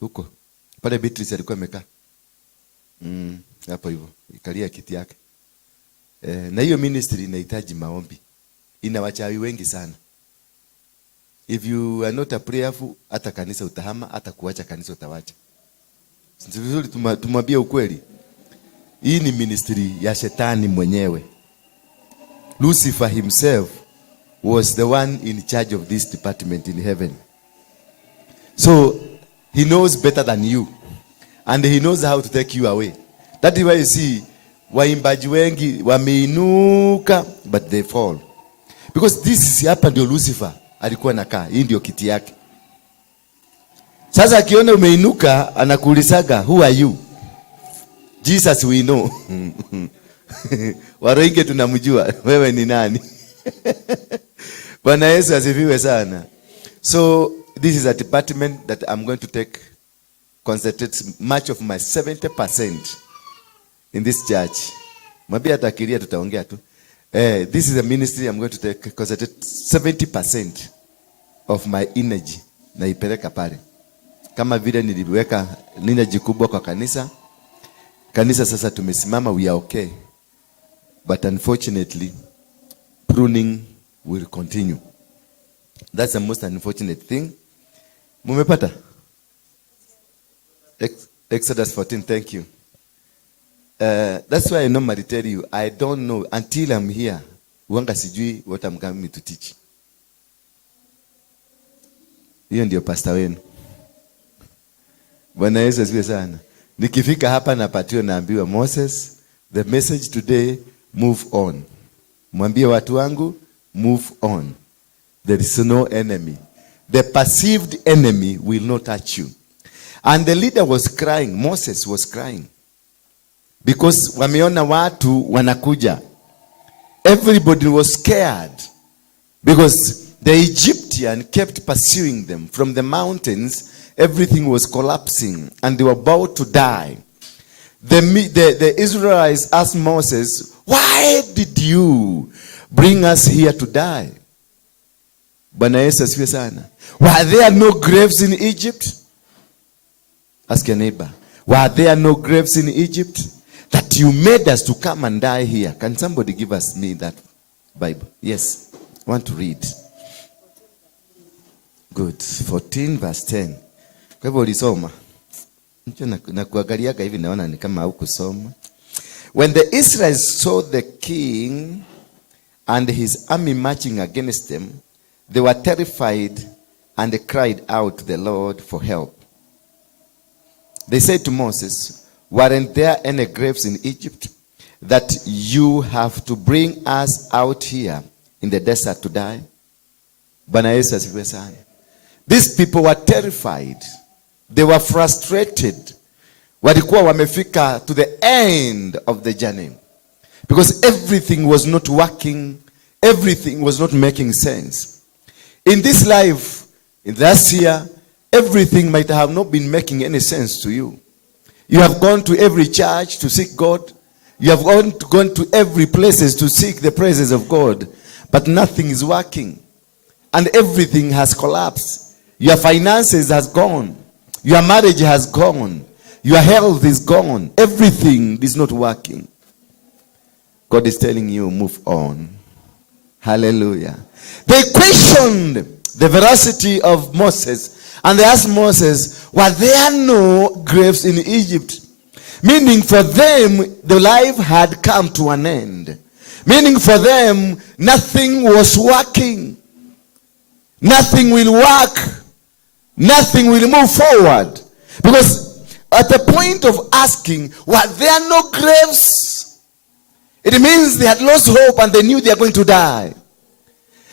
huko. Pale Beatrice alikuwa amekaa. Hapo hivyo. Ikalia kiti yake. Na hiyo ministry inahitaji maombi. Ina wachawi wengi sana. If you are not a prayerful, hata kanisa utahama, hata kuacha kanisa utawacha. Sisi vizuri tumwambie ukweli. Hii ni ministry ya shetani mwenyewe. Lucifer himself was the one in charge of this department in heaven. So he knows better than you. And he knows how to take you away. That is why you see waimbaji wengi wameinuka but they fall. Because this is hapa ndio Lucifer alikuwa anakaa. Hii ndio kiti yake. Sasa akiona umeinuka anakuulizaga, who are you? Jesus we know. Waruinge tunamjua, wewe ni nani? Bwana Yesu asifiwe sana. So this is a department that I'm going to concentrate much of my 70% in this church. Maybe atakiria tutaongea tu. This is a ministry I'm going to concentrate 70% of my energy na ipeleka pale. Kama vile niliweka energy kubwa kwa kanisa. Kanisa sasa tumesimama, we are okay. But unfortunately, pruning will continue. That's the most unfortunate thing. Mumepata? Exodus 14, thank you. That's why I normally tell you, I don't know until I'm here. Wanga sijui what I'm coming to teach. Hiyo ndio pastor wenu. Bwana Yesu asifiwe sana. Nikifika hapa napatiwa naambiwa, Moses, the message today, move on. Mwambie watu wangu, move on. There is no enemy. The perceived enemy will not touch you. And the leader was crying. Moses was crying. Because wameona watu wanakuja. Everybody was scared. Because the Egyptian kept pursuing them. From the mountains, everything was collapsing. And they were about to die. The Israelites asked Moses, why did you bring us here to die? Bwana Yesu asifiwe sana. Were there no graves in Egypt? Ask your neighbor. Were there no graves in Egypt? That you made us to come and die here. Can somebody give me that Bible? Yes. I want to read. Good. 14 verse 10. Kwa hivyo ulisoma. Na kuangaliaga hivi naona ni kama hukusoma. When the Israelites saw the king and his army marching against them, they were terrified and they cried out to the Lord for help. They said to Moses, weren't there any graves in Egypt that you have to bring us out here in the desert to die? Bwana Yesu asifiwe sana. These people were terrified. They were frustrated. Walikuwa wamefika to the end of the journey. Because everything was not working. Everything was not making sense. In this life, in last year, everything might have not been making any sense to you. You have gone to every church to seek God. You have gone to every places to seek the presence of God. But nothing is working. And everything has collapsed. Your finances has gone. Your marriage has gone. Your health is gone. Everything is not working. God is telling you, move on. Hallelujah. They questioned the veracity of Moses. And they asked Moses, were there no graves in Egypt? Meaning for them, the life had come to an end. Meaning for them, nothing was working. Nothing will work. Nothing will move forward. Because at the point of asking, were there no graves? It means they had lost hope and they knew they are going to die.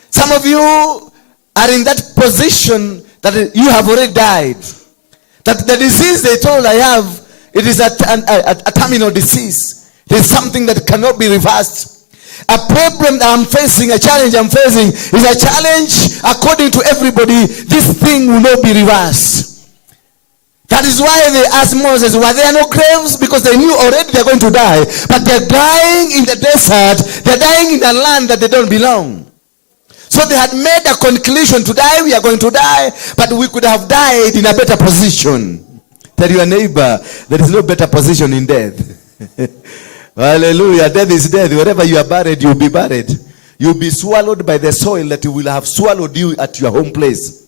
Some of you are in that position that you have already died. That the disease they told I have, it is a terminal disease. It is something that cannot be reversed. A problem that I'm facing, a challenge I'm facing, is a challenge according to everybody. This thing will not be reversed. That is why they asked Moses, were there no graves? Because they knew already they're going to die. But they're dying in the desert. They're dying in a land that they don't belong. So they had made a conclusion to die, we are going to die, but we could have died in a better position. Tell your neighbor, there is no better position in death. Hallelujah. Death is death. Wherever you are buried, you'll be buried. You'll be swallowed by the soil that will have swallowed you at your home place.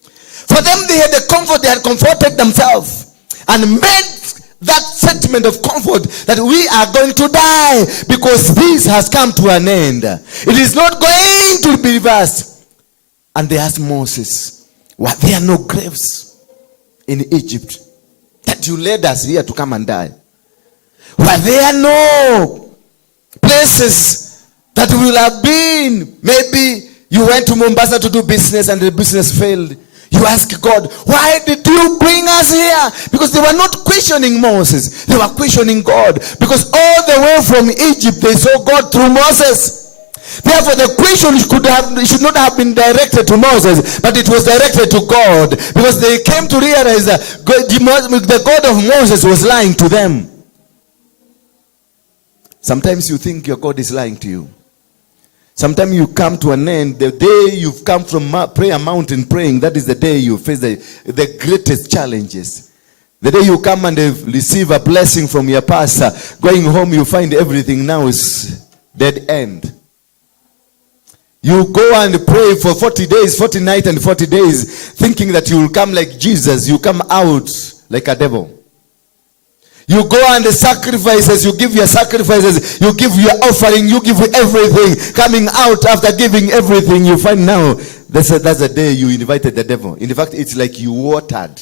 For them, they had the comfort. They had comforted themselves and made that sentiment of comfort that we are going to die because this has come to an end. It is not going to be reversed. And they asked Moses, were there no graves in Egypt that you led us here to come and die? Were there no places that we will have been? Maybe you went to Mombasa to do business and the business failed. You ask God, why did you bring us here? Because they were not questioning Moses. They were questioning God. Because all the way from Egypt, they saw God through Moses. Therefore, the question should not have been directed to Moses, but it was directed to God. Because they came to realize that the God of Moses was lying to them. Sometimes you think your God is lying to you. Sometimes you come to an end. The day you've come from prayer mountain praying, that is the day you face the greatest challenges. The day you come and receive a blessing from your pastor, going home you find everything now is dead end. You go and pray for 40 days, 40 nights and 40 days, thinking that you will come like Jesus. You come out like a devil. You go and the sacrifices, you give your sacrifices, you give your offering, you give everything. Coming out after giving everything, you find now that's the day you invited the devil. In fact, it's like you watered.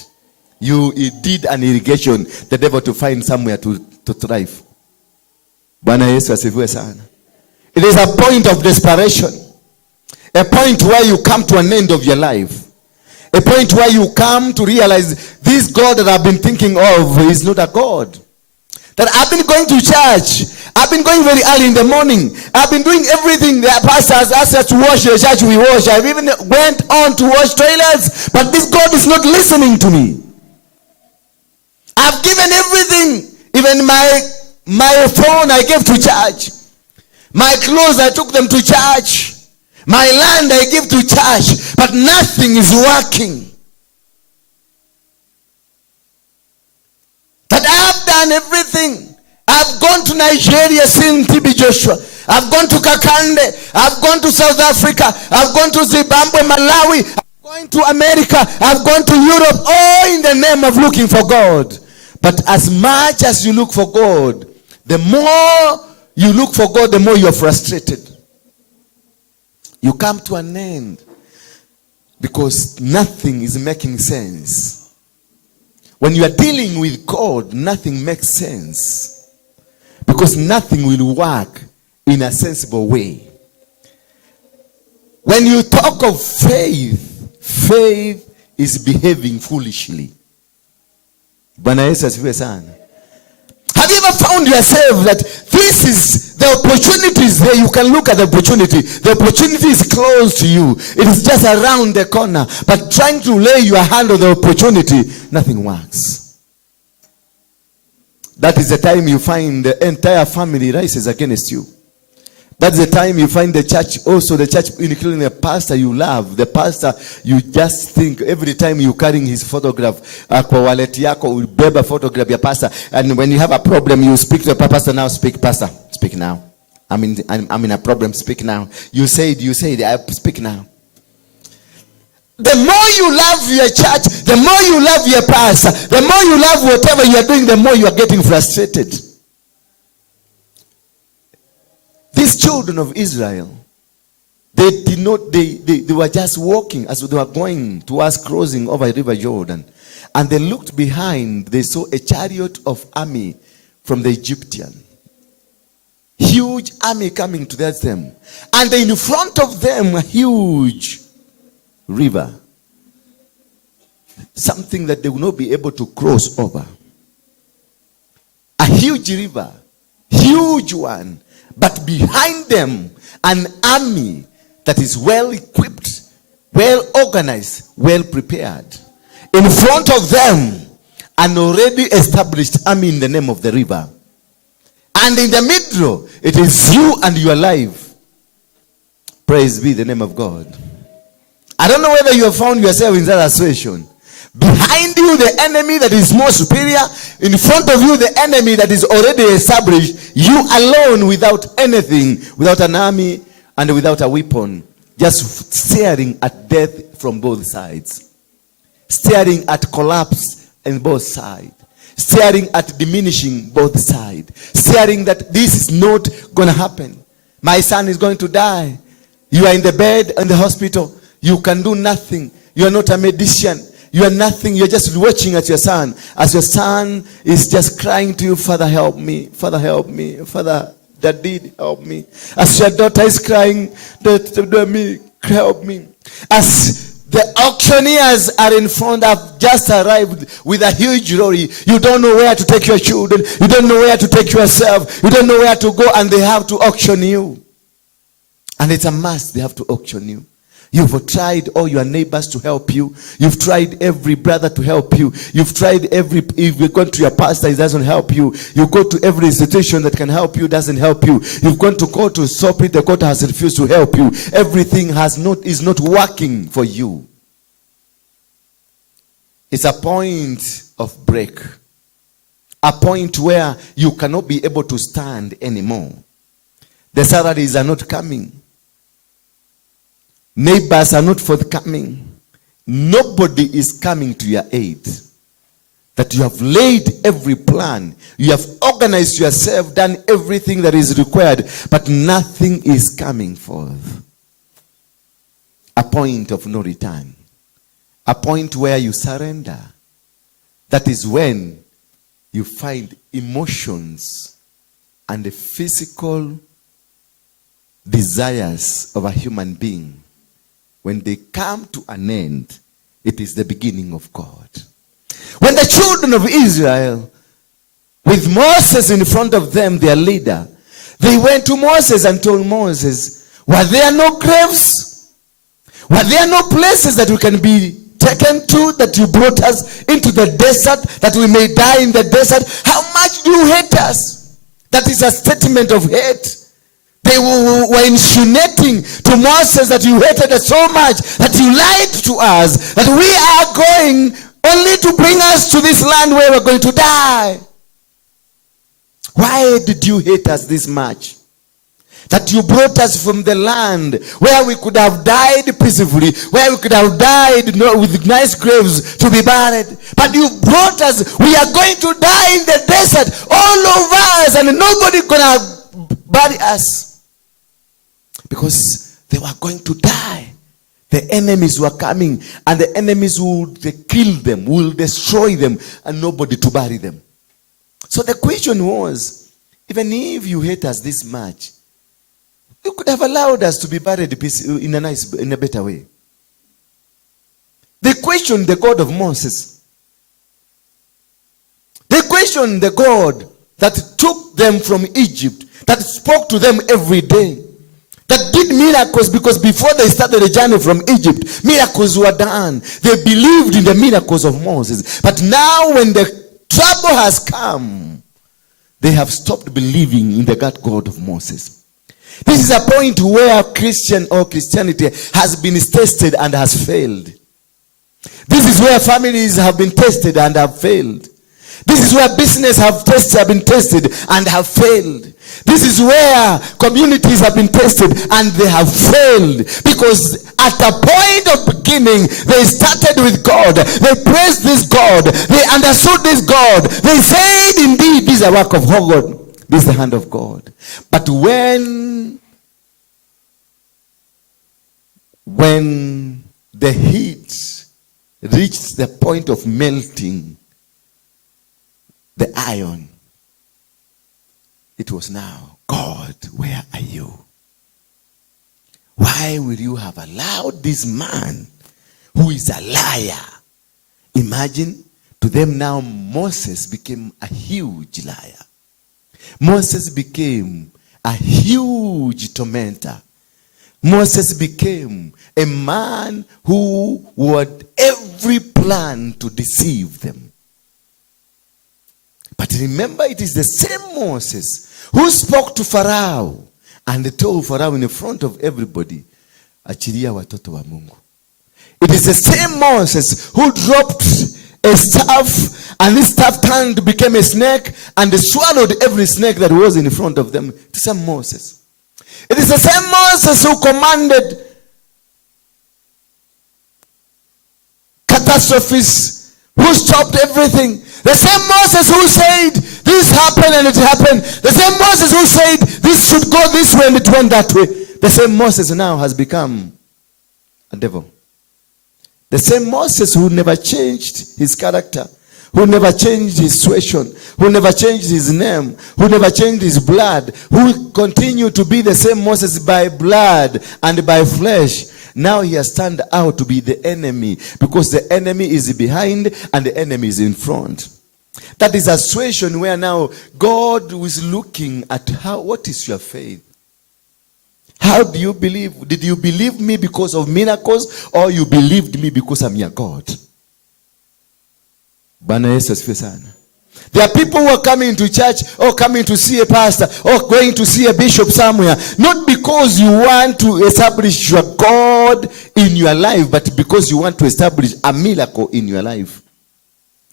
You did an irrigation, the devil to find somewhere to thrive. Bwana Yesu asifiwe sana. It is a point of desperation. A point where you come to an end of your life. A point where you come to realize this God that I've been thinking of is not a God. That I've been going to church. I've been going very early in the morning. I've been doing everything the pastors asked us to wash the church, we wash. I've even went on to wash trailers. But this God is not listening to me. I've given everything. Even my phone I gave to church. My clothes I took them to church. My land I give to church, but nothing is working. But I've done everything. I've gone to Nigeria, seen TB Joshua. I've gone to Kakande. I've gone to South Africa. I've gone to Zimbabwe, Malawi. I've gone to America. I've gone to Europe. All in the name of looking for God. But as much as you look for God, the more you look for God, the more you're frustrated. You come to an end because nothing is making sense. When you are dealing with God, nothing makes sense because nothing will work in a sensible way. When you talk of faith, faith is behaving foolishly. Bwana Yesu asifiwe sana. Have you ever found yourself that this is the opportunities there? You can look at the opportunity. The opportunity is close to you. It is just around the corner. But trying to lay your hand on the opportunity, nothing works. That is the time you find the entire family rises against you. That's the time you find the church, also the church, including the pastor you love. The pastor, you just think every time you carrying his photograph, kwa wallet yako, ubeba photograph ya pastor. And when you have a problem, you speak to the pastor now, speak, pastor, speak now. I'm in a problem, speak now. You said, I speak now. The more you love your church, the more you love your pastor, the more you love whatever you are doing, the more you are getting frustrated. These children of Israel, they were just walking as they were going towards crossing over River Jordan. And they looked behind, they saw a chariot of army from the Egyptian. Huge army coming to them. And in front of them, a huge river. Something that they will not be able to cross over. A huge river. Huge one. But behind them, an army that is well equipped, well organized, well prepared. In front of them, an already established army in the name of the river. And in the middle, it is you and your life. Praise be the name of God. I don't know whether you have found yourself in that situation. Behind you, the enemy that is more superior. In front of you, the enemy that is already established. You alone, without anything, without an army and without a weapon, just staring at death from both sides, staring at collapse on both sides, staring at diminishing both sides, staring that this is not going to happen. My son is going to die. You are in the bed in the hospital. You can do nothing. You are not a magician. You are nothing. You're just watching at your son. As your son is just crying to you, Father, help me. Father, help me. Father, Daddy, help me. As your daughter is crying, Daddy, help me. As the auctioneers are in front, have just arrived with a huge lorry. You don't know where to take your children. You don't know where to take yourself. You don't know where to go, and they have to auction you. And it's a must. They have to auction you. You've tried all your neighbors to help you. You've tried every brother to help you. You've tried if you've gone to your pastor, it doesn't help you. You go to every institution that can help you, doesn't help you. You've gone to court to stop it, the court has refused to help you. Everything is not working for you. It's a point of break. A point where you cannot be able to stand anymore. The salaries are not coming. Neighbors are not forthcoming. Nobody is coming to your aid. That you have laid every plan. You have organized yourself, done everything that is required, but nothing is coming forth. A point of no return. A point where you surrender. That is when you find emotions and the physical desires of a human being. When they come to an end, it is the beginning of God. When the children of Israel, with Moses in front of them, their leader, they went to Moses and told Moses, were there no graves? Were there no places that we can be taken to, that you brought us into the desert, that we may die in the desert? How much do you hate us? That is a statement of hate. They were insinuating to Moses that you hated us so much, that you lied to us, that we are going only to bring us to this land where we're going to die. Why did you hate us this much? That you brought us from the land where we could have died peacefully, where we could have died with nice graves to be buried. But you brought us, we are going to die in the desert, all of us, and nobody gonna bury us. Because they were going to die. The enemies were coming, and the enemies would kill them, will destroy them, and nobody to bury them. So the question was, even if you hate us this much, you could have allowed us to be buried in a better way. They questioned the God of Moses. They questioned the God that took them from Egypt, that spoke to them every day, that did miracles, because before they started the journey from Egypt, miracles were done. They believed in the miracles of Moses. But now when the trouble has come, they have stopped believing in the God of Moses. This is a point where Christianity has been tested and has failed. This is where families have been tested and have failed. This is where business have been tested and have failed. This is where communities have been tested and they have failed. Because at a point of beginning, they started with God. They praised this God. They understood this God. They said, indeed, this is a work of God. This is the hand of God. But when the heat reached the point of melting the iron, it was now, God, where are you? Why will you have allowed this man who is a liar? Imagine, to them now Moses became a huge liar. Moses became a huge tormentor. Moses became a man who had every plan to deceive them. But remember, it is the same Moses who spoke to Pharaoh and told Pharaoh in front of everybody, achilia watoto wa Mungu. It is the same Moses who dropped a staff, and this staff turned became a snake, and they swallowed every snake that was in front of them. It is the same Moses. It is the same Moses who commanded catastrophes, who stopped everything. The same Moses who said, this happened and it happened. The same Moses who said, this should go this way and it went that way. The same Moses now has become a devil. The same Moses who never changed his character, who never changed his situation, who never changed his name, who never changed his blood, who continued to be the same Moses by blood and by flesh. Now he has turned out to be the enemy, because the enemy is behind and the enemy is in front. That is a situation where now God is looking at what is your faith? How do you believe? Did you believe me because of miracles, or you believed me because I'm your God? There are people who are coming to church, or coming to see a pastor, or going to see a bishop somewhere, not because you want to establish your God in your life, but because you want to establish a miracle in your life.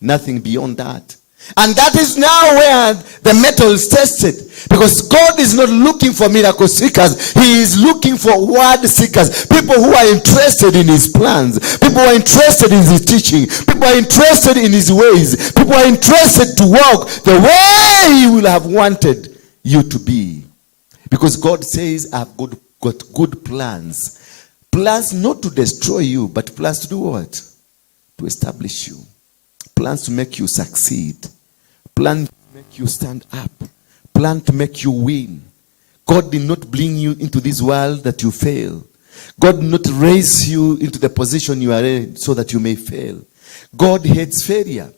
Nothing beyond that. And that is now where the metal is tested. Because God is not looking for miracle seekers. He is looking for word seekers. People who are interested in his plans. People who are interested in his teaching. People who are interested in his ways. People who are interested to walk the way he will have wanted you to be. Because God says, I've got good plans. Plans not to destroy you, but plans to do what? To establish you. Plans to make you succeed. Plan to make you stand up. Plan to make you win. God did not bring you into this world that you fail. God did not raise you into the position you are in so that you may fail. God hates failure.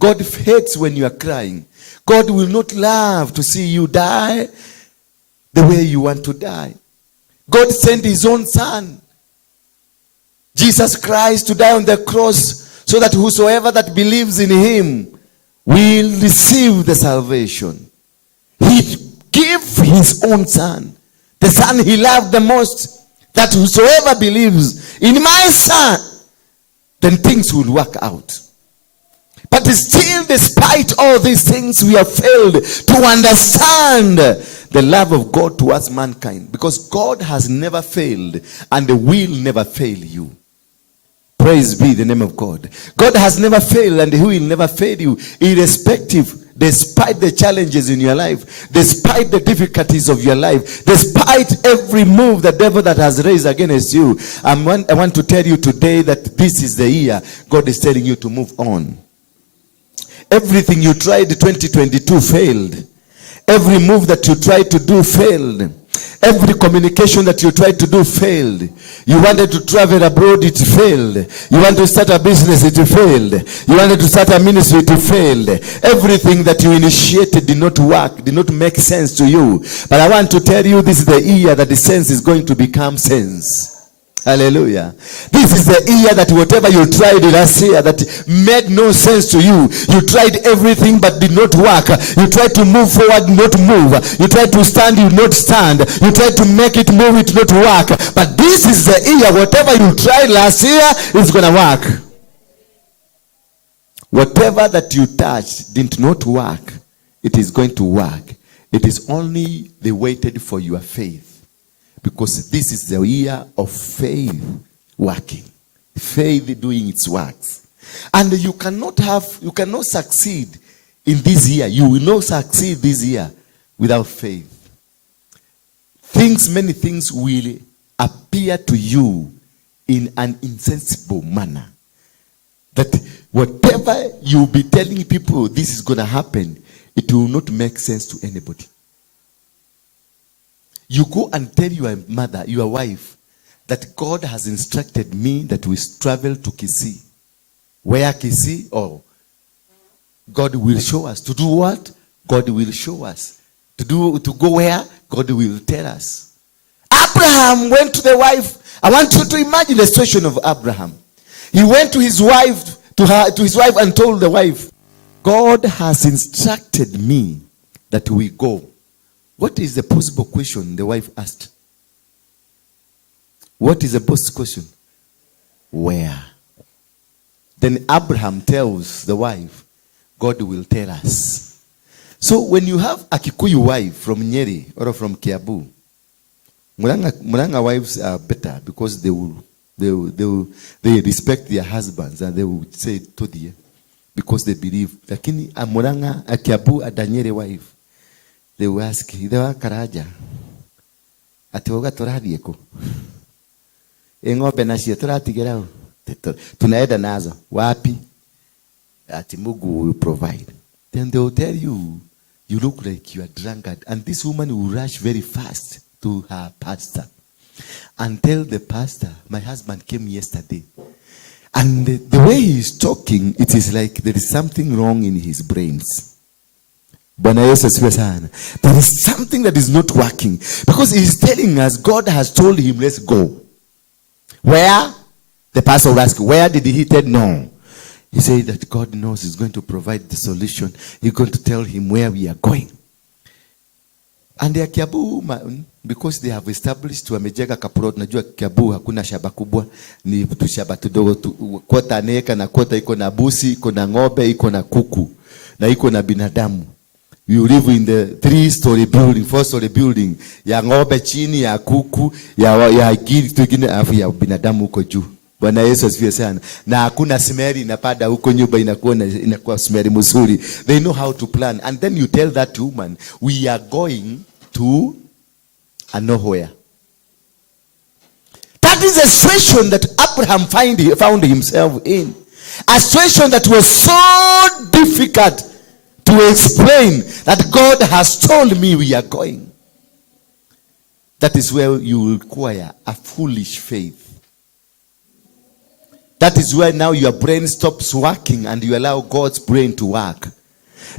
God hates when you are crying. God will not love to see you die the way you want to die. God sent his own son, Jesus Christ, to die on the cross, so that whosoever that believes in him will receive the salvation. He gave his own son, the son he loved the most, that whosoever believes in my son, then things will work out. But still, despite all these things, we have failed to understand the love of God towards mankind. Because God has never failed and will never fail you. Praise be the name of God. God has never failed and he will never fail you, irrespective, despite the challenges in your life, despite the difficulties of your life, despite every move the devil that has raised against you. I want to tell you today that this is the year God is telling you to move on. Everything you tried 2022 failed. Every move that you tried to do failed. Every communication that you tried to do failed. You wanted to travel abroad, it failed. You wanted to start a business, it failed. You wanted to start a ministry, it failed. Everything that you initiated did not work, did not make sense to you. But I want to tell you, this is the year that the sense is going to become sense. Hallelujah. This is the year that whatever you tried last year that made no sense to you, you tried everything but did not work. You tried to move forward, not move. You tried to stand, you not stand. You tried to make it move, it not work. But this is the year, whatever you tried last year is going to work. Whatever that you touched did not work, it is going to work. It is only they waited for your faith. Because this is the year of faith working. Faith doing its works. And you cannot succeed in this year. You will not succeed this year without faith. Many things will appear to you in an insensible manner. That whatever you'll be telling people this is going to happen, it will not make sense to anybody. You go and tell your mother, your wife, that God has instructed me that we travel to Kisii. Where Kisii? Oh, God will show us. To do what? God will show us. To go where? God will tell us. Abraham went to the wife. I want you to imagine the situation of Abraham. He went to his wife, to his wife, and told the wife, God has instructed me that we go. What is the possible question the wife asked? What is the possible question? where. Then Abraham tells the wife, God will tell us. So when you have a Kikuyu wife from Nyeri or from Kiabu, Muranga wives are better because they respect their husbands and they will say Todie because they believe. Lakini a Muranga, a Kiabu, a Nyeri wife, they will ask, Idewa karaja, atiwoga toradieko. Eng'ombe nacio turatigera tunaenda nazo wapi? Ati Mungu will provide. Then they will tell you, you look like you are drunkard. And this woman will rush very fast to her pastor and tell the pastor, my husband came yesterday. And the way he's talking, it is like there is something wrong in his brains. There is something that is not working. Because he's telling us, God has told him, let's go. Where? The pastor will ask, where did he tell? No. He said that God knows he's going to provide the solution. He's going to tell him where we are going. And the Kiabu, because they have established wamejega kaplot, najua Kiabu hakuna shamba kubwa, ni tushamba tudogo, kwota neka na kwota iko na busi, iko na ng'ombe, iko na kuku, na iko na binadamu. You live in the 3-story building, 4-story building, ya ng'ombe chini, ya kuku, ya kitu kingine, afu ya binadamu uko juu. Bwana Yesu asifiwe sana. Na hakuna smell inapada huko, nyumba inakuwa smell mzuri. They know how to plan. And then you tell that woman, we are going to a nowhere. That is a situation that Abraham found himself in. A situation that was so difficult to explain that God has told me we are going. That is where you require a foolish faith. That is where now your brain stops working and you allow God's brain to work.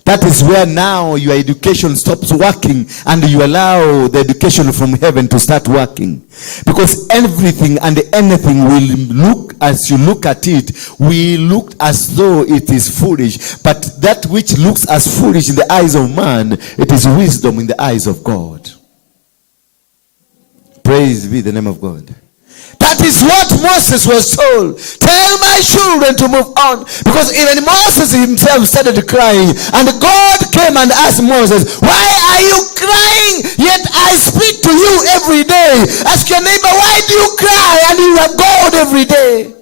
That is where now your education stops working and you allow the education from heaven to start working. Because everything and anything will look, as you look at it, will look as though it is foolish. But that which looks as foolish in the eyes of man, it is wisdom in the eyes of God. Praise be the name of God. That is what Moses was told. Tell my children to move on. Because even Moses himself started crying. And God came and asked Moses, why are you crying? Yet I speak to you every day. Ask your neighbor, why do you cry? And you are God every day.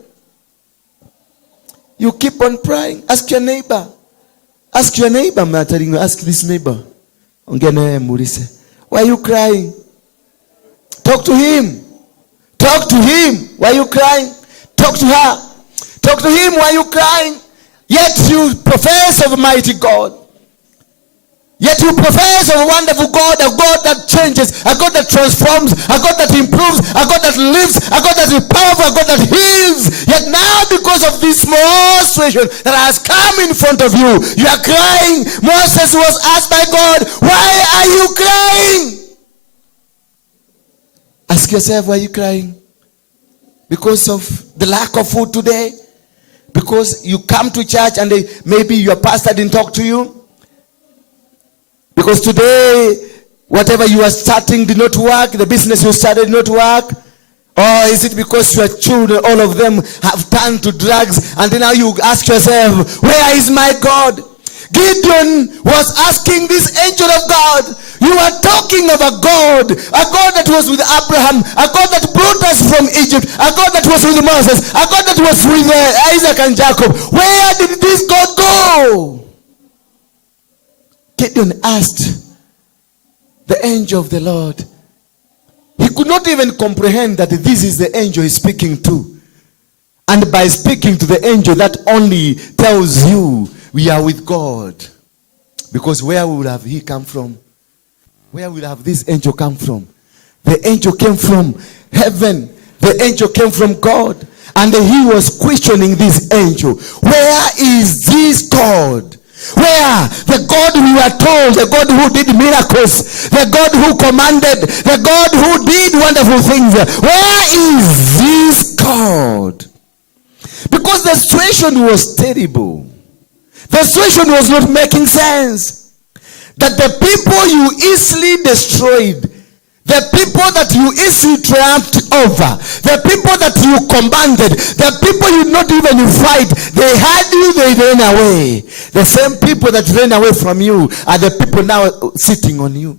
You keep on crying. Ask your neighbor. Ask your neighbor. I'm telling you, ask this neighbor. Why are you crying? Talk to him. Talk to him. Why are you crying? Talk to her. Talk to him. Why are you crying? Yet you profess of a mighty God. Yet you profess of a wonderful God, a God that changes, a God that transforms, a God that improves, a God that lives, a God that is powerful, a God that heals. Yet now, because of this small situation that has come in front of you, you are crying. Moses was asked by God, why are you crying? Ask yourself, why are you crying? Because of the lack of food today? Because you come to church and maybe your pastor didn't talk to you? Because today, whatever you are starting did not work, the business you started did not work? Or is it because your children, all of them, have turned to drugs, and then now you ask yourself, where is my God? Gideon was asking this angel of God, you are talking of a God that was with Abraham, a God that brought us from Egypt, a God that was with Moses, a God that was with Isaac and Jacob. Where did this God go? Gideon asked the angel of the Lord. He could not even comprehend that this is the angel he's speaking to. And by speaking to the angel, that only tells you we are with God. Because where would have he come from? Where would have this angel come from? The angel came from heaven. The angel came from God. And he was questioning this angel. Where is this God? Where? The God we are told, the God who did miracles, the God who commanded, the God who did wonderful things. Where is this God? Because the situation was terrible. The situation was not making sense. That the people you easily destroyed, The people that you easily triumphed over, the people that you commanded, the people you not even fight, they had you, they ran away. The same people that ran away from you are the people now sitting on you.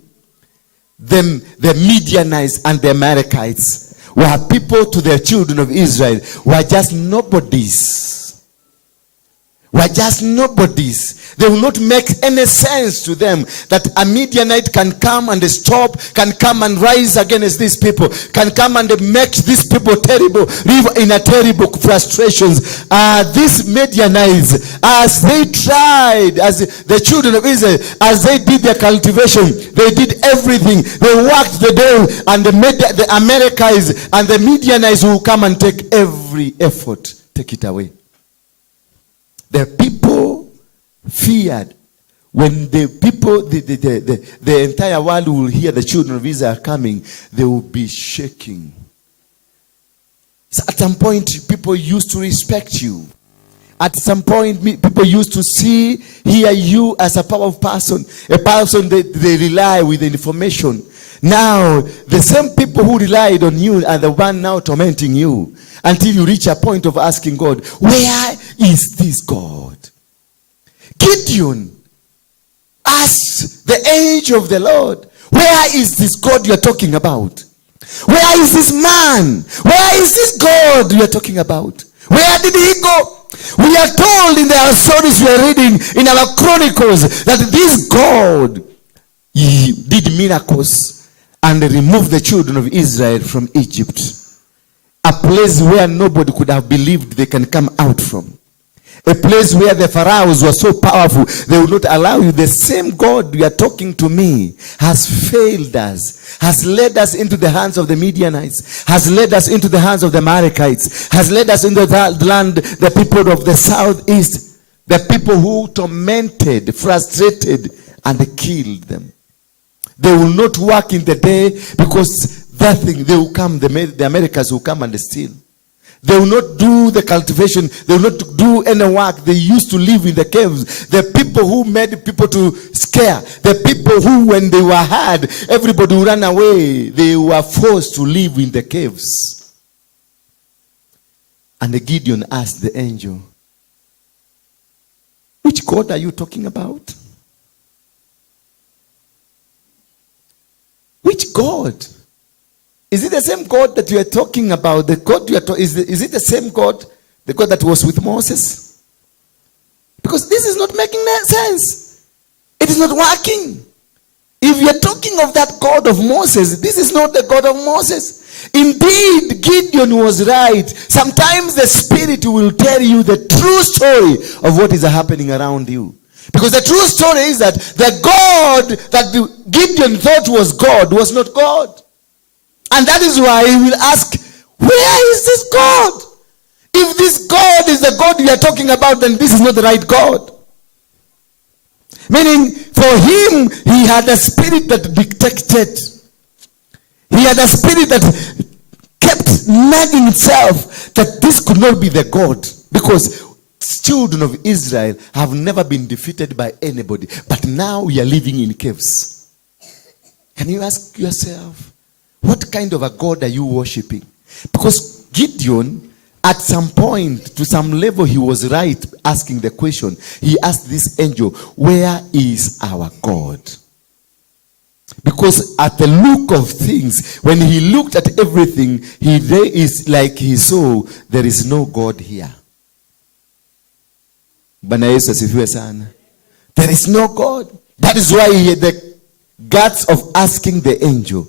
The Midianites and the Amalekites were people to the children of Israel, were just nobodies. Were just nobodies. They will not make any sense to them that a Midianite can come and stop, can come and rise against these people, can come and make these people terrible, live in a terrible frustrations. These Midianites, as they tried, as the children of Israel, as they did their cultivation, they did everything. They worked the day, and the Amalekites and the Midianites will come and take every effort, take it away. The people feared when the people, the entire world will hear the children of Israel coming, they will be shaking. So at some point, people used to respect you. At some point, people used to hear you as a powerful person, a person they rely with the information. Now, the same people who relied on you are the one now tormenting you until you reach a point of asking God, where is this God? Gideon asked the angel of the Lord, where is this God you're talking about? Where is this man? Where is this God you're talking about? Where did he go? We are told in the stories we are reading in our chronicles that this God, he did miracles and removed the children of Israel from Egypt. A place where nobody could have believed they can come out from. A place where the pharaohs were so powerful, they would not allow you. The same God you are talking to me has failed us, has led us into the hands of the Midianites, has led us into the hands of the Amalekites, has led us into the land, the people of the southeast, the people who tormented, frustrated, and killed them. They will not work in the day because that thing, they will come, the Americans will come and steal. They will not do the cultivation. They will not do any work. They used to live in the caves. The people who made people to scare. The people who, when they were hard, everybody would run away. They were forced to live in the caves. And the Gideon asked the angel, which God are you talking about? Which God? Is it the same God that you are talking about? The God you are is it the same God? The God that was with Moses? Because this is not making sense. It is not working. If you are talking of that God of Moses, this is not the God of Moses. Indeed, Gideon was right. Sometimes the Spirit will tell you the true story of what is happening around you. Because the true story is that the God that Gideon thought was God was not God. And that is why he will ask, where is this God? If this God is the God we are talking about, then this is not the right God. Meaning, for him, he had a spirit that dictated. He had a spirit that kept nagging itself that this could not be the God. Because children of Israel have never been defeated by anybody. But now we are living in caves. Can you ask yourself, what kind of a God are you worshiping? Because Gideon, at some point, to some level, he was right asking the question. He asked this angel, where is our God? Because at the look of things, when he looked at everything, he saw there is no God here. Bwana Yesu asifiwe sana. There is no God. That is why he had the guts of asking the angel,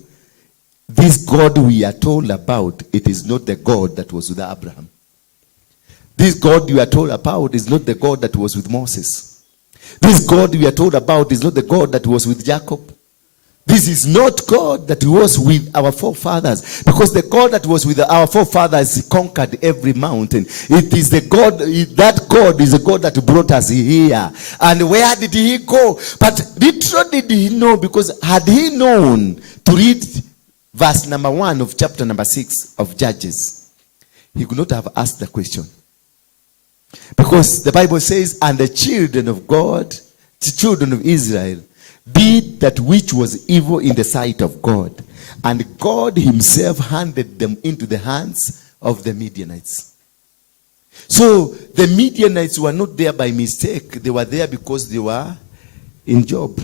this God we are told about, it is not the God that was with Abraham. This God you are told about is not the God that was with Moses. This God we are told about is not the God that was with Jacob. This is not God that was with our forefathers. Because the God that was with our forefathers conquered every mountain. It is the God, that God is the God that brought us here. And where did he go? But literally did he know? Because had he known to read verse number 1 of chapter number 6 of Judges, he could not have asked the question. Because the Bible says, and the children of God, the children of Israel, did that which was evil in the sight of God. And God himself handed them into the hands of the Midianites. So the Midianites were not there by mistake. They were there because they were in job.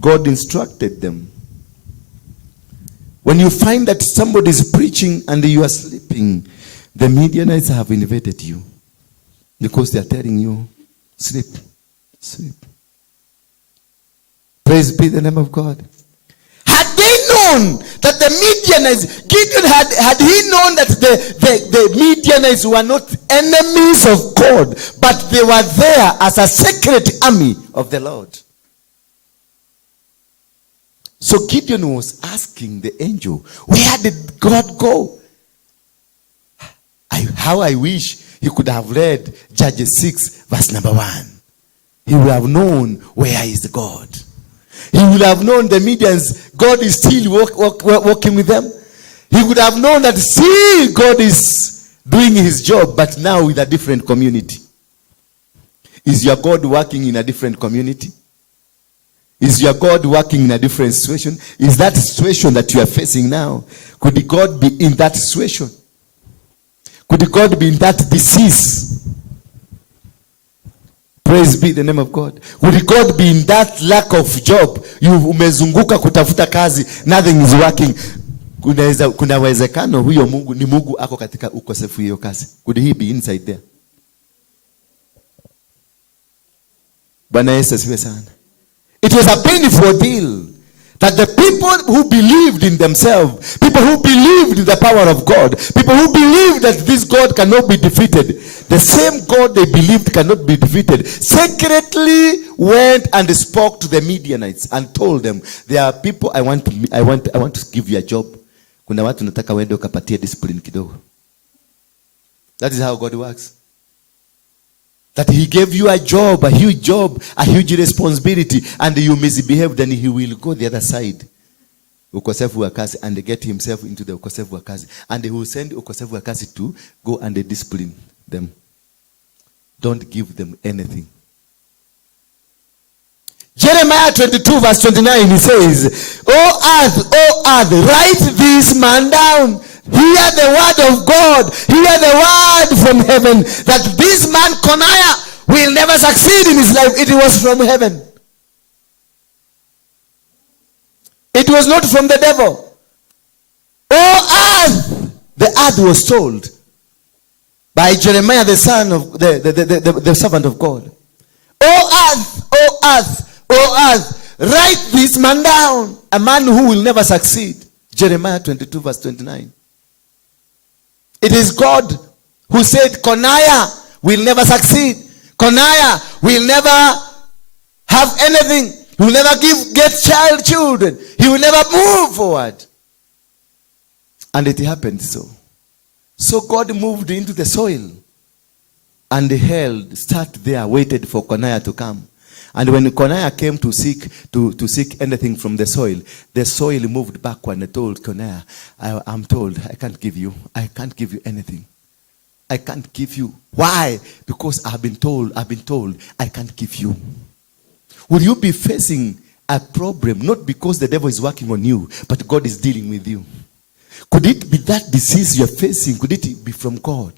God instructed them. When you find that somebody is preaching and you are sleeping, the Midianites have invaded you because they are telling you, sleep, sleep. Praise be the name of God. Had they known that the Midianites, Gideon had he known that the Midianites were not enemies of God, but they were there as a secret army of the Lord. So Gideon was asking the angel, where did God go? How I wish he could have read Judges 6 verse number 1. He would have known where is God. He would have known the Midians, God is still working with them. He would have known that still God is doing his job, but now with a different community. Is your God working in a different community? Is your God working in a different situation? Is that situation that you are facing now? Could God be in that situation? Could God be in that disease? Praise be the name of God. Would God be in that lack of job? You umezunguka kutafuta kazi, nothing is working. Kuna uwezekano huyo Mungu ni Mungu ako katika ukosefu hiyo kazi. Could he be inside there? Bwana Yesu asifiwe sana. It was a painful deal that the people who believed in themselves, people who believed in the power of God, people who believed that this God cannot be defeated, the same God they believed cannot be defeated, secretly went and spoke to the Midianites and told them, there are people I want to give you a job. Kuna watu nataka wende ukapatie discipline kidogo. That is how God works. That he gave you a job, a huge responsibility, and you misbehave, then he will go the other side. Ukosefu wa kazi, and get himself into the ukosefu wa kazi. And he will send ukosefu wa kazi to go and discipline them. Don't give them anything. Jeremiah 22 verse 29, he says, O earth, write this man down. Hear the word of God. Hear the word from heaven. That this man, Coniah, will never succeed in his life. It was from heaven. It was not from the devil. O earth. The earth was told by Jeremiah, the son of the servant of God. O earth, O earth, O earth, write this man down. A man who will never succeed. Jeremiah 22 verse 29. It is God who said, Coniah will never succeed. Coniah will never have anything. He will never get children. He will never move forward. And it happened so. So God moved into the soil and sat there, waited for Coniah to come. And when Coniah came to seek anything from the soil moved backward and told Coniah, I'm told I can't give you anything. I can't give you. Why? Because I've been told I can't give you. Will you be facing a problem, not because the devil is working on you, but God is dealing with you? Could it be that disease you're facing? Could it be from God?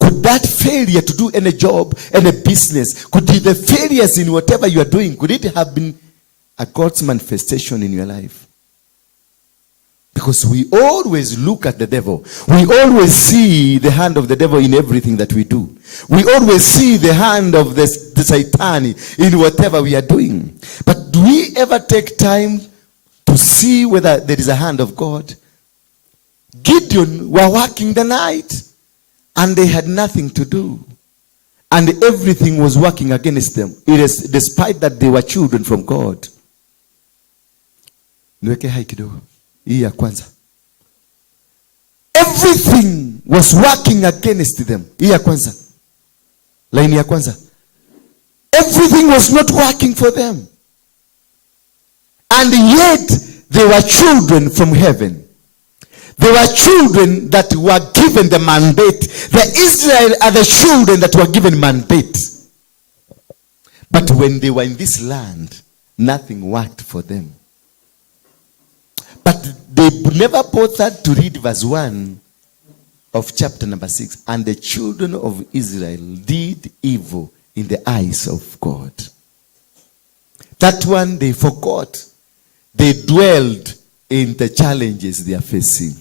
Could that failure to do any job, any business, could be the failures in whatever you are doing, could it have been a God's manifestation in your life? Because we always look at the devil. We always see the hand of the devil in everything that we do. We always see the hand of the Satan in whatever we are doing. But do we ever take time to see whether there is a hand of God? Gideon were working the night. And they had nothing to do. And everything was working against them. It is despite that they were children from God. Everything was working against them. Everything was not working for them. And yet they were children from heaven. They were children that were given the mandate. The Israel are the children that were given mandate. But when they were in this land, nothing worked for them. But they never bothered to read verse 1 of chapter number 6. And the children of Israel did evil in the eyes of God. That one they forgot. They dwelled in the challenges they are facing.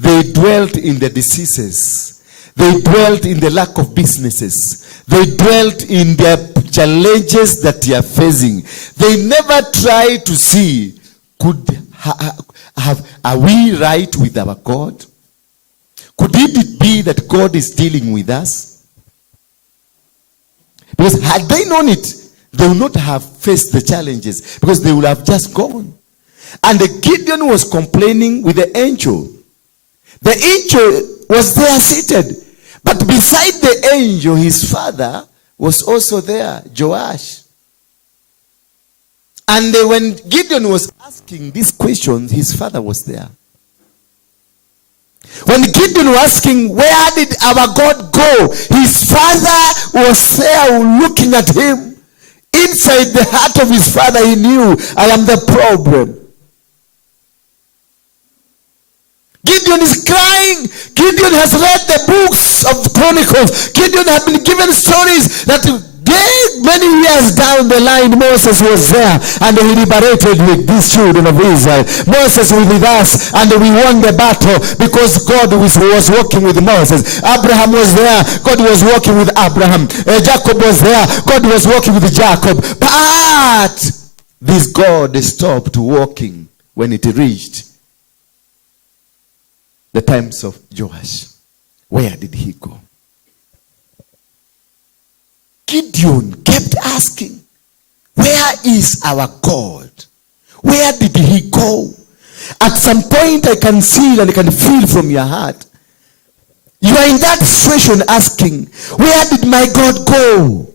They dwelt in the diseases. They dwelt in the lack of businesses. They dwelt in their challenges that they are facing. They never tried to see, are we right with our God? Could it be that God is dealing with us? Because had they known it, they would not have faced the challenges, because they would have just gone. And the Gideon was complaining with the angel. The angel was there seated. But beside the angel, his father was also there, Joash. And when Gideon was asking these questions, his father was there. When Gideon was asking, where did our God go? His father was there looking at him. Inside the heart of his father, he knew, I am the problem. Gideon is crying. Gideon has read the books of Chronicles. Gideon has been given stories that many years down the line, Moses was there and he liberated with these children of Israel. Moses was with us and we won the battle because God was working with Moses. Abraham was there. God was working with Abraham. Jacob was there. God was working with Jacob. But this God stopped working when it reached the times of Joash. Where did he go? Gideon kept asking, where is our God? Where did he go? At some point I can see and I can feel from your heart, you are in that situation asking, where did my God go?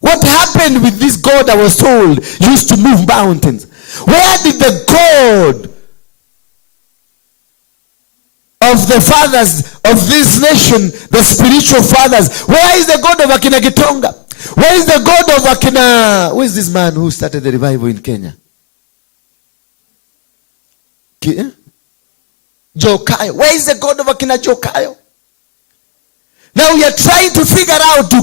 What happened with this God I was told used to move mountains? Where did the God of the fathers of this nation, the spiritual fathers, where is the God of Akina Gitonga? Where is the God of Akina? Who is this man who started the revival in Kenya? Jokayo. Where is the God of Akina Jokayo? Now we are trying to figure out, to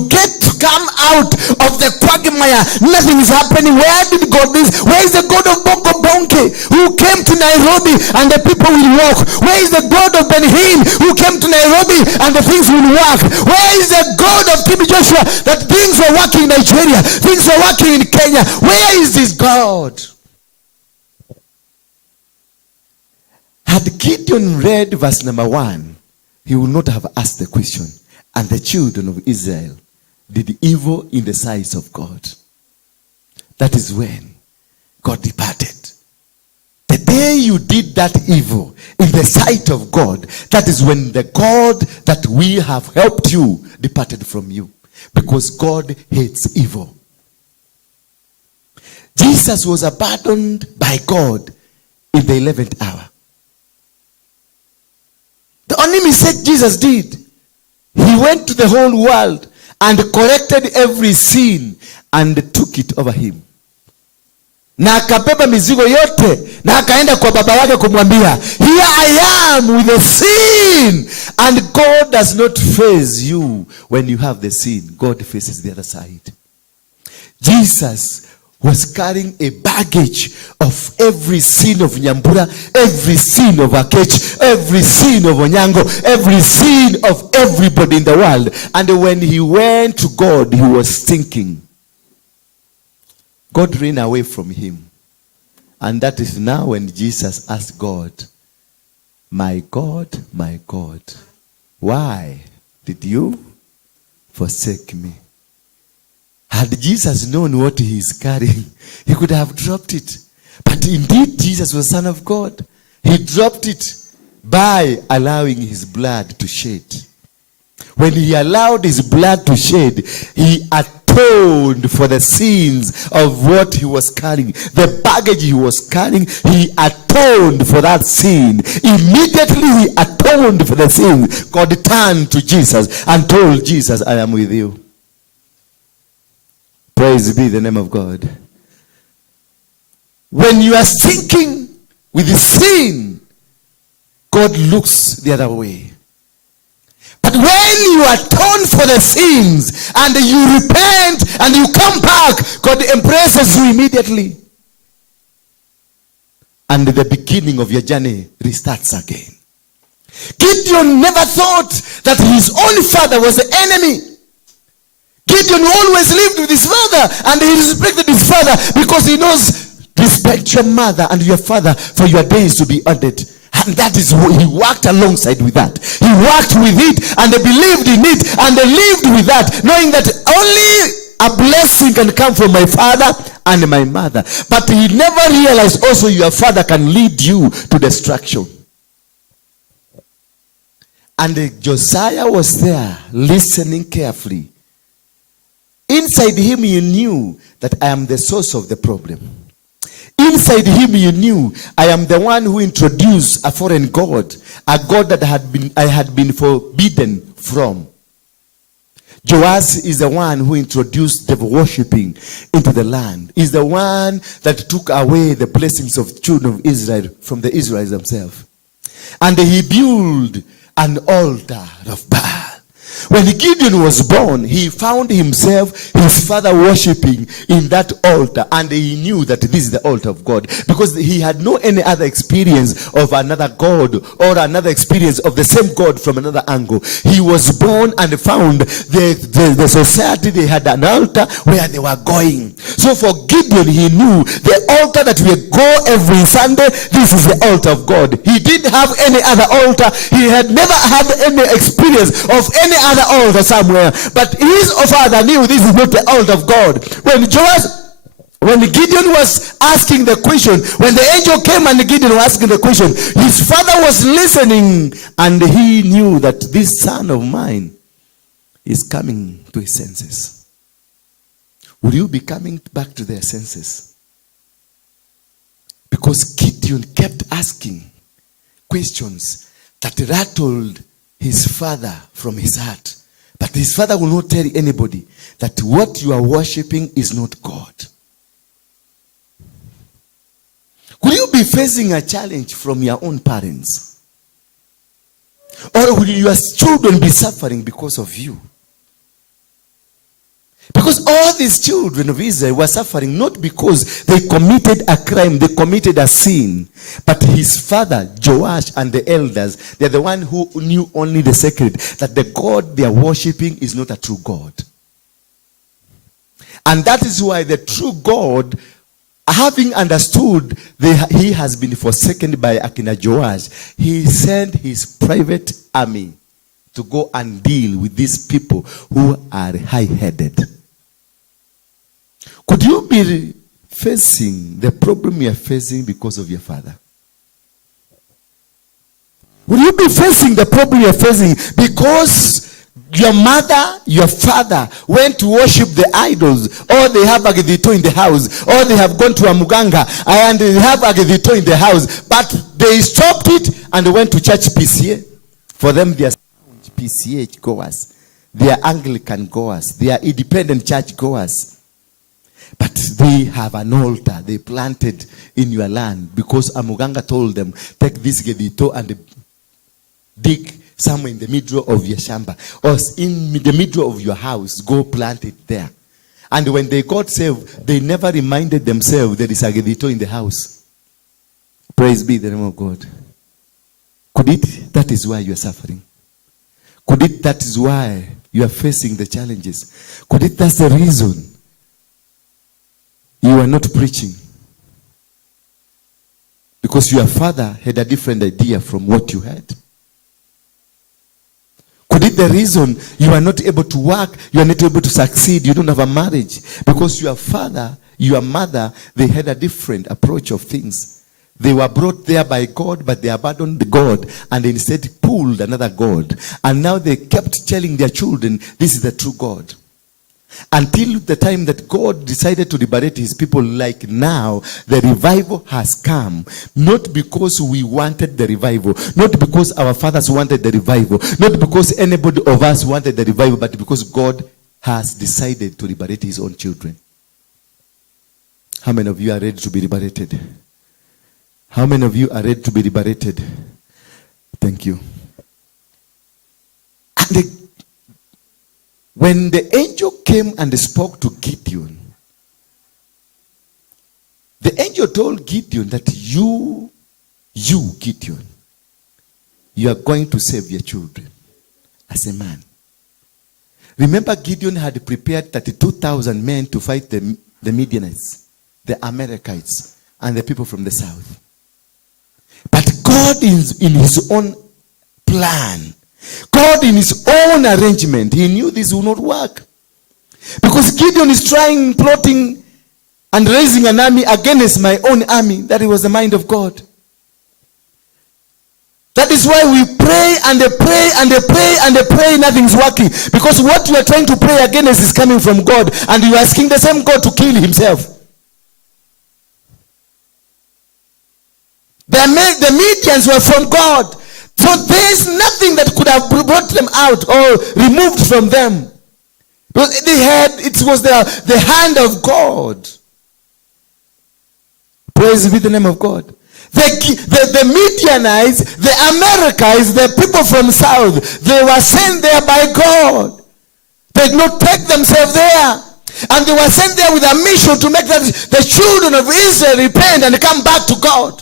come out of the quagmire. Nothing is happening. Where did God is? Where is the God of Bongo Bonke who came to Nairobi and the people will walk? Where is the God of Ben Hinn who came to Nairobi and the things will work? Where is the God of Tim Joshua that things were working in Nigeria, things were working in Kenya? Where is this God? Had Gideon read verse number 1, he would not have asked the question. And the children of Israel did evil in the sight of God. That is when God departed. The day you did that evil in the sight of God, that is when the God that we have helped you departed from you. Because God hates evil. Jesus was abandoned by God in the 11th hour. The only mistake Jesus did, he went to the whole world and corrected every sin and took it over him. Na akabeba mizigo yote na akaenda kwa baba yake kumwambia, here I am with the sin. And God does not face you when you have the sin. God faces the other side. Jesus was carrying a baggage of every sin of Nyambura, every sin of Akech, every sin of Onyango, every sin of everybody in the world. And when he went to God, he was thinking. God ran away from him. And that is now when Jesus asked God, my God, why did you forsake me? Had Jesus known what he is carrying, he could have dropped it. But indeed, Jesus was Son of God. He dropped it by allowing his blood to shed. When he allowed his blood to shed, he atoned for the sins of what he was carrying. The baggage he was carrying, he atoned for that sin. Immediately he atoned for the sin. God turned to Jesus and told Jesus, I am with you. Praise be the name of God. When you are sinking with the sin, God looks the other way. But when you atone for the sins and you repent and you come back, God embraces you immediately. And the beginning of your journey restarts again. Gideon never thought that his own father was the enemy. Gideon always lived with his father, and he respected his father because he knows, respect your mother and your father for your days to be added. And that is what he worked alongside with that. He worked with it and they believed in it and they lived with that, knowing that only a blessing can come from my father and my mother. But he never realized also your father can lead you to destruction. And Josiah was there listening carefully. Inside him he knew that I am the source of the problem. Inside him you knew I am the one who introduced a foreign god, a god that I had been forbidden from. Joash is the one who introduced devil worshipping into the land. Is the one that took away the blessings of the children of Israel from the Israelites themselves. And he built an altar of Baal. When Gideon was born, he found himself, his father worshipping in that altar, and he knew that this is the altar of God, because he had no any other experience of another God or another experience of the same God from another angle. He was born and found the society, they had an altar where they were going. So for Gideon, he knew the altar that we go every Sunday, this is the altar of God. He didn't have any other altar. He had never had any experience of any other altar somewhere, but his father knew this is not the altar of God. When Gideon was asking the question, when the angel came and Gideon was asking the question, his father was listening, and he knew that this son of mine is coming to his senses. Will you be coming back to their senses? Because Gideon kept asking questions that rattled his father from his heart. But his father will not tell anybody that what you are worshiping is not God. Will you be facing a challenge from your own parents? Or will your children be suffering because of you? Because all these children of Israel were suffering not because they committed a crime, they committed a sin. But his father, Joash, and the elders, they're the one who knew only the secret, that the God they are worshiping is not a true God. And that is why the true God, having understood he has been forsaken by Akina Joash, he sent his private army to go and deal with these people who are high-headed. Could you be facing the problem you are facing because of your father? Would you be facing the problem you are facing because your mother, your father went to worship the idols, or they have agedito in the house, or they have gone to a muganga and they have agedito in the house, but they stopped it and went to church PCA? For them, they are PCH goers, they are Anglican goers, they are independent church goers. But they have an altar they planted in your land because Amuganga told them, take this gedito and dig somewhere in the middle of your shamba, or in the middle of your house, go plant it there. And when they got saved, they never reminded themselves there is a gedito in the house. Praise be the name of God. Could it, that is why you are suffering? Could it, that is why you are facing the challenges? Could it, that's the reason you are not preaching? Because your father had a different idea from what you had. Could it the reason you are not able to work, you are not able to succeed, you don't have a marriage? Because your father, your mother, they had a different approach of things. They were brought there by God, but they abandoned God and instead pulled another God. And now they kept telling their children, this is the true God. Until the time that God decided to liberate his people, like now, the revival has come. Not because we wanted the revival, not because our fathers wanted the revival, not because anybody of us wanted the revival, but because God has decided to liberate his own children. How many of you are ready to be liberated? How many of you are ready to be liberated? Thank you. And when the angel came and spoke to Gideon, the angel told Gideon that you, Gideon, you are going to save your children as a man. Remember, Gideon had prepared 32,000 men to fight the Midianites, the Amalekites, and the people from the south. But God is in his own plan. God in his own arrangement. He knew this would not work. Because Gideon is plotting, and raising an army against my own army. That was the mind of God. That is why we pray and pray and pray and pray, nothing's working. Because what you are trying to pray against is coming from God, and you are asking the same God to kill himself. The Midians were from God. So there is nothing that could have brought them out or removed from them. It was the hand of God. Praise be the name of God. The Midianites, the Amalekites, the people from south, they were sent there by God. They did not take themselves there. And they were sent there with a mission to make the children of Israel repent and come back to God.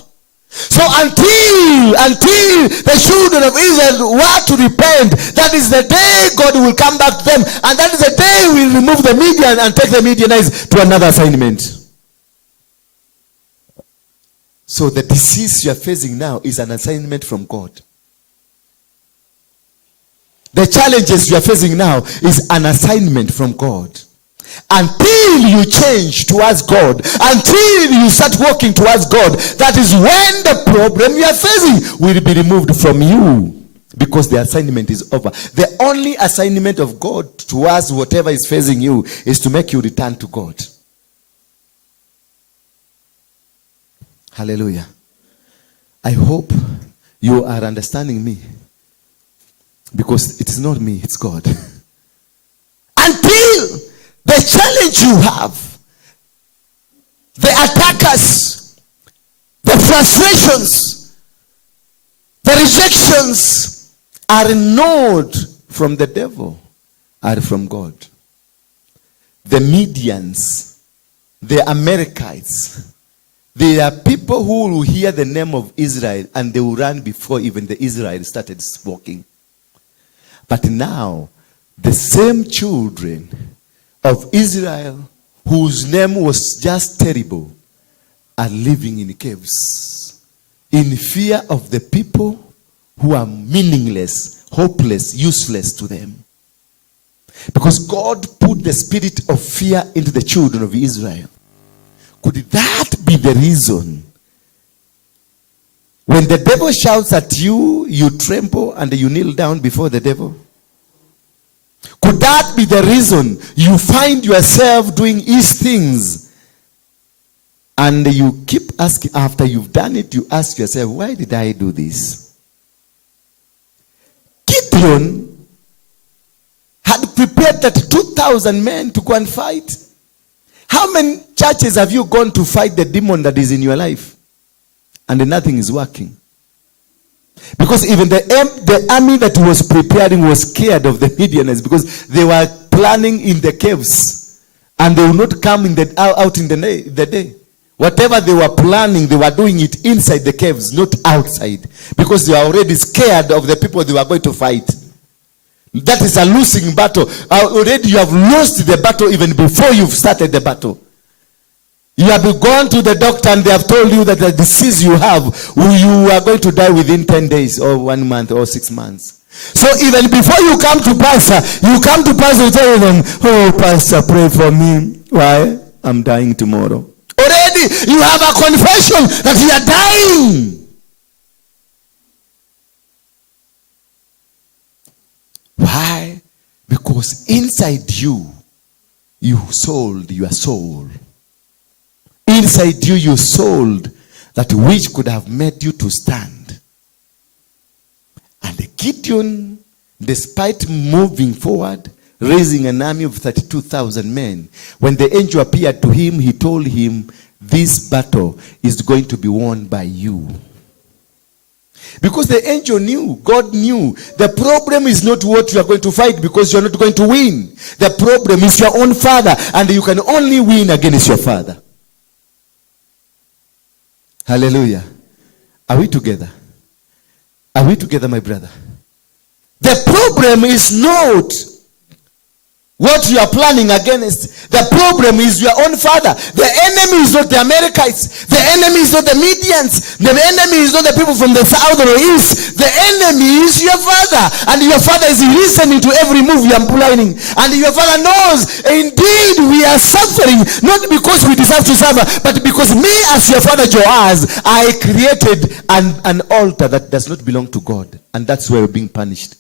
So until the children of Israel were to repent, that is the day God will come back to them. And that is the day we will remove the Midian and take the Midianites to another assignment. So the disease you are facing now is an assignment from God. The challenges you are facing now is an assignment from God. Until you change towards God, until you start walking towards God, that is when the problem you are facing will be removed from you. Because the assignment is over. The only assignment of God towards whatever is facing you is to make you return to God. Hallelujah. I hope you are understanding me. Because it is not me, it's God. Until the challenge you have, the attackers, the frustrations, the rejections are not from the devil, are from God. The Midians, the Amalekites, they are people who will hear the name of Israel and they will run before even the Israel started walking. But now, the same children of Israel, whose name was just terrible, are living in caves, in fear of the people who are meaningless, hopeless, useless to them. Because God put the spirit of fear into the children of Israel. Could that be the reason? When the devil shouts at you, you tremble and you kneel down before the devil? Could that be the reason you find yourself doing these things? And you keep asking, after you've done it, you ask yourself, why did I do this? Gideon had prepared 2,000 men to go and fight. How many churches have you gone to fight the demon that is in your life? And nothing is working. Because even the army that was preparing was scared of the Midianites, because they were planning in the caves. And they would not come out in the day. Whatever they were planning, they were doing it inside the caves, not outside. Because they were already scared of the people they were going to fight. That is a losing battle. Already you have lost the battle even before you've started the battle. You have gone to the doctor and they have told you that the disease you have, you are going to die within 10 days or 1 month or 6 months. So even before you come to pastor, you tell them, oh pastor, pray for me. Why? I'm dying tomorrow. Already you have a confession that you are dying. Why? Because inside you sold your soul. Inside you sold that which could have made you to stand. And Gideon, despite moving forward, raising an army of 32,000 men, when the angel appeared to him, he told him this battle is going to be won by you. Because the angel knew, God knew, the problem is not what you are going to fight because you are not going to win. The problem is your own father, and you can only win against your father. Hallelujah. Are we together? Are we together, my brother? The problem is not what you are planning against. The problem is your own father. The enemy is not the Amalekites. The enemy is not the Medians. The enemy is not the people from the south or east. The enemy is your father. And your father is listening to every move you are planning. And your father knows, indeed, we are suffering, not because we deserve to suffer, but because me as your father Joaz, I created an altar that does not belong to God. And that's why we're being punished.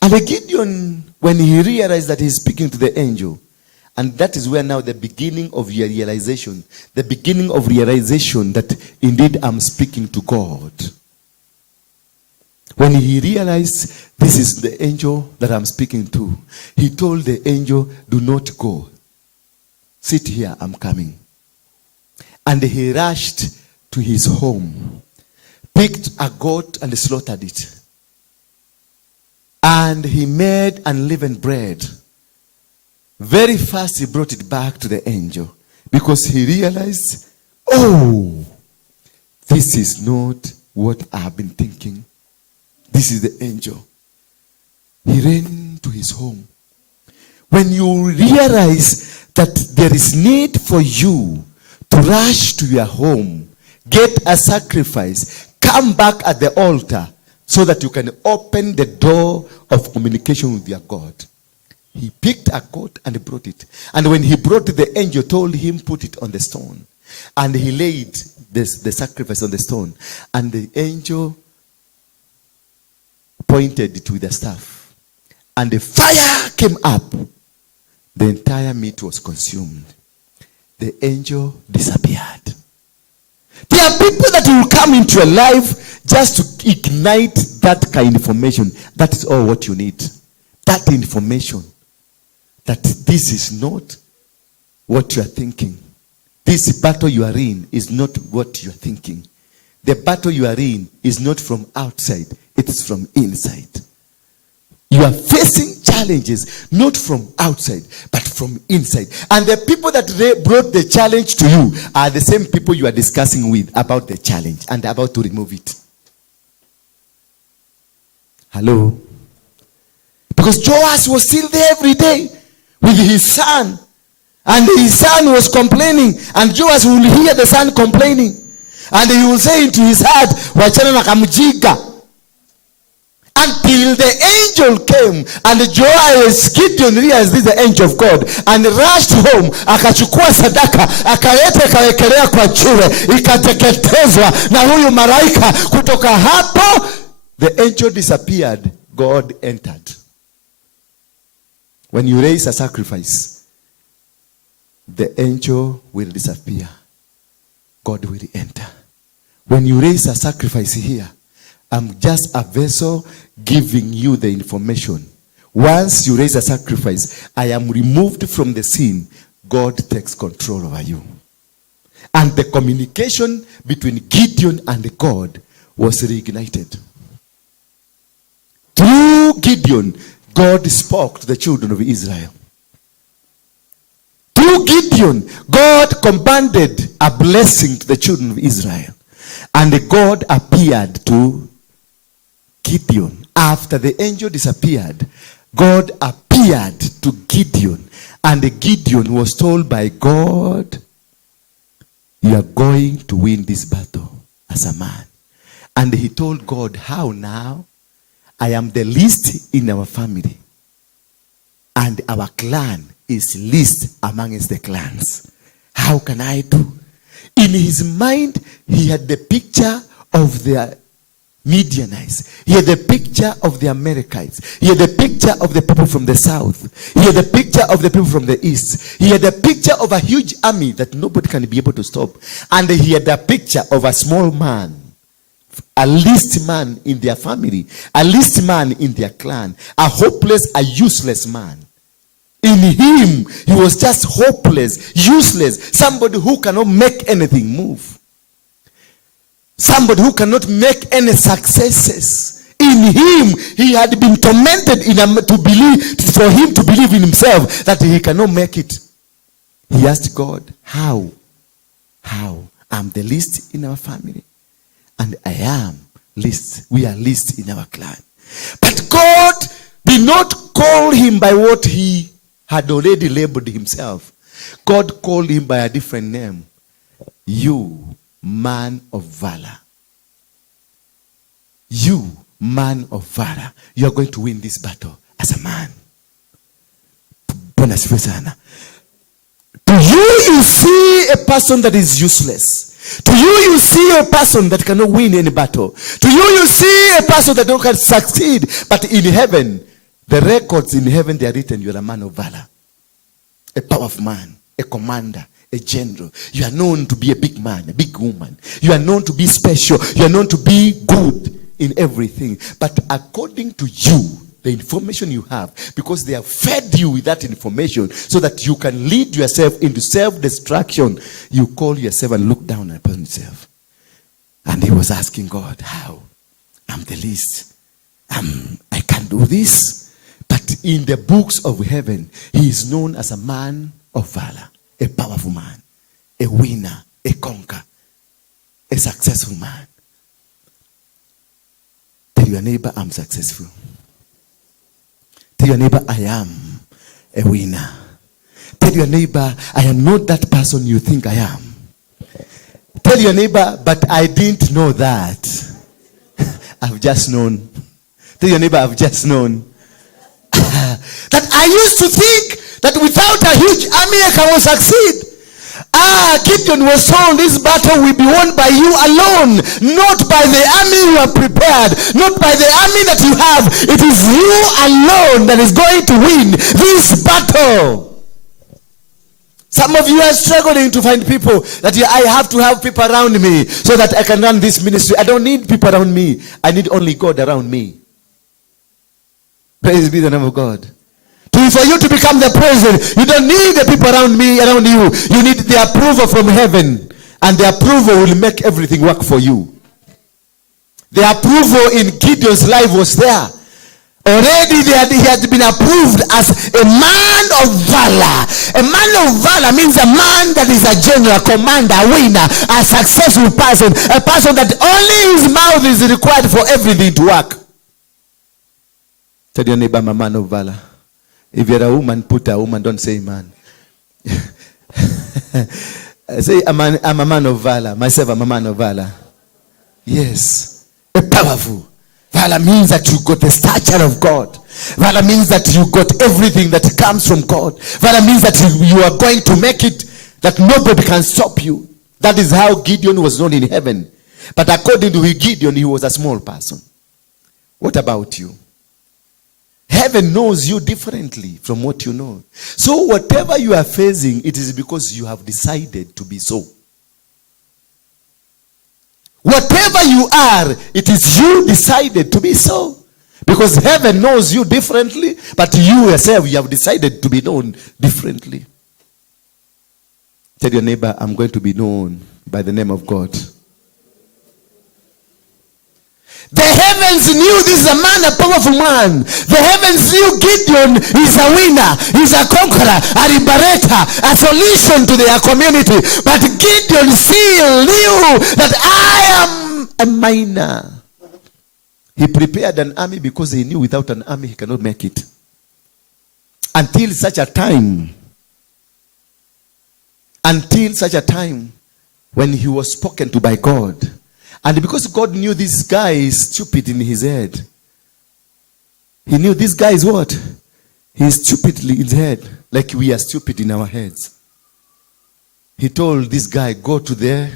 And Gideon, when he realized that he's speaking to the angel, and that is where now the beginning of your realization, the beginning of realization that indeed I'm speaking to God. When he realized this is the angel that I'm speaking to, he told the angel, do not go. Sit here, I'm coming. And he rushed to his home, picked a goat and slaughtered it. And he made unleavened bread. Very fast he brought it back to the angel, because he realized, oh, this is not what I have been thinking. This is the angel. He ran to his home. When you realize that there is need for you to rush to your home, get a sacrifice, come back at the altar, so that you can open the door of communication with your God. He picked a goat and brought it. And when he brought it, the angel told him, put it on the stone. And he laid the sacrifice on the stone. And the angel pointed it with the staff. And the fire came up. The entire meat was consumed. The angel disappeared. There are people that will come into your life just to ignite that kind of information. That is all what you need. That information. That this is not what you are thinking. This battle you are in is not what you are thinking. The battle you are in is not from outside. It is from inside. You are facing challenges not from outside, but from inside. And the people that brought the challenge to you are the same people you are discussing with about the challenge and about to remove it. Hello? Because Joas was still there every day with his son. And his son was complaining. And Joas will hear the son complaining. And he will say into his heart, wachana na kamjiga. Until the angel came, and Joas, Gideon realized this is the angel of God, and rushed home, akachukua sadaka, akaleta kawekelea kwa jiwe, ikateketezwa na huyu malaika. Kutoka hapo, the angel disappeared, God entered. When you raise a sacrifice, the angel will disappear, God will enter. When you raise a sacrifice here, I'm just a vessel giving you the information. Once you raise a sacrifice, I am removed from the scene. God takes control over you. And the communication between Gideon and God was reignited. Through Gideon, God spoke to the children of Israel. Through Gideon, God commanded a blessing to the children of Israel. And God appeared to Gideon. After the angel disappeared, God appeared to Gideon. And Gideon was told by God, you are going to win this battle as a man. And he told God, how now? I am the least in our family. And our clan is least amongst the clans. How can I do? In his mind, he had the picture of the Midianites. He had the picture of the Amalekites. He had the picture of the people from the south. He had the picture of the people from the east. He had the picture of a huge army that nobody can be able to stop. And he had the picture of a small man, a least man in their family, a least man in their clan, a hopeless, a useless man. In him, he was just hopeless, useless, somebody who cannot make anything move. Somebody who cannot make any successes. In him, he had been tormented for him to believe in himself that he cannot make it. He asked God, how? How? I'm the least in our family. And I am least. We are least in our clan. But God did not call him by what he had already labeled himself. God called him by a different name. You, man of valor. You, man of valor. You are going to win this battle as a man. To you see a person that is useless. To you see a person that cannot win any battle. To you see a person that don't can succeed. But in heaven, the records in heaven, they are written. You are a man of valor. A powerful man. A commander. A general. You are known to be a big man. A big woman. You are known to be special. You are known to be good in everything. But according to you, the information you have, because they have fed you with that information so that you can lead yourself into self-destruction, you call yourself and look down upon yourself. And he was asking God, how? I'm the least. I can't do this. But in the books of heaven, he is known as a man of valor, a powerful man, a winner, a conqueror, a successful man. Tell your neighbor, I'm successful. Tell your neighbor, I am a winner. Tell your neighbor, I am not that person you think I am. Tell your neighbor, but I didn't know that. I've just known. Tell your neighbor, I've just known. That I used to think that without a huge army I cannot succeed. Gideon was told this battle will be won by you alone, not by the army you have prepared, not by the army that you have. It is you alone that is going to win this battle. Some of you are struggling to find people that I have to have people around me so that I can run this ministry. I don't need people around me. I need only God around me. Praise be the name of God. For you to become the president, you don't need the people around me, around you. You need the approval from heaven. And the approval will make everything work for you. The approval in Gideon's life was there. Already he had been approved as a man of valor. A man of valor means a man that is a general, commander, winner, a successful person. A person that only his mouth is required for everything to work. Tell your neighbor, I'm a man of valor. If you're a woman, put a woman, don't say man. Say, I'm a man of valor. Myself, I'm a man of valor. Yes. A powerful. Valor means that you got the stature of God. Valor means that you got everything that comes from God. Valor means that you are going to make it, that nobody can stop you. That is how Gideon was known in heaven. But according to Gideon, he was a small person. What about you? Heaven knows you differently from what you know. So whatever you are facing, it is because you have decided to be so. Whatever you are, it is you decided to be so. Because heaven knows you differently, but you yourself, you have decided to be known differently. Tell your neighbor, I'm going to be known by the name of God. The heavens knew this is a man, a powerful man. The heavens knew Gideon is a winner, he's a conqueror, a liberator, a solution to their community. But Gideon still knew that I am a minor. He prepared an army because he knew without an army he cannot make it. Until such a time when he was spoken to by God. And because God knew this guy is stupid in his head. He knew this guy is what? He is stupidly in his head. Like we are stupid in our heads. He told this guy, go to there.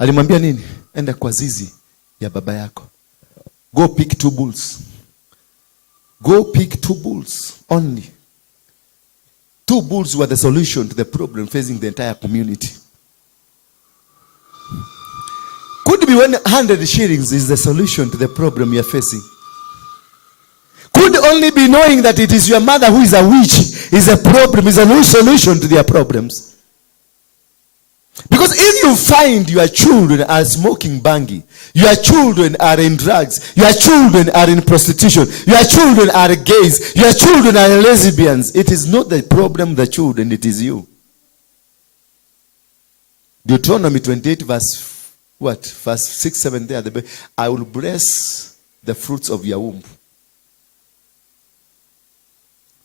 Alimwambia nini? Enda kwa zizi ya baba yako. Go pick 2 bulls. Go pick 2 bulls only. 2 bulls were the solution to the problem facing the entire community. Could be 100 shillings is the solution to the problem you're facing. could only be knowing that it is your mother who is a witch is a problem, is a new solution to their problems. Because if you find your children are smoking bangi, your children are in drugs, your children are in prostitution, your children are gays, your children are lesbians, it is not the problem the children, it is you. Deuteronomy 28 verse what? Verse 6, 7 there. I will bless the fruits of your womb.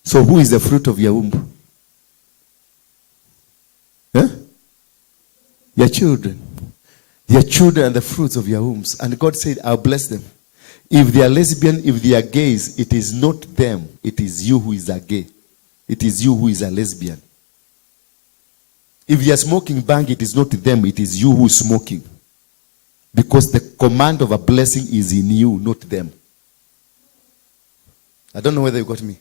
So who is the fruit of your womb? Huh? Your children. Your children are the fruits of your wombs. And God said, I'll bless them. If they are lesbian, if they are gays, it is not them. It is you who is a gay. It is you who is a lesbian. If they are smoking bang, it is not them. It is you who is smoking. Because the command of a blessing is in you, not them. I don't know whether you got me.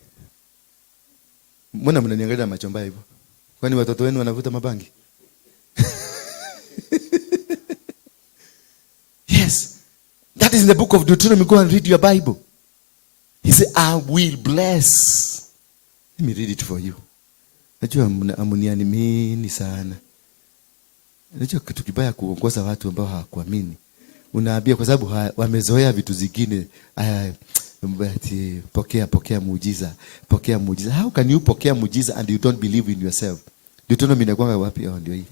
Mbona mnaniangalia macho mbaya hivyo? Kwani watoto wenu wanavuta mabangi? Yes. That is in the book of Deuteronomy. Go and read your Bible. He said, I will bless. Let me read it for you. Najua amuniamini sana. Najua kitu kibaya kuongoza watu ambao hawakuamini. Unaambia kwa sababu wamezoea vitu zingine. Pokea muujiza. Pokea muujiza. How can you pokea muujiza and you don't believe in yourself? Deuteronomy inakuwa wapi? Ndio hii.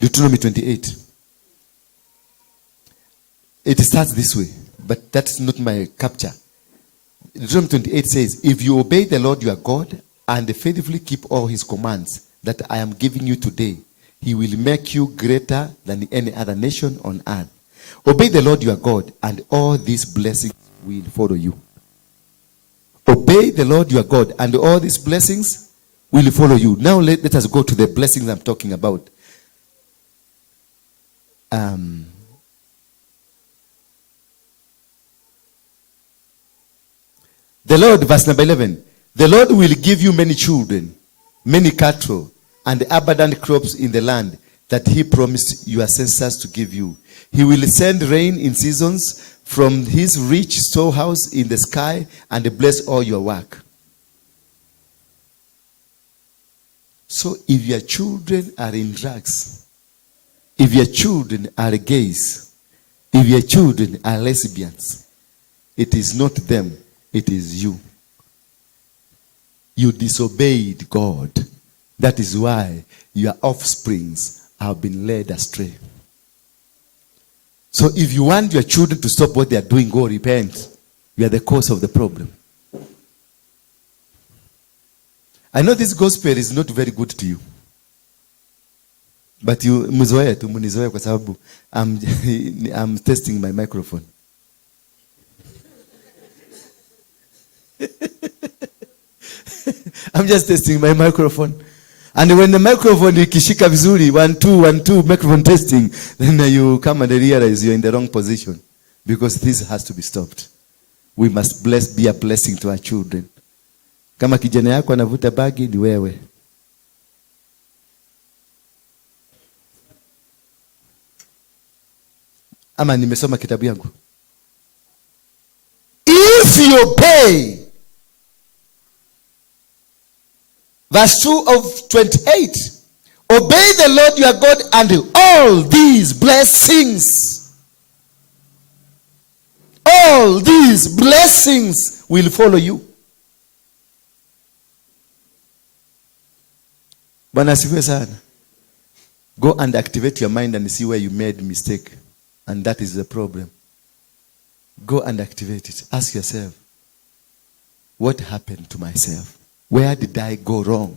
Deuteronomy 28. It starts this way, but that's not my capture. Deuteronomy 28 says, if you obey the Lord your God and faithfully keep all his commands that I am giving you today, he will make you greater than any other nation on earth. Obey the Lord your God and all these blessings will follow you. Obey the Lord your God and all these blessings will follow you. Now let us go to the blessings I'm talking about. The Lord, verse number 11, the Lord will give you many children, many cattle, and abundant crops in the land that he promised your ancestors to give you. He will send rain in seasons from his rich storehouse in the sky and bless all your work. So if your children are in drugs, if your children are gays, if your children are lesbians, it is not them, it is you. You disobeyed God. That is why your offsprings have been led astray. So if you want your children to stop what they are doing, go repent. You are the cause of the problem. I know this gospel is not very good to you. But you mzoea tu munizoea kwa sababu I'm testing my microphone. I'm just testing my microphone. And when the microphone ikishika vizuri, 1 2 1 2 microphone testing, then you come and realize you're in the wrong position because this has to be stopped. We must be a blessing to our children. Kama kijana yako anavuta bagi ni wewe. Ama nimesoma kitabu yangu. If you obey, verse 2 of 28, obey the Lord your God and all these blessings will follow you. Bwana asifiwe sana. Go and activate your mind and see where you made mistake. And that is the problem. Go and activate it. Ask yourself, what happened to myself? Where did I go wrong?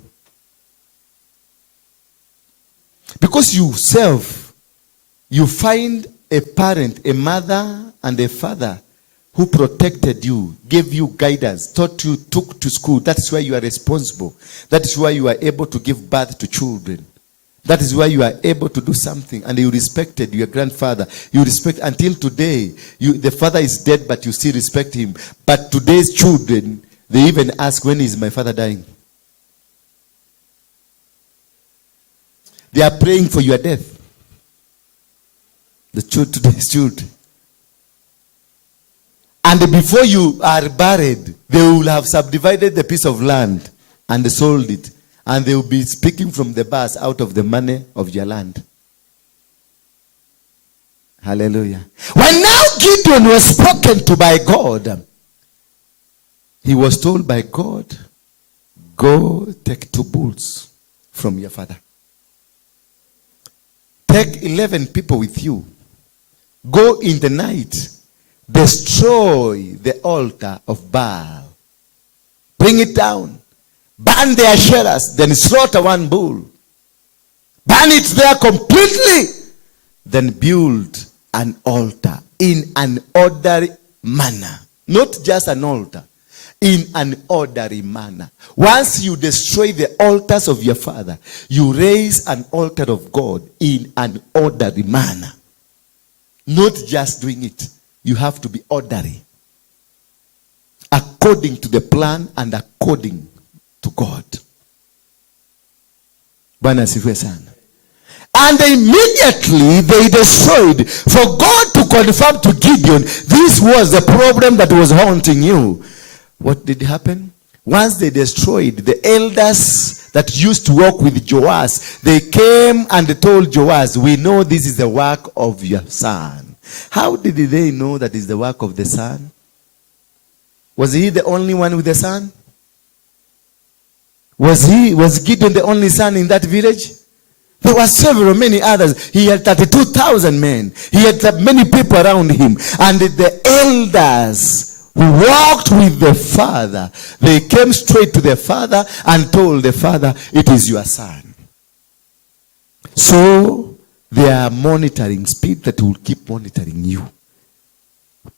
Because you find a parent, a mother and a father who protected you, gave you guidance, taught you, took to school. That's why you are responsible. That is why you are able to give birth to children. That is why you are able to do something, and you respected your grandfather. You respect until today. The father is dead, but you still respect him. But today's children, they even ask, when is my father dying? They are praying for your death. The truth today is truth. And before you are buried, they will have subdivided the piece of land and sold it. And they will be speaking from the bars out of the money of your land. Hallelujah. When now Gideon was spoken to by God, he was told by God, go take 2 bulls from your father. Take 11 people with you. Go in the night. Destroy the altar of Baal. Bring it down. Burn their Asherahs. Then slaughter 1 bull. Burn it there completely. Then build an altar in an orderly manner. Not just an altar. In an orderly manner. Once you destroy the altars of your father, you raise an altar of God in an orderly manner. Not just doing it. You have to be orderly. According to the plan and according to God. Bwana asifiwe sana. And immediately they destroyed. For God to confirm to Gideon, this was the problem that was haunting you. What did happen? Once they destroyed, the elders that used to work with Joash, they came and told Joash, we know this is the work of your son. How did they know that is the work of the son? Was he the only one with the son? Was Gideon the only son in that village? There were many others. He had 32,000 men. He had many people around him. And the elders who walked with the father, they came straight to the father and told the father, it is your son. So they are monitoring spirit that will keep monitoring you.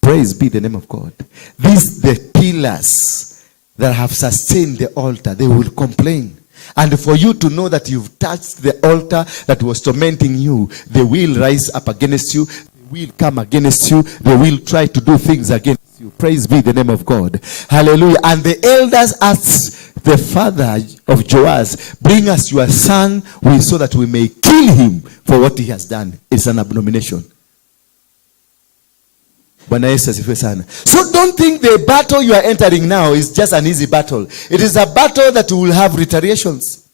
Praise be the name of God. These the pillars that have sustained the altar, they will complain. And for you to know that you've touched the altar that was tormenting you, they will rise up against you. They will come against you. They will try to do things against you. Praise be the name of God. Hallelujah. And the elders asked the father of Joash, bring us your son so that we may kill him for what he has done. It's an abomination. So don't think the battle you are entering now is just an easy battle. It is a battle that will have retaliations.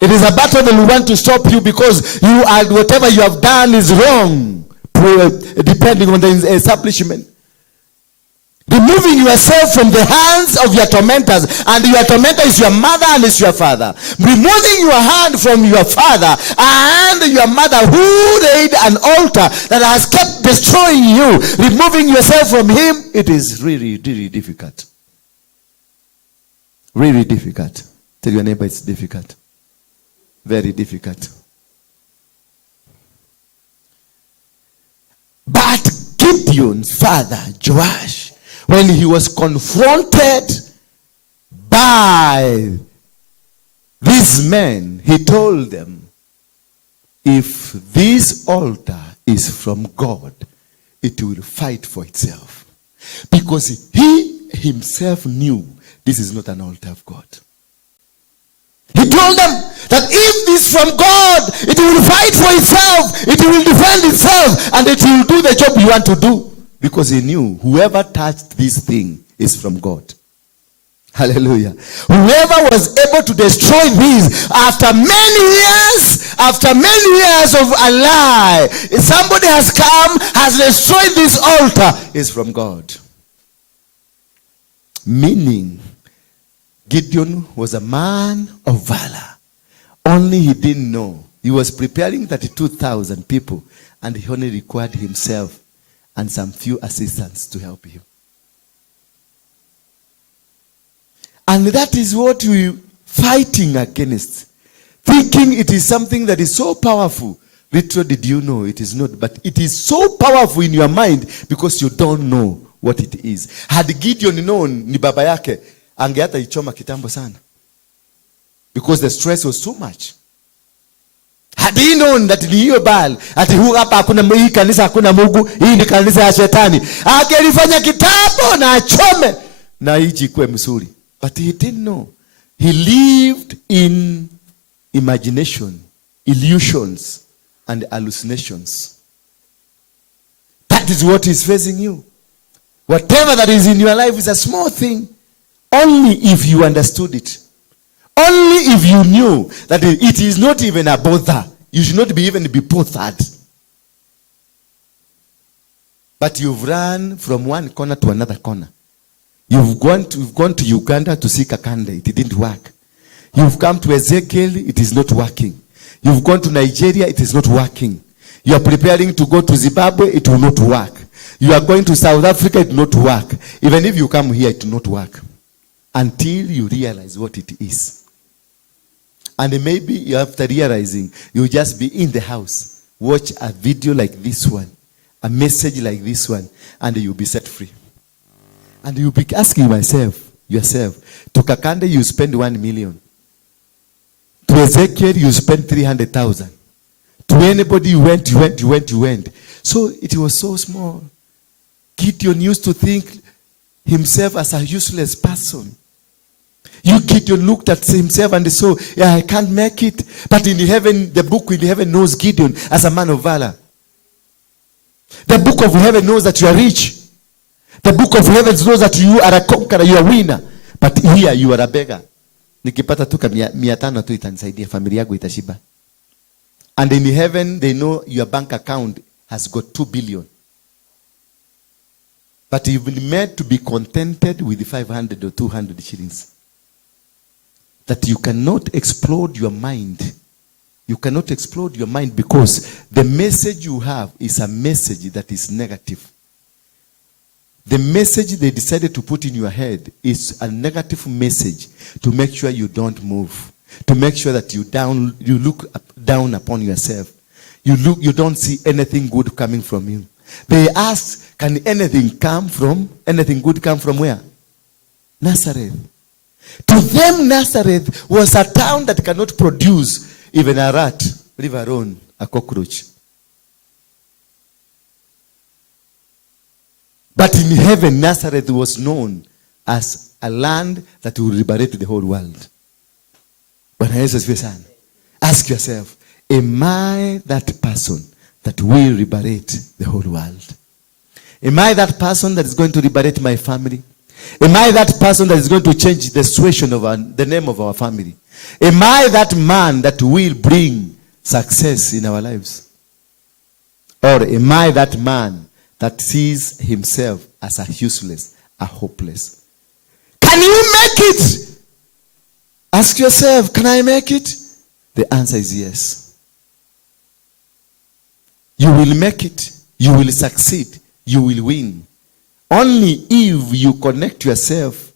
It is a battle that will want to stop you because you are, whatever you have done is wrong, depending on the establishment. Removing yourself from the hands of your tormentors, and your tormentor is your mother and is your father. Removing your hand from your father and your mother who laid an altar that has kept destroying you. Removing yourself from him, it is really, really difficult. Really difficult. Tell your neighbor it's difficult. Very difficult. But Gideon's father, Joash, when he was confronted by these men, he told them, if this altar is from God, it will fight for itself. Because he himself knew this is not an altar of God. He told them that if this is from God, it will fight for itself, it will defend itself, and it will do the job you want to do. Because he knew whoever touched this thing is from God. Hallelujah. Whoever was able to destroy these after many years of a lie, if somebody has come, has destroyed this altar, is from God. Meaning, Gideon was a man of valor. Only he didn't know. He was preparing 32,000 people, and he only required himself and some few assistants to help him. And that is what we're fighting against. Thinking it is something that is so powerful. Literally, did you know it is not? But it is so powerful in your mind because you don't know what it is. Had Gideon known ni baba yake, angeata ichoma kitambo sana. Because the stress was too much. Had he known that ni hiyo Baal, ati huu hapa hakuna hii kanisa hakuna Mungu, hii ni kanisa ya shetani, angelifanya kitambo na achome na hiji kwe mzuri. But he didn't know. He lived in imagination, illusions, and hallucinations. That is what is facing you. Whatever that is in your life is a small thing. Only if you understood it. Only if you knew that it is not even a bother. You should not even be bothered. But you've run from one corner to another corner. You've gone to Uganda to seek a candidate. It didn't work. You've come to Ezekiel. It is not working. You've gone to Nigeria. It is not working. You are preparing to go to Zimbabwe. It will not work. You are going to South Africa. It will not work. Even if you come here, it will not work. Until you realize what it is. And maybe after realizing, you'll just be in the house. Watch a video like this one. A message like this one. And you'll be set free. And you'll be asking yourself, to Kakande you spend 1 million. To Ezekiel you spend 300,000. To anybody you went. So it was so small. Gideon used to think himself as a useless person. Gideon looked at himself and saw, I can't make it. But in heaven, the book in heaven knows Gideon as a man of valor. The book of heaven knows that you are rich. The book of heaven knows that you are a conqueror, you are a winner. But here you are a beggar. Nikipata tuka 500 tu itanisaidia, familia yangu itashiba. And in heaven, they know your bank account has got 2 billion. But you've been made to be contented with 500 or 200 shillings. That you cannot explode your mind. You cannot explode your mind because the message you have is a message that is negative. The message they decided to put in your head is a negative message to make sure you don't move. To make sure that you look down upon yourself. You don't see anything good coming from you. They ask, can anything good come from where? Nazareth. To them, Nazareth was a town that cannot produce even a rat, leave alone a cockroach. But in heaven, Nazareth was known as a land that will liberate the whole world. But ask yourself, am I that person that will liberate the whole world? Am I that person that is going to liberate my family? Am I that person that is going to change the situation of the name of our family? Am I that man that will bring success in our lives? Or am I that man that sees himself as a useless, a hopeless? Can you make it? Ask yourself, can I make it? The answer is yes. You will make it. You will succeed. You will win. Only if you connect yourself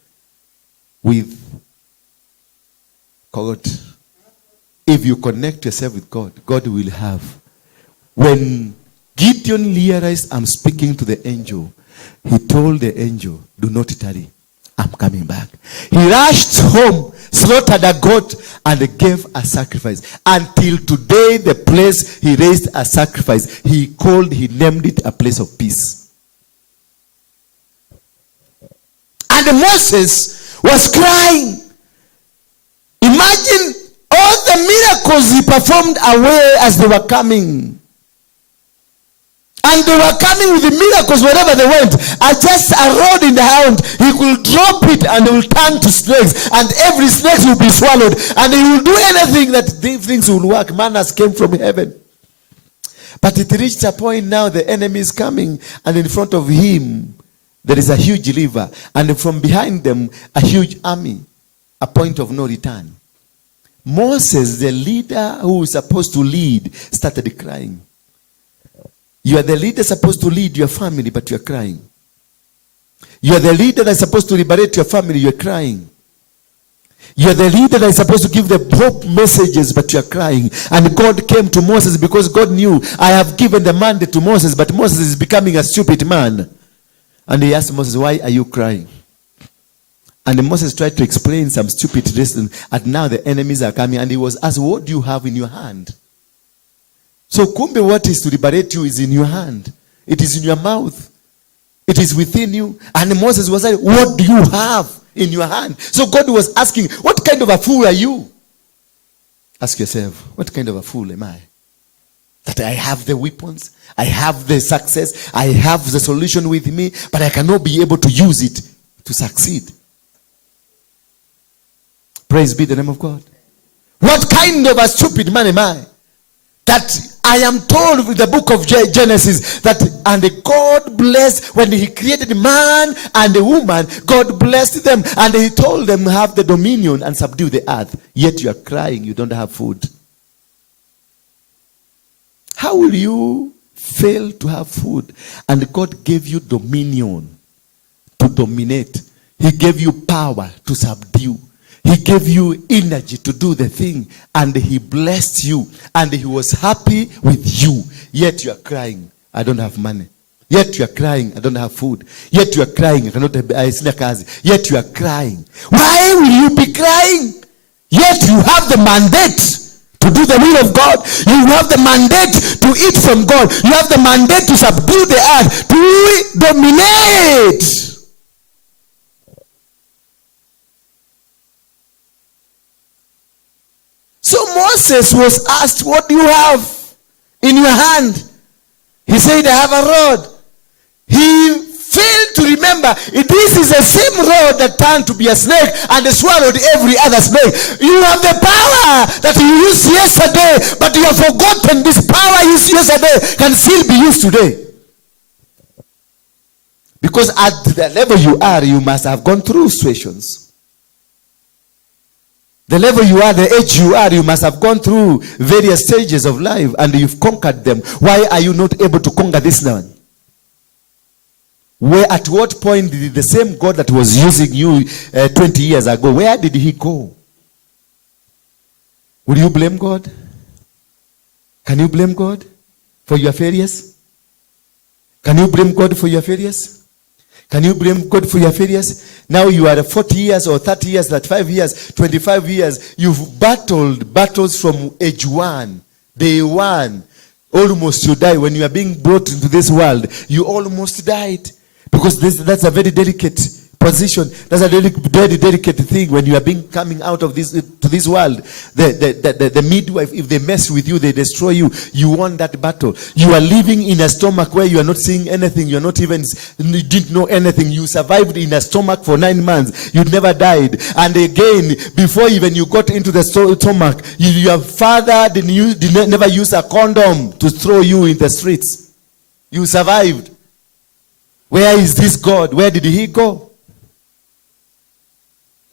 with God. If you connect yourself with God, God will have. When Gideon realized I'm speaking to the angel, he told the angel, do not tarry. I'm coming back. He rushed home, slaughtered a goat, and gave a sacrifice. Until today, the place he raised a sacrifice, he named it a place of peace. And Moses was crying. Imagine all the miracles he performed away as they were coming. And they were coming with the miracles wherever they went. And just a rod in the hand, he could drop it and it will turn to snakes. And every snake will be swallowed. And he will do anything that things will work. Manna came from heaven. But it reached a point now the enemy is coming. And in front of him, there is a huge river. And from behind them, a huge army. A point of no return. Moses, the leader who was supposed to lead, started crying. You are the leader supposed to lead your family, but you are crying. You are the leader that is supposed to liberate your family, you are crying. You are the leader that is supposed to give the hope messages, but you are crying. And God came to Moses because God knew, I have given the mandate to Moses, but Moses is becoming a stupid man. And he asked Moses, why are you crying? And Moses tried to explain some stupid reason. And now the enemies are coming. And he was asked, what do you have in your hand? So kumbe, what is to liberate you is in your hand. It is in your mouth. It is within you. And Moses was like, what do you have in your hand? So God was asking, what kind of a fool are you? Ask yourself, what kind of a fool am I? That I have the weapons, I have the success, I have the solution with me, but I cannot be able to use it to succeed. Praise be the name of God. What kind of a stupid man am I? That I am told with the book of Genesis that, and God blessed, when he created man and the woman, God blessed them and he told them, have the dominion and subdue the earth. Yet you are crying, you don't have food. How will you fail to have food? And God gave you dominion to dominate. He gave you power to subdue. He gave you energy to do the thing, and he blessed you, and he was happy with you. Yet you are crying, I don't have money. Yet you are crying, I don't have food. Yet you are crying, I cannot sina kazi. Yet you are crying. Why will you be crying? Yet you have the mandate to do the will of God. You have the mandate to eat from God. You have the mandate to subdue the earth, to dominate. So Moses was asked, what do you have in your hand? He said, I have a rod. He failed to remember, this is the same rod that turned to be a snake and swallowed every other snake. You have the power that you used yesterday, but you have forgotten this power used yesterday can still be used today. Because at the level you are, you must have gone through situations. The level you are, the age you are, you must have gone through various stages of life and you've conquered them. Why are you not able to conquer this now? Where, at what point did the same God that was using you 20 years ago, where did he go? Will you blame God? Can you blame God for your failures? Can you blame God for your failures? Can you blame God for your failures? Now you are 40 years or 30 years, 35 years, 25 years. You've battled battles from age 1, day 1. Almost you die. When you are being brought into this world, you almost died. Because that's a very delicate position. That's a very delicate thing when you are coming out of this to this world. The midwife, if they mess with you, they destroy you. You won that battle. You are living in a stomach where you are not seeing anything. You are not even, you didn't know anything. You survived in a stomach for 9 months. You never died. And again, before even you got into the stomach, your father never use a condom to throw you in the streets. You survived. Where is this God? Where did he go?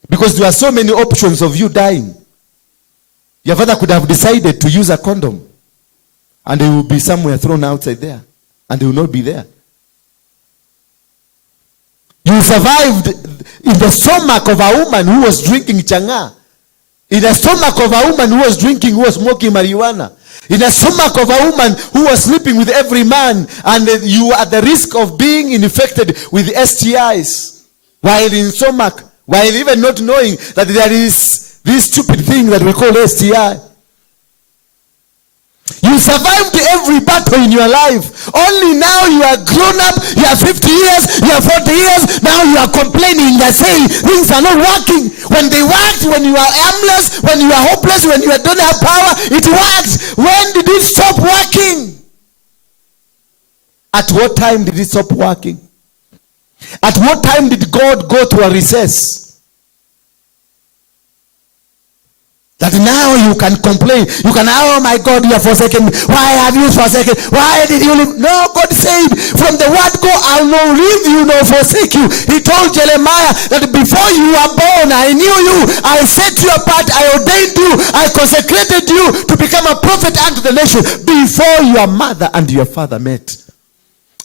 Because there are so many options of you dying. Your father could have decided to use a condom. And he will be somewhere thrown outside there. And he will not be there. You survived in the stomach of a woman who was drinking changa. In the stomach of a woman who was smoking marijuana. In the stomach of a woman who was sleeping with every man. And you are at the risk of being infected with STIs. While in stomach. While even not knowing that there is this stupid thing that we call STI. You survived every battle in your life. Only now you are grown up, you are 50 years, you are 40 years, now you are complaining, you are saying things are not working. When they worked, when you are aimless, when you are hopeless, when you don't have power, it works. When did it stop working? At what time did it stop working? At what time did God go to a recess? That now you can complain. You can, oh my God, you have forsaken me. Why have you forsaken? Why did you leave? No, God said, from the word go, I'll not leave you nor forsake you. He told Jeremiah that before you were born, I knew you. I set you apart. I ordained you. I consecrated you to become a prophet unto the nation before your mother and your father met.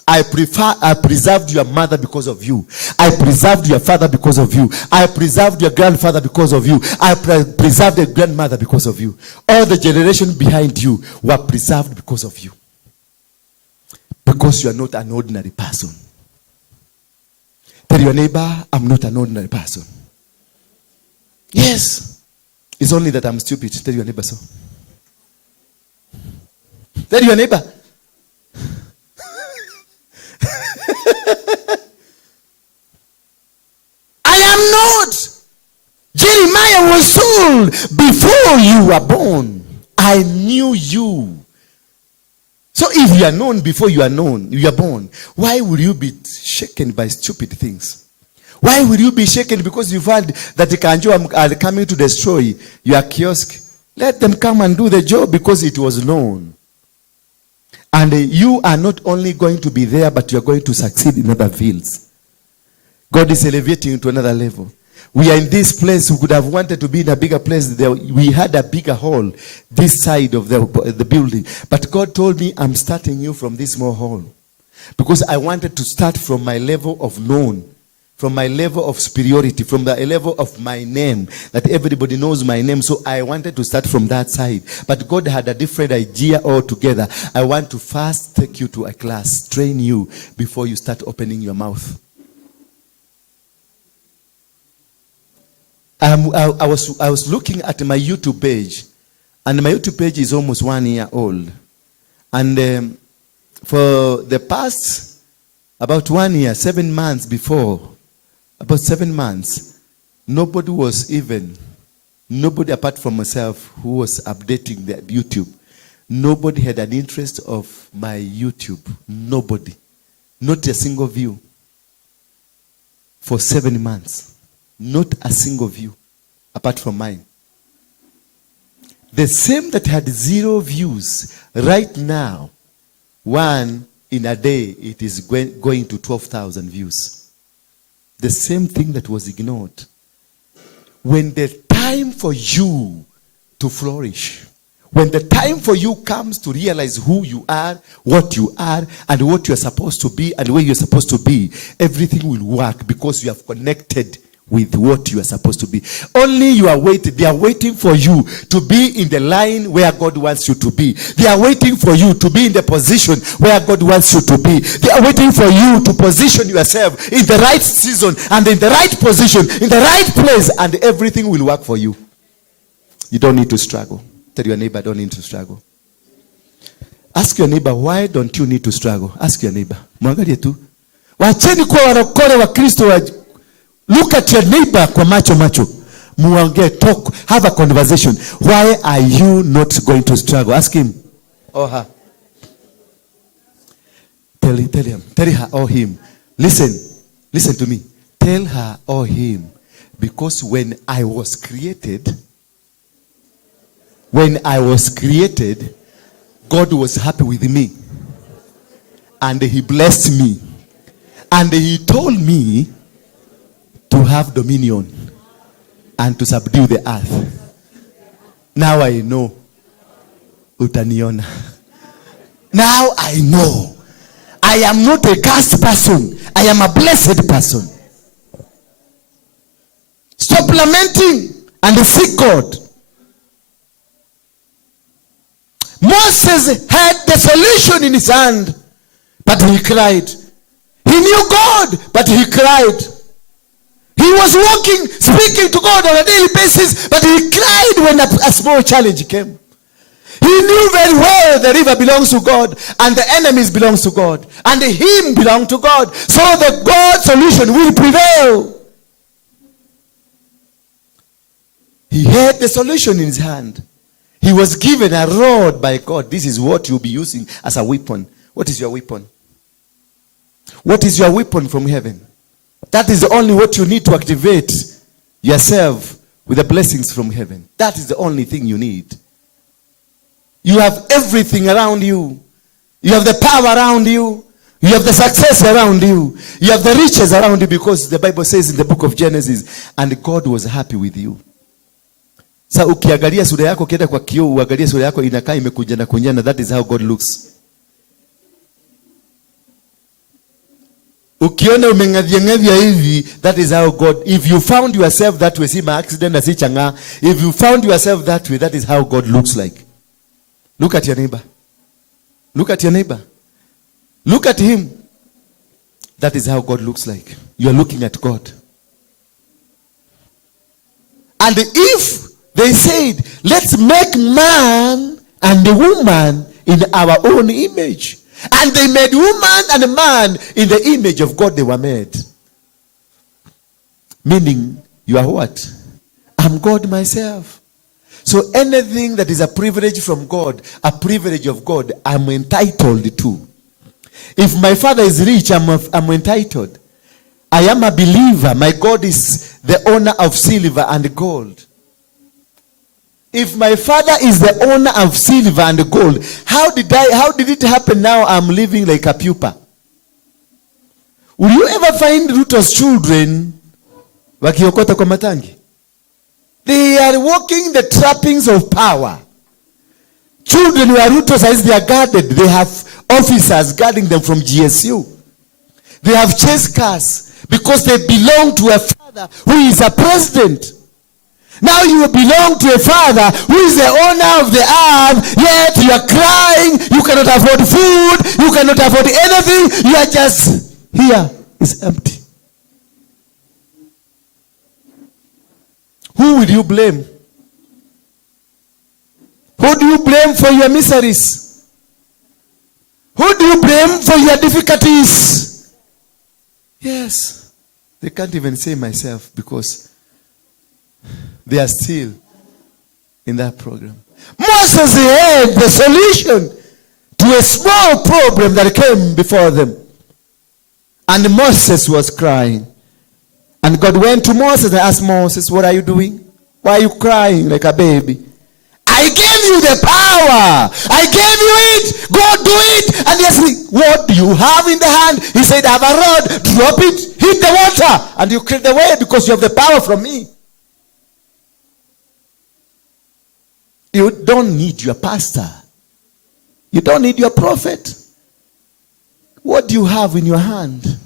I preserved your mother because of you. I preserved your father because of you. I preserved your grandfather because of you. I preserved your grandmother because of you. All the generation behind you were preserved because of you. Because you are not an ordinary person. Tell your neighbor, I'm not an ordinary person. Yes. It's only that I'm stupid. Tell your neighbor so. Tell your neighbor. I am not. Jeremiah was told, before you were born, I knew you. So if you are known before you are known, you are born, why will you be shaken by stupid things? Why will you be shaken because you've heard that the Kanjo are coming to destroy your kiosk? Let them come and do the job because it was known. And you are not only going to be there, but you are going to succeed in other fields. God is elevating to another level. We are in this place. We could have wanted to be in a bigger place. We had a bigger hall this side of the building. But God told me, I'm starting you from this small hall. Because I wanted to start from my level of known, from my level of superiority, from the level of my name, that everybody knows my name. So I wanted to start from that side. But God had a different idea altogether. I want to first take you to a class, train you before you start opening your mouth. I was looking at my YouTube page, and my YouTube page is almost 1 year old. And for the past about 1 year, 7 months before, about 7 months, nobody apart from myself who was updating the YouTube, nobody had an interest of my YouTube. Nobody. Not a single view. For 7 months. Not a single view, apart from mine. The same that had 0 views, right now, one in a day, it is going to 12,000 views. The same thing that was ignored. When the time for you to flourish, when the time for you comes to realize who you are, what you are, and what you are supposed to be, and where you are supposed to be, everything will work because you have connected with what you are supposed to be. Only you are waiting. They are waiting for you to be in the line where God wants you to be. They are waiting for you to be in the position where God wants you to be. They are waiting for you to position yourself in the right season and in the right position, in the right place, and everything will work for you. You don't need to struggle. Tell your neighbor, don't need to struggle. Ask your neighbor, why don't you need to struggle? Ask your neighbor. Mwangalie tu. Wacheni kuwa warokore wa Kristo wa. Look at your neighbor kwa macho. Muongee, talk, have a conversation. Why are you not going to struggle? Ask him or her. Tell him, tell her or him. Listen to me. Tell her or him. Because when I was created, God was happy with me. And he blessed me. And he told me to have dominion and to subdue the earth. Now I know. Utaniona. Now I know. I am not a cursed person. I am a blessed person. Stop lamenting and seek God. Moses had the solution in his hand, but he cried. He knew God, but he cried. He was walking, speaking to God on a daily basis, but he cried when a small challenge came. He knew very well the river belongs to God, and the enemies belongs to God, and the him belong to God. So the God solution will prevail. He had the solution in his hand. He was given a rod by God. This is what you'll be using as a weapon. What is your weapon? What is your weapon from heaven? That is only what you need to activate yourself with the blessings from heaven. That is the only thing you need. You have everything around you. You have the power around you. You have the success around you. You have the riches around you, because the Bible says in the book of Genesis, and God was happy with you. Sa ukiangalia sura yako, kienda kwa kioo uangalie sura yako inakaa imekunjana kunjana, that is how God looks. Ukiona umengadhiangadhia hivi, that is how God, if you found yourself that way, si ma accident na si changa, if you found yourself that way, that is how God looks like. Look at your neighbor. Look at your neighbor. Look at him. That is how God looks like. You are looking at God. And if they said, let's make man and the woman in our own image. And they made woman and man in the image of God they were made. Meaning, you are what? I'm God myself. So anything that is a privilege from God, a privilege of God, I'm entitled to. If my father is rich, I'm entitled. I am a believer. My God is the owner of silver and gold. If my father is the owner of silver and gold, how did it happen now I'm living like a pupa? Will you ever find Ruto's children wakiokota kwa matangi? They are walking the trappings of power. Children who are Ruto's, as they are guarded, they have officers guarding them from GSU. They have chase cars because they belong to a father who is a president. Now you belong to a father who is the owner of the earth, yet you are crying, you cannot afford food, you cannot afford anything, you are just here, it's empty. Who will you blame? Who do you blame for your miseries? Who do you blame for your difficulties? Yes, they can't even say myself because they are still in that program. Moses had the solution to a small problem that came before them. And Moses was crying. And God went to Moses and asked Moses, what are you doing? Why are you crying like a baby? I gave you the power. I gave you it. Go do it. And he asked me, what do you have in the hand? He said, I have a rod. Drop it. Hit the water. And you clear the way because you have the power from me. You don't need your pastor. You don't need your prophet. What do you have in your hand?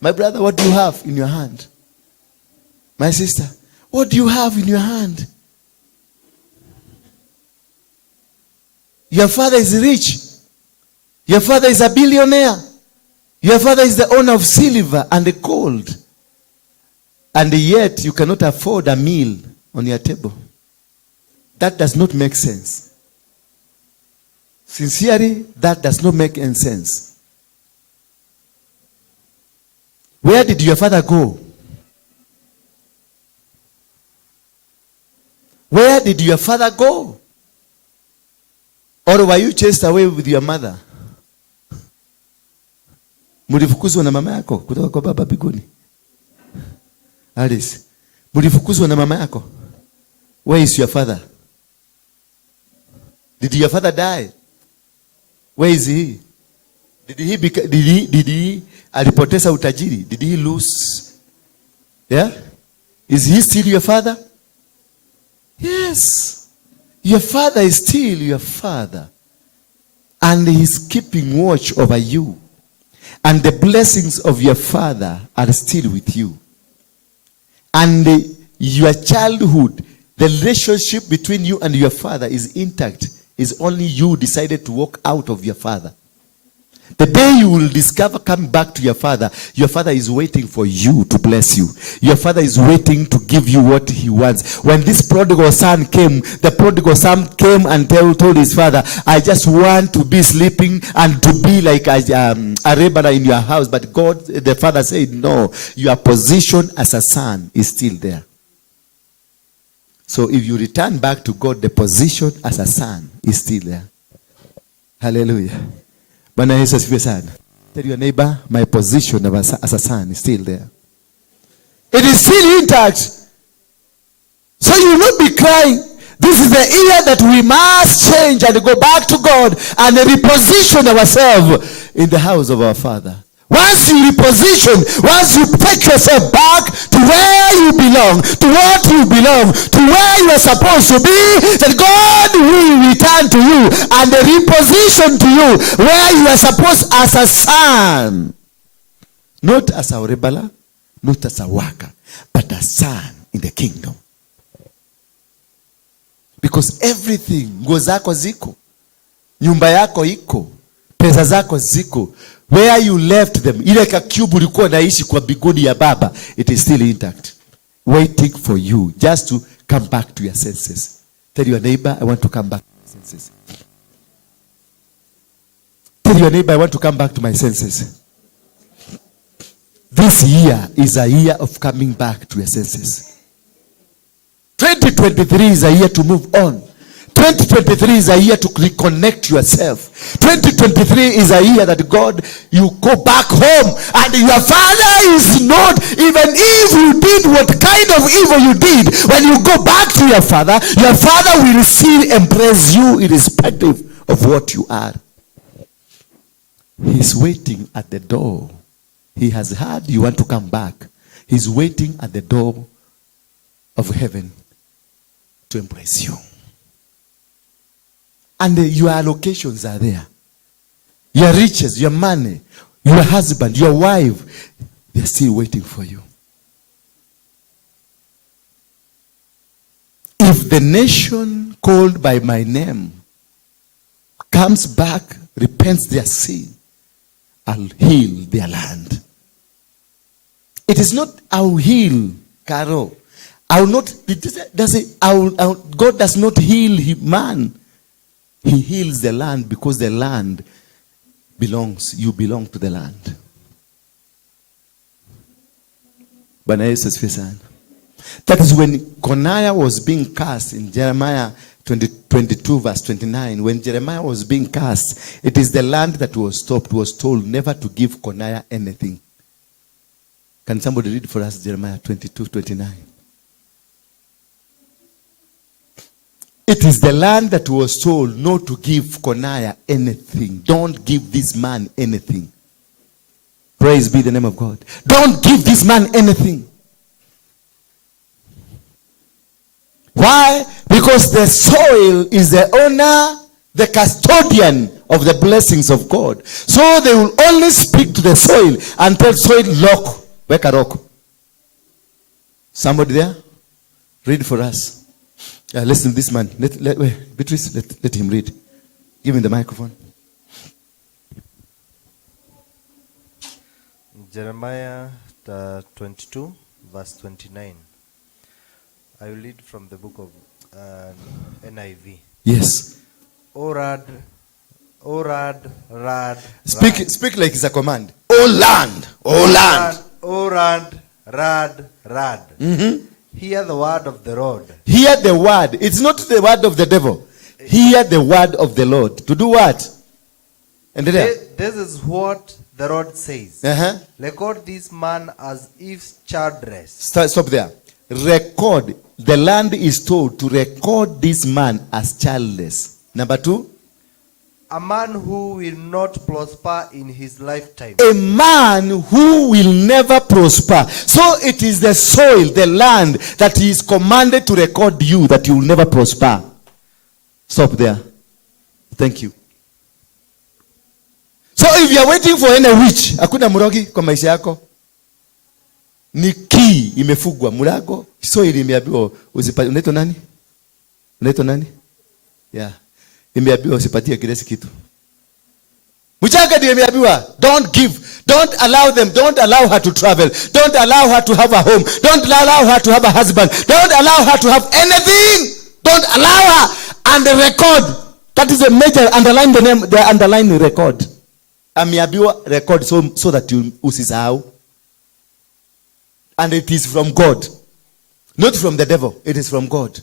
My brother, what do you have in your hand? My sister, what do you have in your hand? Your father is rich. Your father is a billionaire. Your father is the owner of silver and gold. And yet you cannot afford a meal on your table. That does not make sense. Sincerely, that does not make any sense. Where did your father go? Where did your father go? Or were you chased away with your mother? Mulifukuzwa na mama yako kutoka kwa baba biguni. Alice, mulifukuzwa na mama yako. Where is your father? Did your father die? Where is he? Did he alipoteza utajiri? Did he lose? Yeah? Is he still your father? Yes. Your father is still your father. And he's keeping watch over you. And the blessings of your father are still with you. And your childhood, the relationship between you and your father is intact. It's only you decided to walk out of your father. The day you will discover coming back to your father is waiting for you to bless you. Your father is waiting to give you what he wants. When this prodigal son came, the prodigal son came and told his father, I just want to be sleeping and to be like a rebel in your house. But God, the father said, no, your position as a son is still there. So if you return back to God, the position as a son is still there. Hallelujah. Bwana Yesu asifiwe sana. Tell your neighbor, my position as a son is still there. It is still intact. So you will not be crying. This is the year that we must change and go back to God and reposition ourselves in the house of our Father. Once you reposition, once you take yourself back to where you belong, to what you belong, to where you are supposed to be, that God will return to you and reposition to you where you are supposed as a son. Not as a rebel, not as a worker, but a son in the kingdom. Because everything, nguo zako ziko, nyumba yako iko, pesa zako ziko, where you left them, ile kakiubu ulikuwa naishi kwa biguni ya baba, it is still intact, waiting for you just to come back to your senses. Tell your neighbor, I want to come back to my senses. Tell your neighbor, I want to come back to my senses. This year is a year of coming back to your senses. 2023 is a year to move on. 2023 is a year to reconnect yourself. 2023 is a year that God, you go back home and your father is not, even if you did what kind of evil you did, when you go back to your father will still embrace you irrespective of what you are. He's waiting at the door. He has heard you want to come back. He's waiting at the door of heaven to embrace you. And your allocations are there. Your riches, your money, your husband, your wife, they're still waiting for you. If the nation called by my name comes back, repents their sin, I'll heal their land. It is not I'll heal, Carol. I will not. God does not heal man. He heals the land because the land belongs. You belong to the land. That is when Coniah was being cast in Jeremiah 22 verse 29. When Jeremiah was being cast, it is the land that was stopped, was told never to give Coniah anything. Can somebody read for us Jeremiah 22, 29? It is the land that was told not to give Coniah anything. Don't give this man anything. Praise be the name of God. Don't give this man anything. Why? Because the soil is the owner, the custodian of the blessings of God. So they will only speak to the soil and tell soil, lock, wake a rock. Somebody there? Read for us. Listen to this man. Beatrice, let him read. Give him the microphone. Jeremiah 22, verse 29. I will read from the book of NIV. Yes. Orad, rad. Speak like it's a command. O land, Orad, rad. Mm-hmm. Hear the word of the Lord. Hear the word. It's not the word of the devil. Hear the word of the Lord. To do what? And this is what the Lord says. Record this man as if childless. Stop there. Record. The land is told to record this man as childless. Number 2. A man who will not prosper in his lifetime. A man who will never prosper. So it is the soil, the land, that he is commanded to record you that you will never prosper. Stop there. Thank you. So if you are waiting for any witch, hakuna murogi kwa maisha yako. Ni key imefugwa murago. Soil imeambiwa usipate. Unaitwa nani? Unaitwa nani? Yeah. Imeambiwa usipatie kile kitu. Mchanga ndiye imeambiwa don't give, don't allow them, don't allow her to travel, don't allow her to have a home, don't allow her to have a husband, don't allow her to have anything, don't allow her. And the record, that is a major, underline the name, the underline record. Ameambiwa record so that you usisahau. And it is from God, not from the devil. It is from God.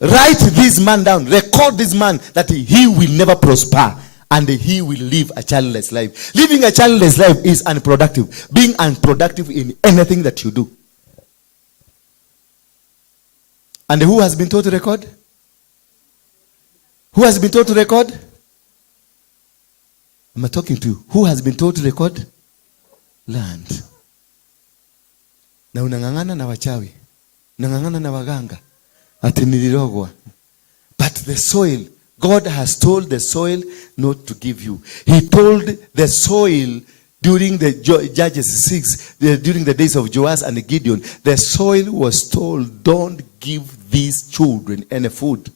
Write this man down. Record this man that he will never prosper and he will live a childless life. Living a childless life is unproductive. Being unproductive in anything that you do. And who has been told to record? Who has been told to record? Am I talking to you? Who has been told to record? Land. Na unangangana na wachawi. Unangangana na waganga. But the soil, God has told the soil not to give you. He told the soil during the Judges 6, during the days of Joas and Gideon, the soil was told, don't give these children any food.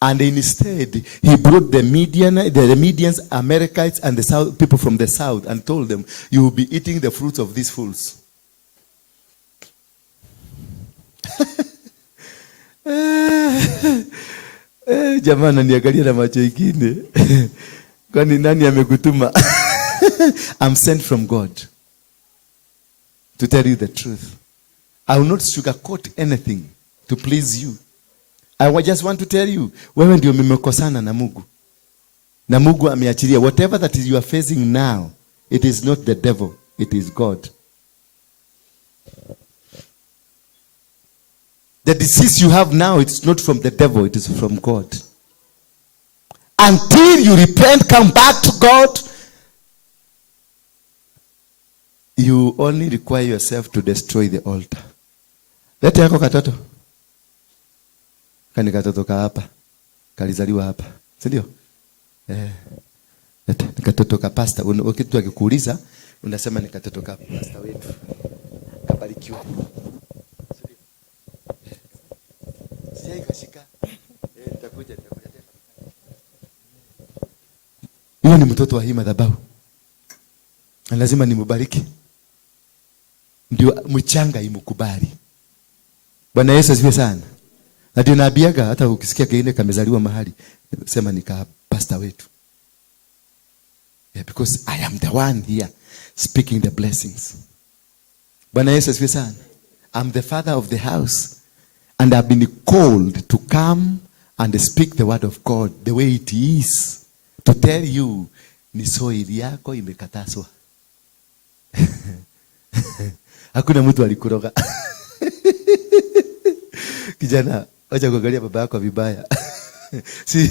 And instead, he brought the Medians, Amalekites, and the south, people from the south, and told them, you will be eating the fruits of these fools. Jamani niangalia na macho ingine. Kwani nani amekutuma? I'm sent from God to tell you the truth. I will not sugarcoat anything. to please you. I just want to tell you, wewe ndio mmekosana na Mungu. Na Mungu ameachilia. Whatever that you are facing now, it is not the devil, it is God. The disease you have now, it's not from the devil, it is from God. Until you repent, come back to God, you only require yourself to destroy the altar. Lete yako katoto. Kani katoto ka hapa. Kalizaliwa hapa. Si ndio? Lete katoto ka pastor. Ukitu akikuuliza, unasema ni katoto ka pastor wetu. Kabarikiwa. Sijai kashika. Nitakuja. Huyo ni mtoto wa hii madhabahu. Lazima nimubariki. Ndio mchanga imukubali. Bwana Yesu asifiwe sana. Na ndio naambiaga hata ukisikia kingine kamezaliwa mahali, sema nika pastor wetu. Yeah, because I am the one here speaking the blessings. Bwana Yesu asifiwe sana. I'm the father of the house and I've been called to come and speak the word of God the way it is. To tell you ni soili yako imekataswa. Hakuna mtu alikuroga. Kijana, acha kuangalia baba yako vibaya. Si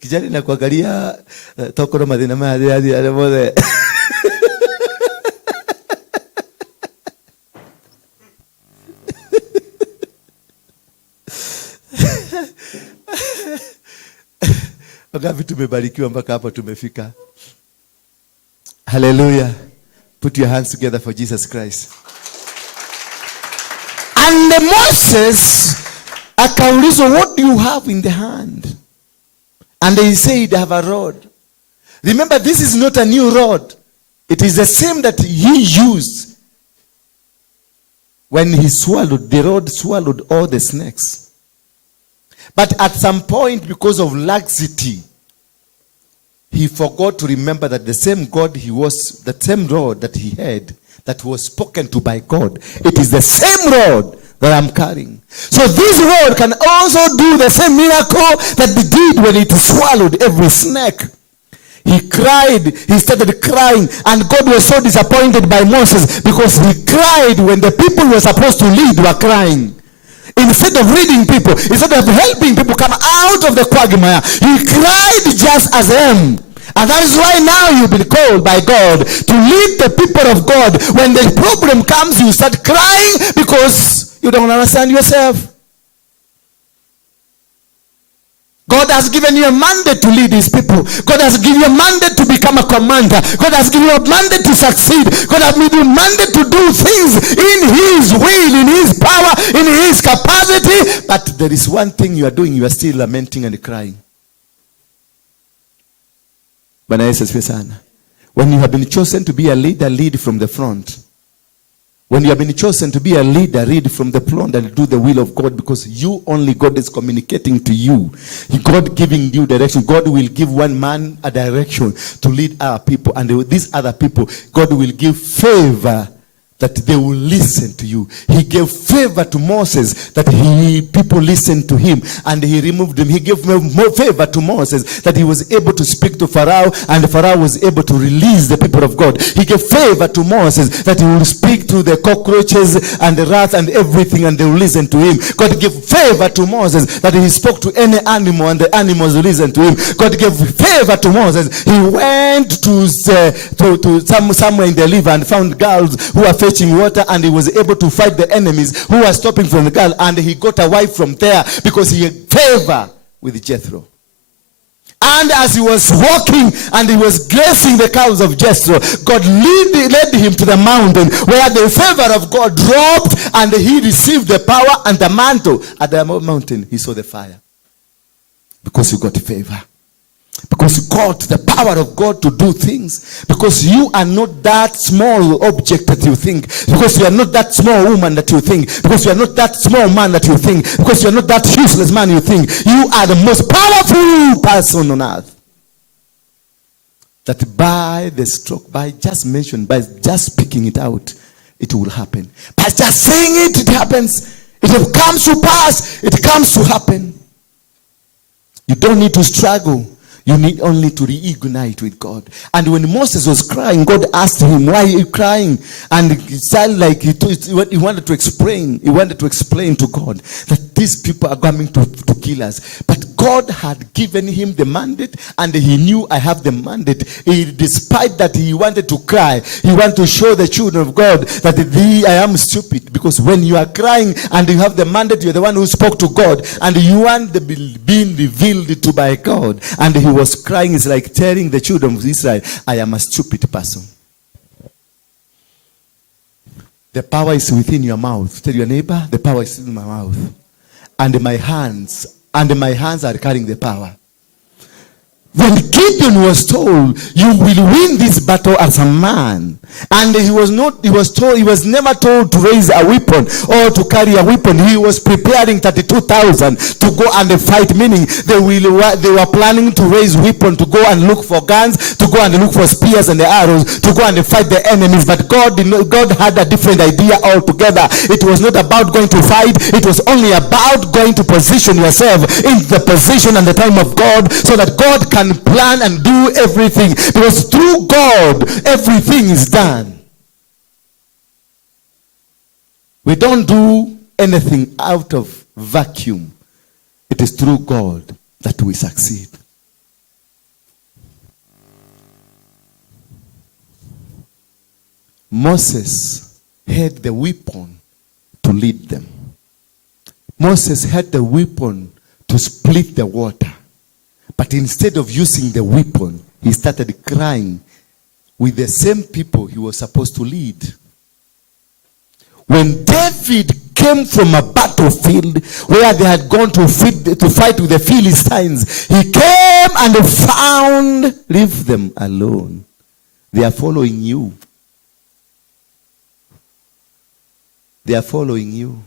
kijana na kuangalia tokoro madina hadi alemode. Wangapi tumebarikiwa mpaka hapa tumefika. Hallelujah. Put your hands together for Jesus Christ. And Moses akaulizwa, what do you have in the hand? And he said, I have a rod. Remember, this is not a new rod. It is the same that he used when he swallowed. The rod swallowed all the snakes. But at some point, because of laxity, he forgot to remember that the same God he was, the same rod that he had, that was spoken to by God, it is the same rod that I'm carrying. So this rod can also do the same miracle that it did when it swallowed every snake. He cried, he started crying, and God was so disappointed by Moses because he cried when the people were supposed to lead were crying. Instead of leading people, instead of helping people come out of the quagmire, he cried just as them. And that is why now you've been called by God to lead the people of God. When the problem comes, you start crying because you don't understand yourself. God has given you a mandate to lead his people. God has given you a mandate to become a commander. God has given you a mandate to succeed. God has given you a mandate to do things in his will, in his power, in his capacity. But there is one thing you are doing. You are still lamenting and crying. Bwana Yesu asifiwe sana. When you have been chosen to be a leader, lead from the front. When you have been chosen to be a leader, read from the front and do the will of God, because you only, God is communicating to you. God giving you direction. God will give one man a direction to lead our people, and these other people, God will give favor that they will listen to you. He gave favor to Moses that people listened to him, and he removed them. He gave more favor to Moses that he was able to speak to Pharaoh, and Pharaoh was able to release the people of God. He gave favor to Moses that he will speak to the cockroaches and the rats and everything, and they will listen to him. God gave favor to Moses that he spoke to any animal and the animals will listen to him. God gave favor to Moses. He went to somewhere in the river and found girls who were fetching water, and he was able to fight the enemies who were stopping from the girl, and he got a wife from there because he had favor with Jethro. And as he was walking and he was gracing the cows of Jethro, God led him to the mountain where the favor of God dropped, and he received the power and the mantle. At the mountain he saw the fire because you got favor. Because you got the power of God to do things. Because you are not that small object that you think. Because you are not that small woman that you think. Because you are not that small man that you think. Because you are not that useless man you think. You are the most powerful person on earth. That by the stroke, by just mention, by just speaking it out, it will happen. By just saying it, it happens. It comes to pass. It comes to happen. You don't need to struggle. You need only to reignite with God. And when Moses was crying, God asked him, why are you crying? And it sounded like he wanted to explain. He wanted to explain to God that these people are coming to kill us. But God had given him the mandate, and he knew, I have the mandate. Despite that he wanted to cry, he wanted to show the children of God that I am stupid. Because when you are crying and you have the mandate, you're the one who spoke to God, and you want the being revealed to by God. And he was crying. Is like telling the children of Israel, I am a stupid person. The power is within your mouth. Tell your neighbor, the power is in my mouth. And my hands are carrying the power. When Gideon was told, you will win this battle as a man, and he was never told to raise a weapon or to carry a weapon. He was preparing 32,000 to go and fight, meaning they were planning to raise weapon, to go and look for guns, to go and look for spears and the arrows, to go and fight the enemies. But God had a different idea altogether. It was not about going to fight. It was only about going to position yourself in the position and the time of God, so that God can plan and do everything, because through God everything is done. We don't do anything out of vacuum. It is through God that we succeed. Moses had the weapon to lead them. Moses had the weapon to split the water. But instead of using the weapon, he started crying with the same people he was supposed to lead. When David came from a battlefield where they had gone to fight with the Philistines, he came and found, leave them alone. They are following you. They are following you.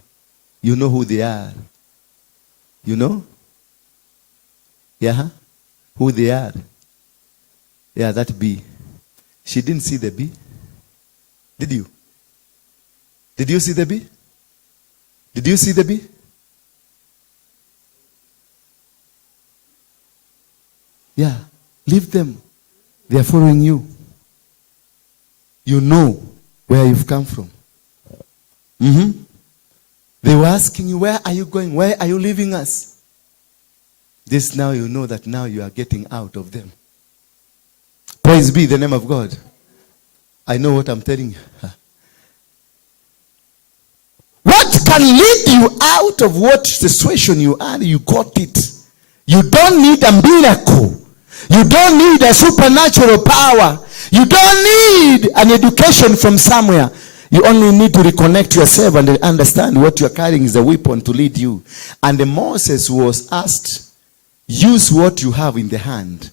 You know who they are. You know? Yeah? Who they are. Yeah, that bee. She didn't see the bee. Did you? Did you see the bee? Did you see the bee? Yeah. Leave them. They are following you. You know where you've come from. They were asking you, where are you going? Where are you leaving us? This now you know that now you are getting out of them. Praise be the name of God. I know what I'm telling you. What can lead you out of what situation you are? You got it. You don't need a miracle. You don't need a supernatural power. You don't need an education from somewhere. You only need to reconnect yourself and understand what you're carrying is a weapon to lead you. And Moses was asked, use what you have in the hand.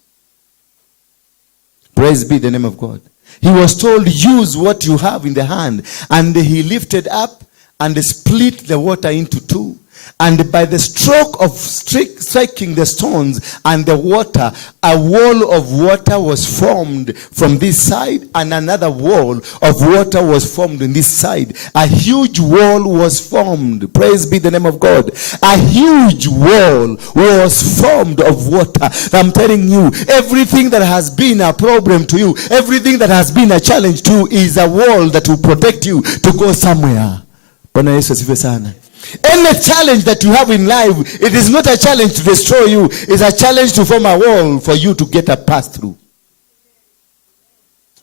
Praise be the name of God. He was told, use what you have in the hand. And he lifted up and split the water into two. And by the stroke of striking the stones and the water, a wall of water was formed from this side, and another wall of water was formed on this side. A huge wall was formed. Praise be the name of God. A huge wall was formed of water. I'm telling you, everything that has been a problem to you, everything that has been a challenge to you, is a wall that will protect you to go somewhere. Bwana Yesu asifiwe sana. Any challenge that you have in life, it is not a challenge to destroy you. It's a challenge to form a wall for you to get a pass through.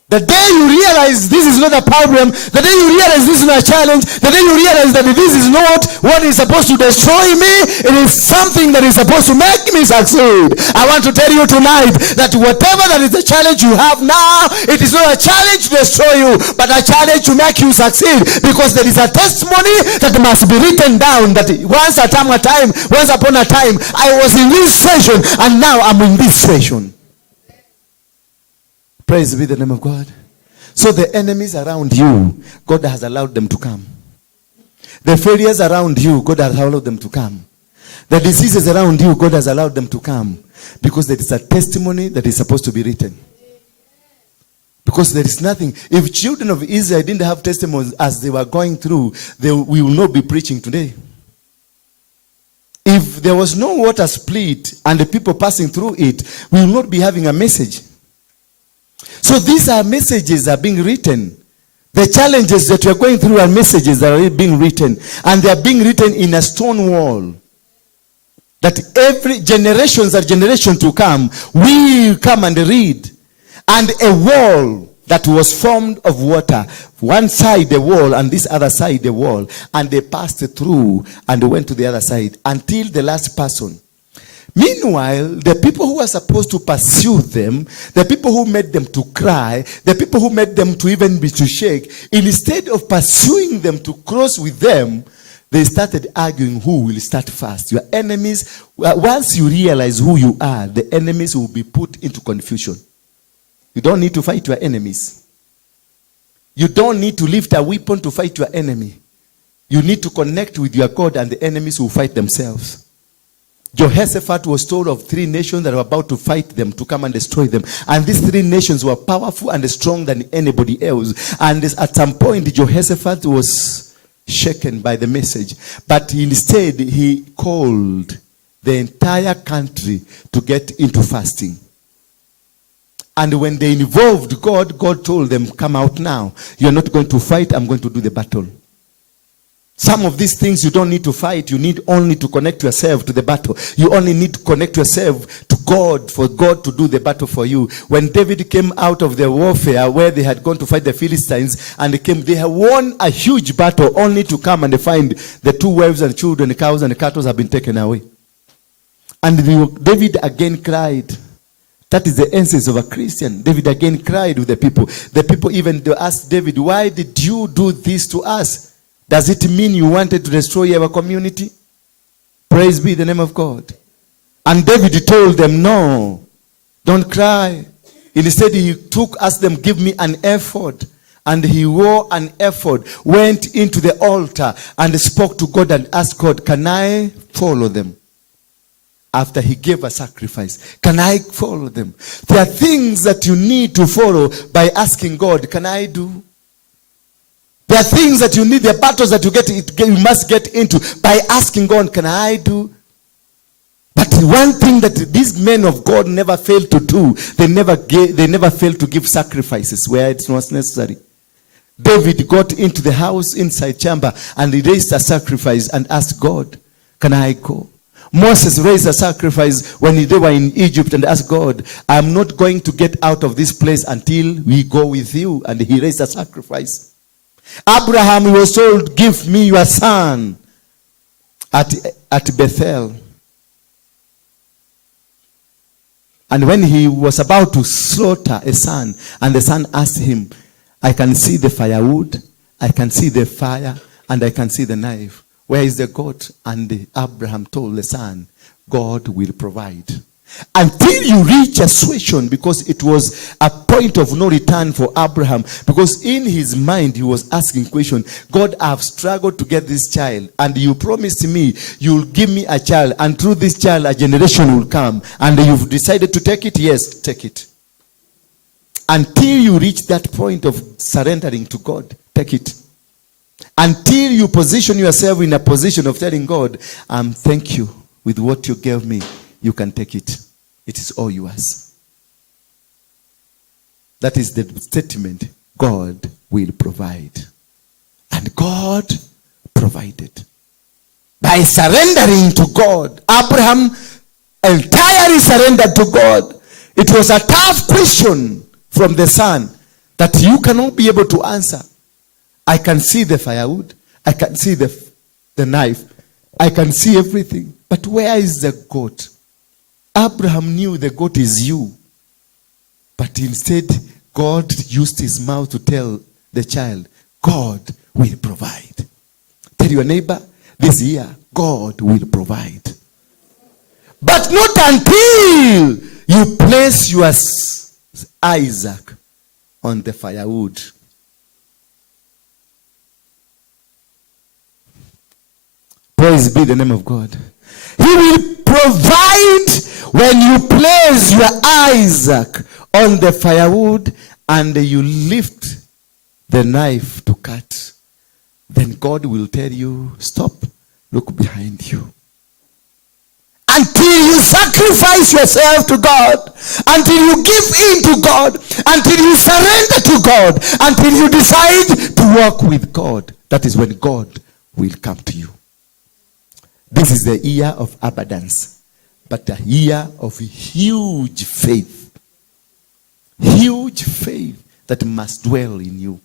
The day you realize this is not a problem, the day you realize this is not a challenge, the day you realize that this is not what is supposed to destroy me, it is something that is supposed to make me succeed. I want to tell you tonight that whatever that is the challenge you have now, it is not a challenge to destroy you, but a challenge to make you succeed. Because there is a testimony that must be written down that once upon a time, I was in this session and now I'm in this session. Praise be the name of God. So the enemies around you, God has allowed them to come. The failures around you, God has allowed them to come. The diseases around you, God has allowed them to come. Because there is a testimony that is supposed to be written. Because there is nothing. If children of Israel didn't have testimonies as they were going through, we will not be preaching today. If there was no water split and the people passing through it, we will not be having a message. So these are messages that are being written. The challenges that we are going through are messages that are being written. And they are being written in a stone wall. That every generations and generation to come, we come and read. And a wall that was formed of water. One side the wall and this other side the wall. And they passed through and they went to the other side until the last person. Meanwhile, the people who were supposed to pursue them, the people who made them to cry, the people who made them to even be to shake, instead of pursuing them to cross with them, they started arguing who will start first. Your enemies, once you realize who you are, the enemies will be put into confusion. You don't need to fight your enemies. You don't need to lift a weapon to fight your enemy. You need to connect with your God and the enemies will fight themselves. Jehoshaphat was told of 3 nations that were about to fight them, to come and destroy them. And these 3 nations were powerful and strong than anybody else. And at some point, Jehoshaphat was shaken by the message. But instead, he called the entire country to get into fasting. And when they involved God, God told them, come out now. You're not going to fight, I'm going to do the battle. Some of these things you don't need to fight. You need only to connect yourself to the battle. You only need to connect yourself to God for God to do the battle for you. When David came out of the warfare where they had gone to fight the Philistines and they had won a huge battle only to come and find the 2 wives and children, the cows and the cattle have been taken away. And David again cried. That is the essence of a Christian. David again cried with the people. The people even asked David, why did you do this to us? Does it mean you wanted to destroy our community? Praise be the name of God. And David told them, no, don't cry. Instead, he asked them, give me an ephod. And he wore an ephod, went into the altar and spoke to God and asked God, can I follow them? After he gave a sacrifice, can I follow them? There are things that you need to follow by asking God, can I do? There are things that you need, the battles that you must get into by asking God, can I do? But one thing that these men of God never failed to do, they never failed to give sacrifices where it was necessary. David got into the house inside chamber and he raised a sacrifice and asked God, can I go? Moses raised a sacrifice when they were in Egypt and asked God, I'm not going to get out of this place until we go with you. And he raised a sacrifice. Abraham was told, give me your son at Bethel. And when he was about to slaughter a son, and the son asked him, I can see the firewood, I can see the fire, and I can see the knife. Where is the goat? And Abraham told the son, God will provide. Until you reach a situation, because it was a point of no return for Abraham, because in his mind he was asking question, God, I have struggled to get this child, and you promised me you'll give me a child, and through this child a generation will come, and you've decided to take it. Yes, take it. Until you reach that point of surrendering to God, take it. Until you position yourself in a position of telling God, thank you with what you gave me, you can take it. It is all yours. That is the statement, God will provide. And God provided. By surrendering to God, Abraham entirely surrendered to God. It was a tough question from the son that you cannot be able to answer. I can see the firewood. I can see the knife. I can see everything. But where is the goat? Abraham knew the goat is you. But instead, God used his mouth to tell the child, God will provide. Tell your neighbor, this year, God will provide. But not until you place your Isaac on the firewood. Praise be the name of God. He will provide when you place your Isaac on the firewood and you lift the knife to cut. Then God will tell you, stop, look behind you. until you sacrifice yourself to God, until you give in to God, until you surrender to God, until you decide to walk with God. That is when God will come to you. This is the year of abundance, but a year of huge faith. Huge faith that must dwell in you.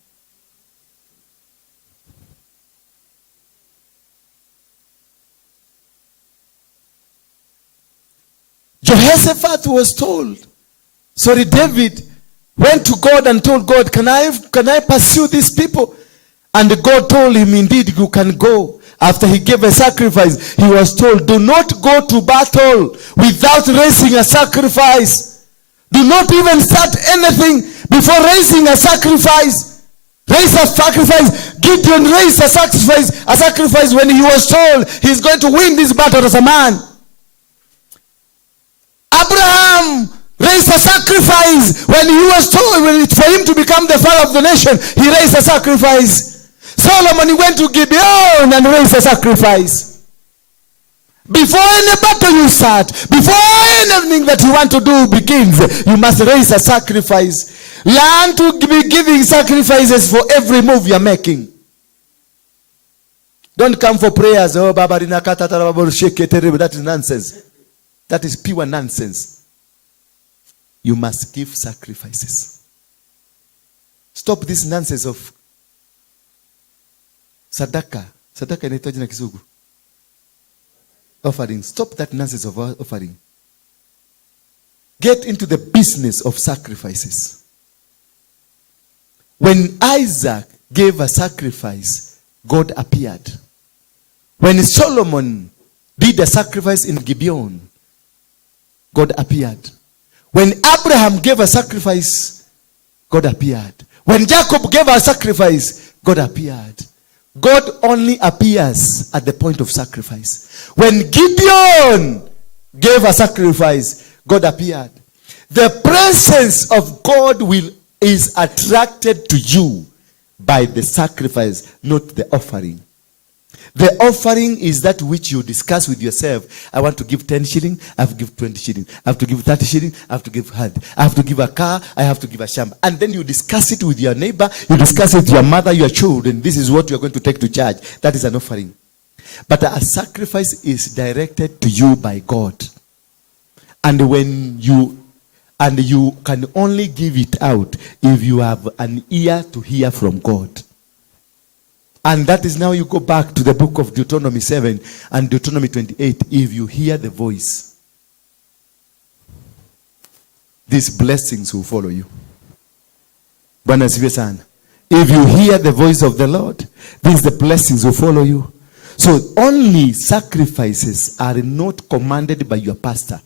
Jehoshaphat was told. Sorry, David went to God and told God, can I pursue these people? And God told him, indeed, you can go. After he gave a sacrifice, he was told, do not go to battle without raising a sacrifice. Do not even start anything before raising a sacrifice. Raise a sacrifice. Gideon raised a sacrifice when he was told he's going to win this battle as a man. Abraham raised a sacrifice when he was told for him to become the father of the nation. He raised a sacrifice. Solomon, he went to Gibeon and raised a sacrifice. Before any battle you start, before anything that you want to do begins, you must raise a sacrifice. Learn to be giving sacrifices for every move you're making. Don't come for prayers. Oh, that is nonsense. That is pure nonsense. You must give sacrifices. Stop this nonsense of sadaka. Sadaka inaitwaje na Kizungu? Offering. Stop that nonsense of offering. Get into the business of sacrifices. When Isaac gave a sacrifice, God appeared. When Solomon did a sacrifice in Gibeon, God appeared. When Abraham gave a sacrifice, God appeared. When Jacob gave a sacrifice, God appeared. God only appears at the point of sacrifice. When Gideon gave a sacrifice, God appeared. The presence of God is attracted to you by the sacrifice, not the offering. The offering is that which you discuss with yourself. I want to give 10 shilling, I have to give 20 shilling. I have to give 30 shilling, I have to give 100. I have to give a car, I have to give a shamba. And then you discuss it with your neighbor, you discuss it with your mother, your children. This is what you are going to take to church. That is an offering. But a sacrifice is directed to you by God. And when you can only give it out if you have an ear to hear from God. And that is now you go back to the book of Deuteronomy 7 and Deuteronomy 28. If you hear the voice, these blessings will follow you. If you hear the voice of the Lord, these the blessings will follow you. So only sacrifices are not commanded by your pastor.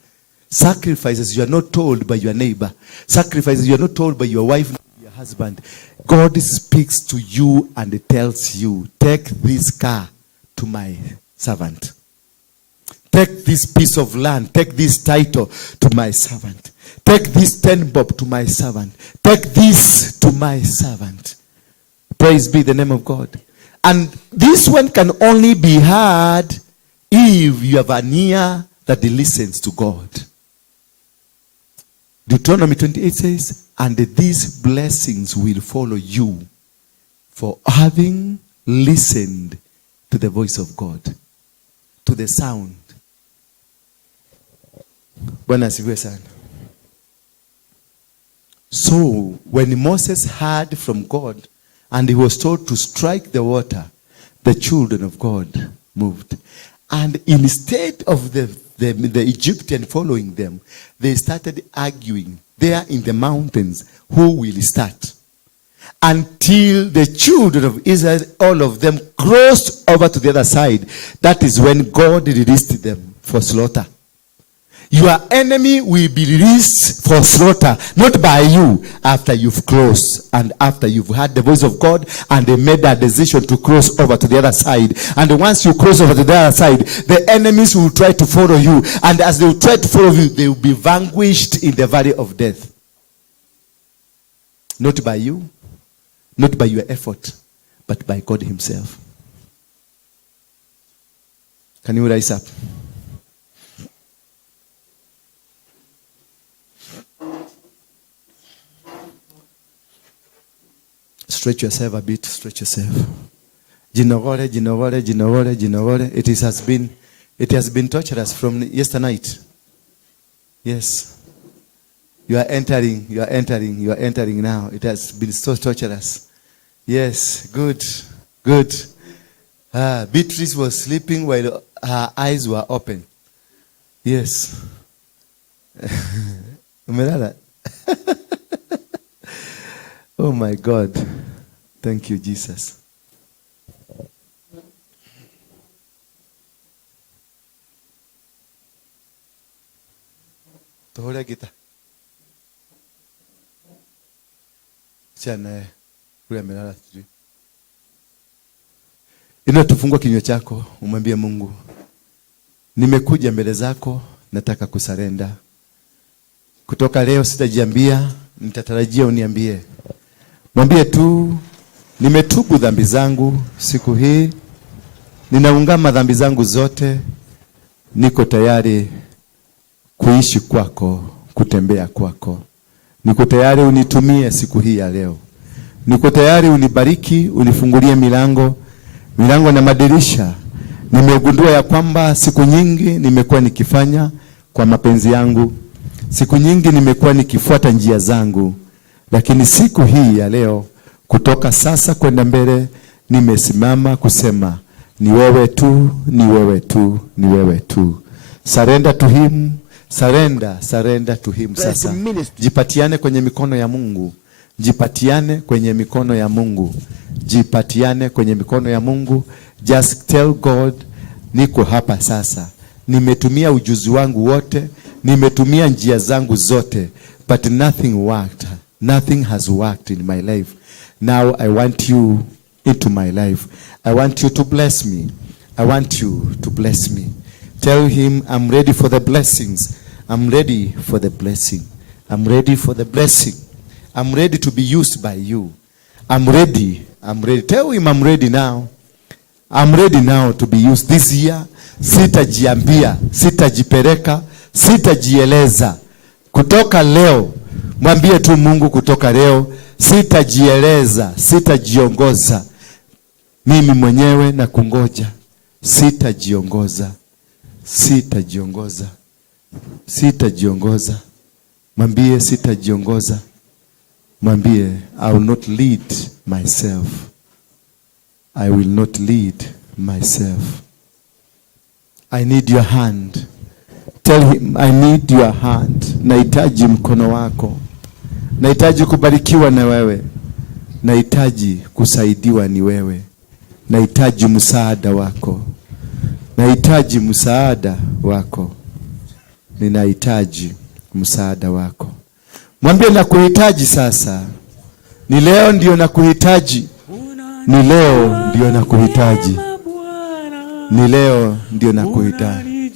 Sacrifices you are not told by your neighbor. Sacrifices you are not told by your wife, your husband. God speaks to you and tells you, take this car to my servant. Take this piece of land, take this title to my servant. Take this 10 bob to my servant. Take this to my servant. Praise be the name of God. And this one can only be heard if you have an ear that listens to God. Deuteronomy 28 says, and these blessings will follow you for having listened to the voice of God, to the sound. So, when Moses heard from God and he was told to strike the water, the children of God moved. And instead of the Egyptian following them, they started arguing there in the mountains who will start. Until the children of Israel, all of them, crossed over to the other side. That is when God released them for slaughter. Your enemy will be released for slaughter, not by you, after you've crossed and after you've heard the voice of God and they made a decision to cross over to the other side. And once you cross over to the other side, the enemies will try to follow you. And as they will try to follow you, they will be vanquished in the valley of death. Not by you, not by your effort, but by God himself. Can you rise up? Stretch yourself a bit. Stretch yourself. Jinogore, jinogore, jinogore, jinogore. It has been torturous from yesterday night. Yes. You are entering now. It has been so torturous. Yes, good. Beatrice was sleeping while her eyes were open. Yes. Oh my God. Thank you, Jesus. Tohora kita. Chana kule amelala sijui. Tufungua kinywa chako, umwambie Mungu, nimekuja mbele zako, nataka kusarenda. Kutoka leo sitajiambia, nitatarajia uniambie. Mwambie tu, nimetubu dhambi zangu siku hii. Ninaungama dhambi zangu zote. Niko tayari kuishi kwako, kutembea kwako. Niko tayari unitumie siku hii ya leo. Niko tayari unibariki, unifungulie milango na madirisha. Nimegundua ya kwamba siku nyingi nimekuwa nikifanya kwa mapenzi yangu. Siku nyingi nimekuwa nikifuata njia zangu. Lakini siku hii ya leo, kutoka sasa kwenda mbele, nimesimama kusema, ni wewe tu, ni wewe tu, ni wewe tu. Surrender to him. Surrender to him sasa. Jipatiane kwenye mikono ya Mungu. Jipatiane kwenye mikono ya Mungu. Jipatiane kwenye mikono ya Mungu. Just tell God, niko hapa sasa. Nimetumia ujuzi wangu wote. Nimetumia njia zangu zote. But nothing worked. Nothing has worked in my life. Now I want you into my life. I want you to bless me. I want you to bless me. Tell him, I'm ready for the blessings. I'm ready for the blessing. I'm ready for the blessing. I'm ready to be used by you. I'm ready. Tell him I'm ready now. I'm ready now to be used. This year, sitajiambia, sitajipeleka, sitajieleza. Kutoka leo, mwambie tu Mungu, kutoka leo, sitajieleza, sitajiongoza. Mimi mwenyewe na kungoja. Sitajiongoza. Mwambie sitajiongoza. Mwambie, I will not lead myself. I will not lead myself. I need your hand. Tell him, I need your hand. Nahitaji mkono wako. Nahitaji kubarikiwa na wewe. Nahitaji kusaidiwa ni wewe. Nahitaji msaada wako. Nahitaji msaada wako. Ninahitaji msaada wako. Mwambie nakuhitaji sasa. Ni leo ndio nakuhitaji. Ni leo ndio nakuhitaji. Ni leo ndio nakuhitaji.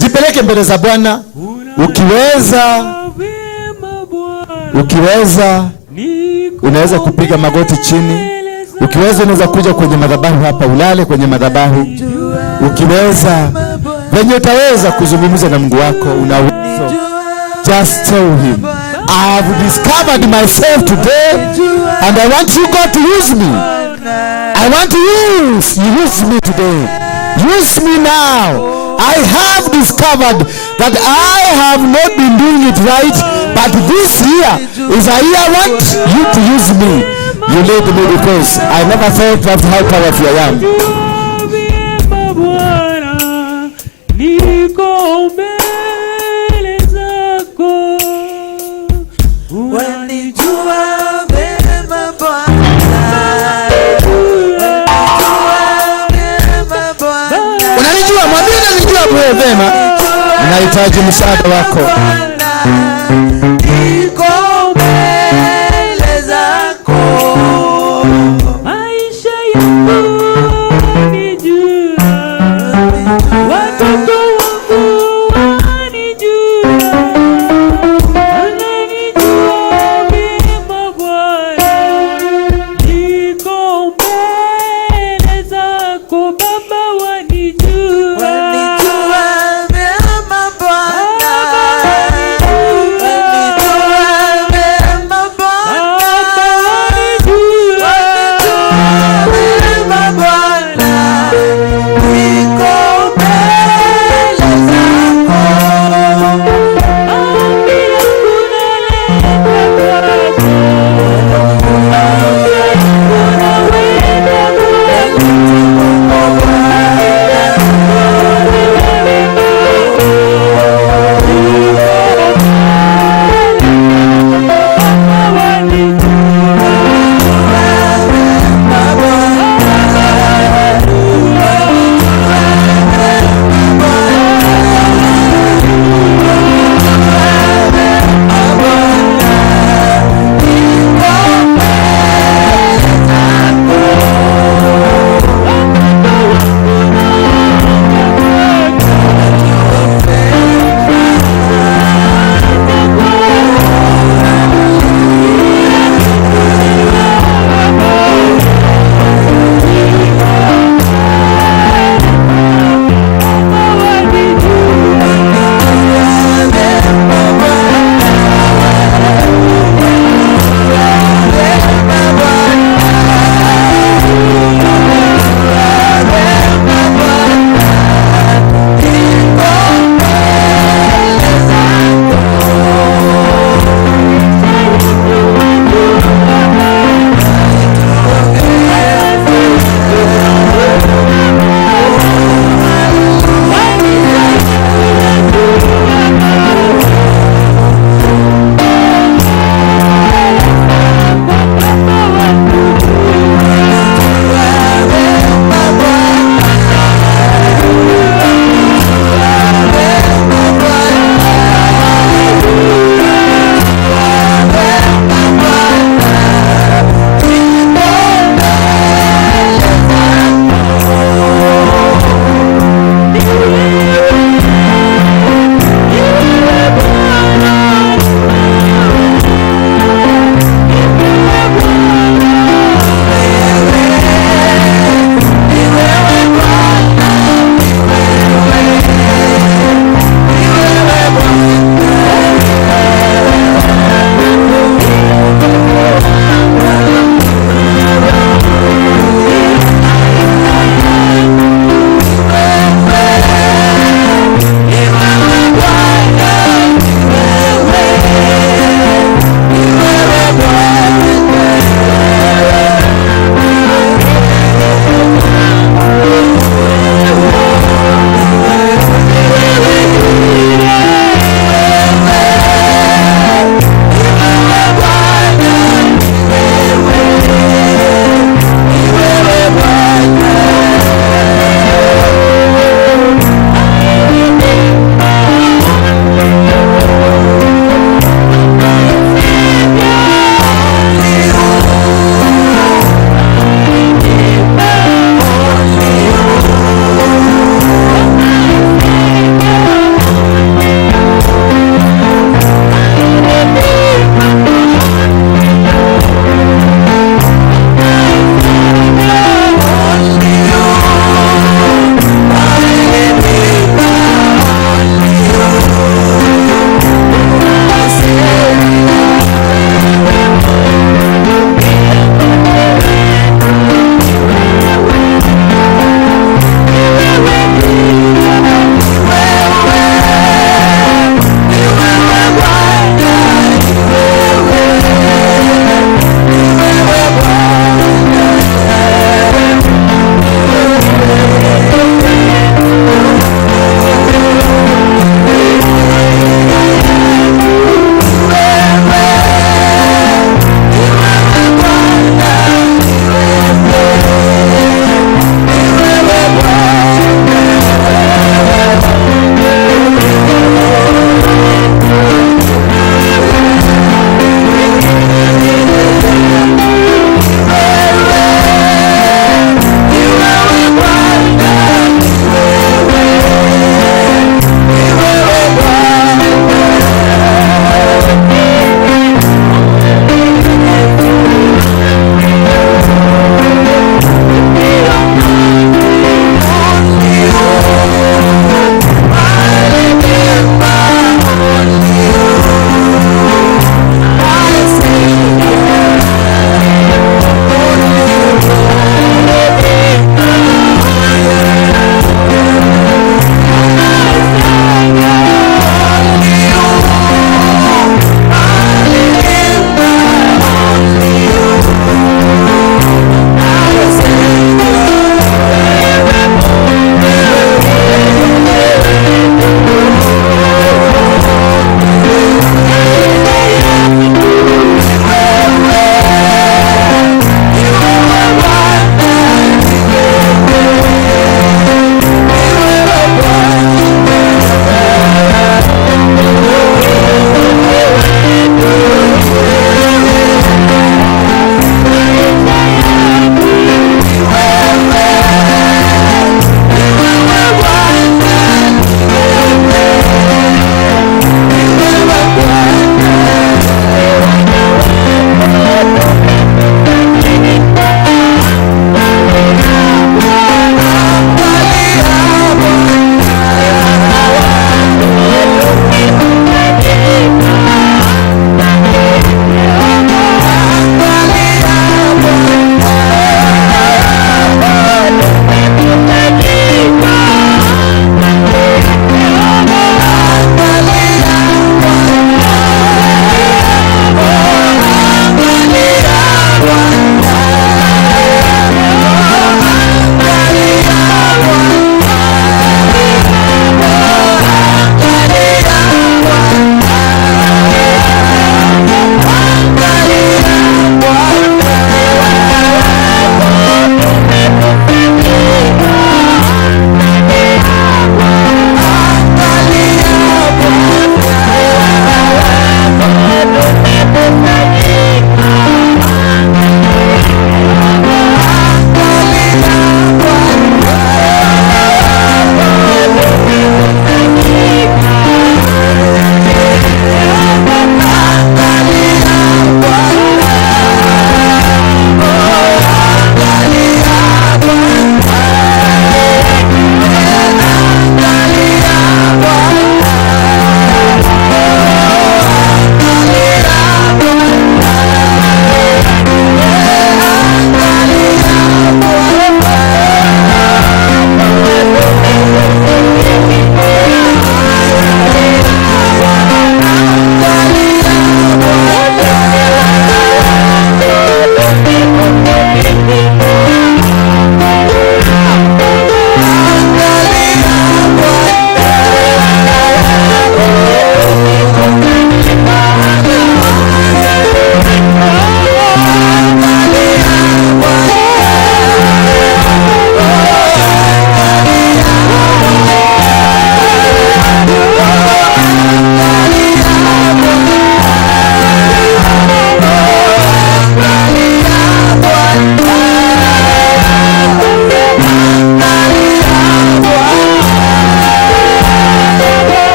Jipeleke mbele za Bwana. Ukiweza unaweza kupiga magoti chini. Ukiweza unaweza kuja kwenye madhabahu hapa, ulale kwenye madhabahu. Ukiweza, venye utaweza kuzungumza na Mungu wako, unaweza. Just tell him, I have discovered myself today and I want you, God, to use me. I want to use me today. Use me now. I have discovered that I have not been doing it right, but this year is a year I want you to use me. You lead me because I never thought of how powerful I am. Unanijua, mwambie unanijua wewe vema. Ninahitaji msaada wako.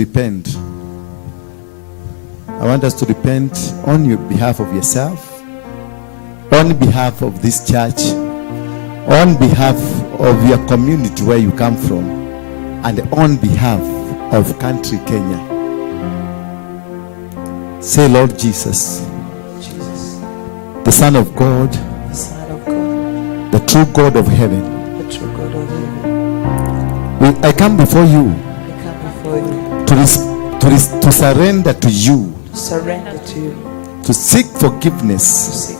repent. I want us to repent on your behalf of yourself, on behalf of this church, on behalf of your community where you come from, and on behalf of country Kenya. Say, Lord Jesus, the Son of God, the true God of heaven, I come before you to surrender to you, to seek forgiveness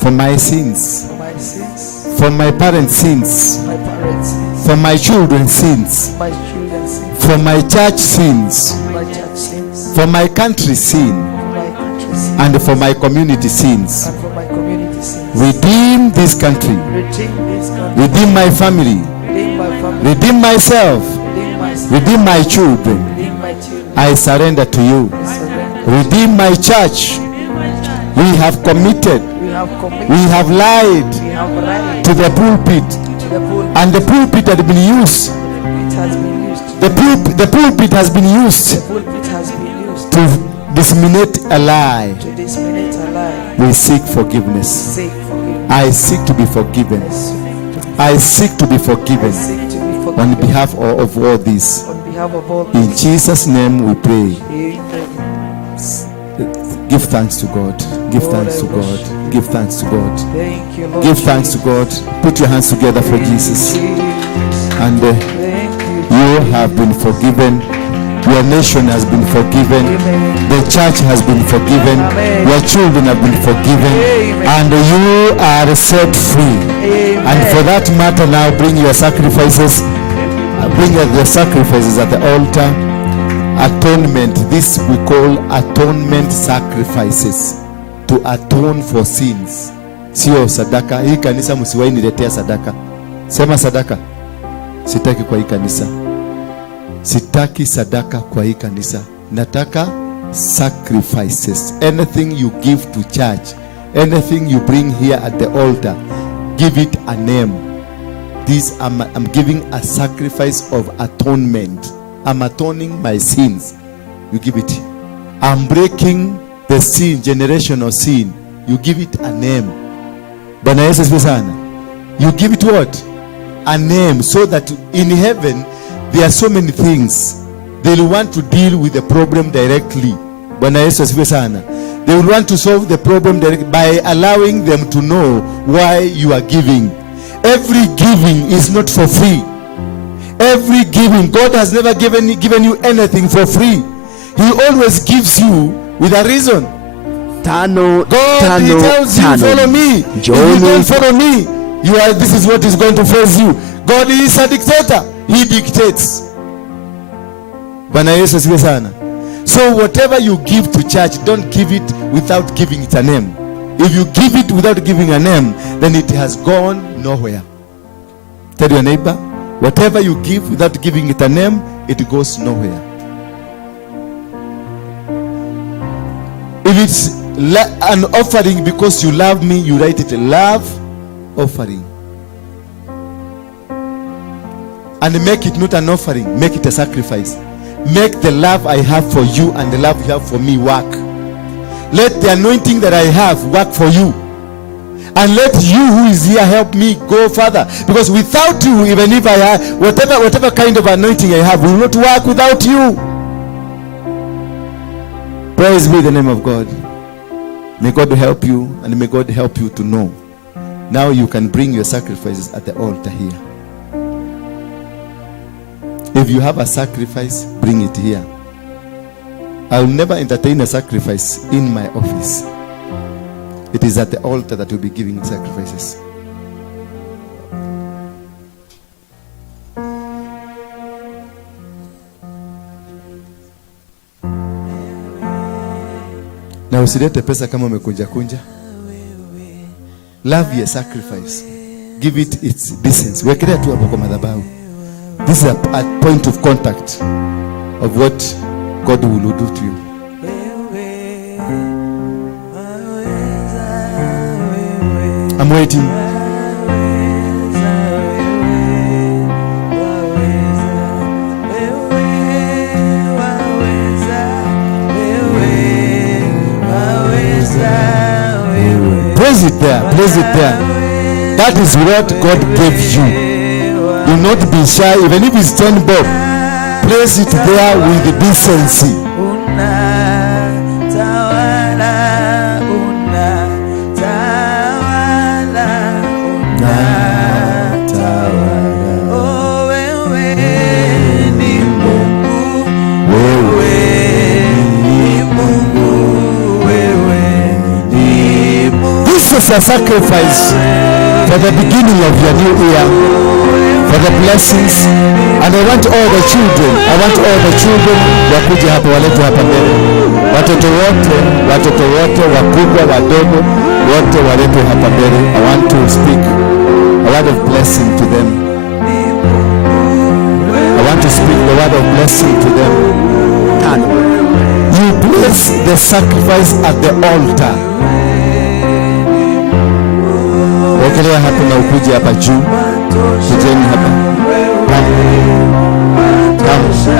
for my sins, for my parents' sins, for my children's sins, for my church sins, for my country's sin, and for my community sins. Redeem this country, redeem my family, redeem myself, redeem my children. I surrender to you. Redeem my church. We have committed, we have lied to the pulpit, and the pulpit has been used. The pulpit has been used to disseminate a lie. We seek forgiveness. I seek to be forgiven. I seek to be forgiven on behalf of all this. In Jesus' name we pray. Give thanks to God. Give thanks to God. Give thanks to God. Give thanks to God. Put your hands together for Jesus. And you have been forgiven. Your nation has been forgiven. The church has been forgiven. Your children have been forgiven. And you are set free. And for that matter, now bring your sacrifices. Bring the sacrifices at the altar. Atonement. This we call atonement sacrifices. To atone for sins. Sio sadaka. Hii kanisa msiwahi niletea sadaka. Sema sadaka. Sitaki kwa hii kanisa. Sitaki sadaka kwa hii kanisa. Nataka sacrifices. Anything you give to church, anything you bring here at the altar, give it a name. This I'm giving a sacrifice of atonement. I'm atoning my sins. You give it. I'm breaking the sin, generational sin. You give it a name. Bwana Yesu asifiwe sana. You give it what? A name, so that in heaven there are so many things. They will want to deal with the problem directly. Bwana Yesu asifiwe sana. They will want to solve the problem directly by allowing them to know why you are giving. Every giving is not for free. Every giving, God has never given you anything for free. He always gives you with a reason. God, He tells you, follow me. If you don't follow me, this is what is going to face you. God is a dictator. He dictates. Bwana Yesu asifiwe sana. So whatever you give to church, don't give it without giving it a name. If you give it without giving a name, then it has gone nowhere. Tell your neighbor, whatever you give without giving it a name, it goes nowhere. If it's an offering because you love me, you write it love offering. And make it not an offering, make it a sacrifice. Make the love I have for you and the love you have for me work. Let the anointing that I have work for you. And let you who is here help me go further. Because without you, even if I have whatever kind of anointing I have, will not work without you. Praise be the name of God. May God help you, and may God help you to know. Now you can bring your sacrifices at the altar here. If you have a sacrifice, bring it here. I will never entertain a sacrifice in my office. It is at the altar that we'll be giving sacrifices. Na usilete pesa kama umekunja kunja. Love your sacrifice. Give it its decency. Wekelea tu hapo kwa madhabahu. This is a point of contact of what God will do to you. I'm waiting. it there. Place it there. That is what God gave you. Do not be shy. Even if it's 10 bob, place it there with decency. This is a sacrifice for the beginning of your new year, for the blessings. And I want all the children, wakuja hapa, walete hapa mbele. Watoto wote, wakubwa, wadogo, wote walete hapa mbele. I want to speak a word of blessing to them. I want to speak the word of blessing to them. You place the sacrifice at the altar. Wekelea hapa na ukuje hapa juu. Kujeni hapa. Come.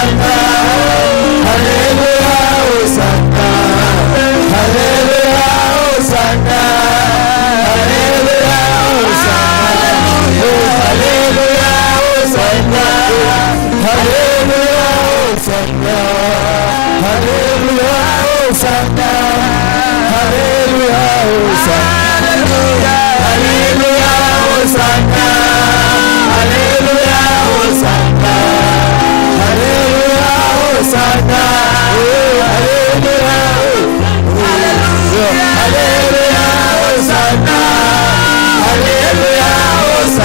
Hosanna, Hallelujah, Hosanna, Hallelujah, Hosanna, Hallelujah, Hosanna, Hallelujah, Hosanna, Hallelujah, Hosanna, Hallelujah, Hosanna, Hallelujah, Hosanna, Hallelujah, Hosanna, Hallelujah, Hosanna,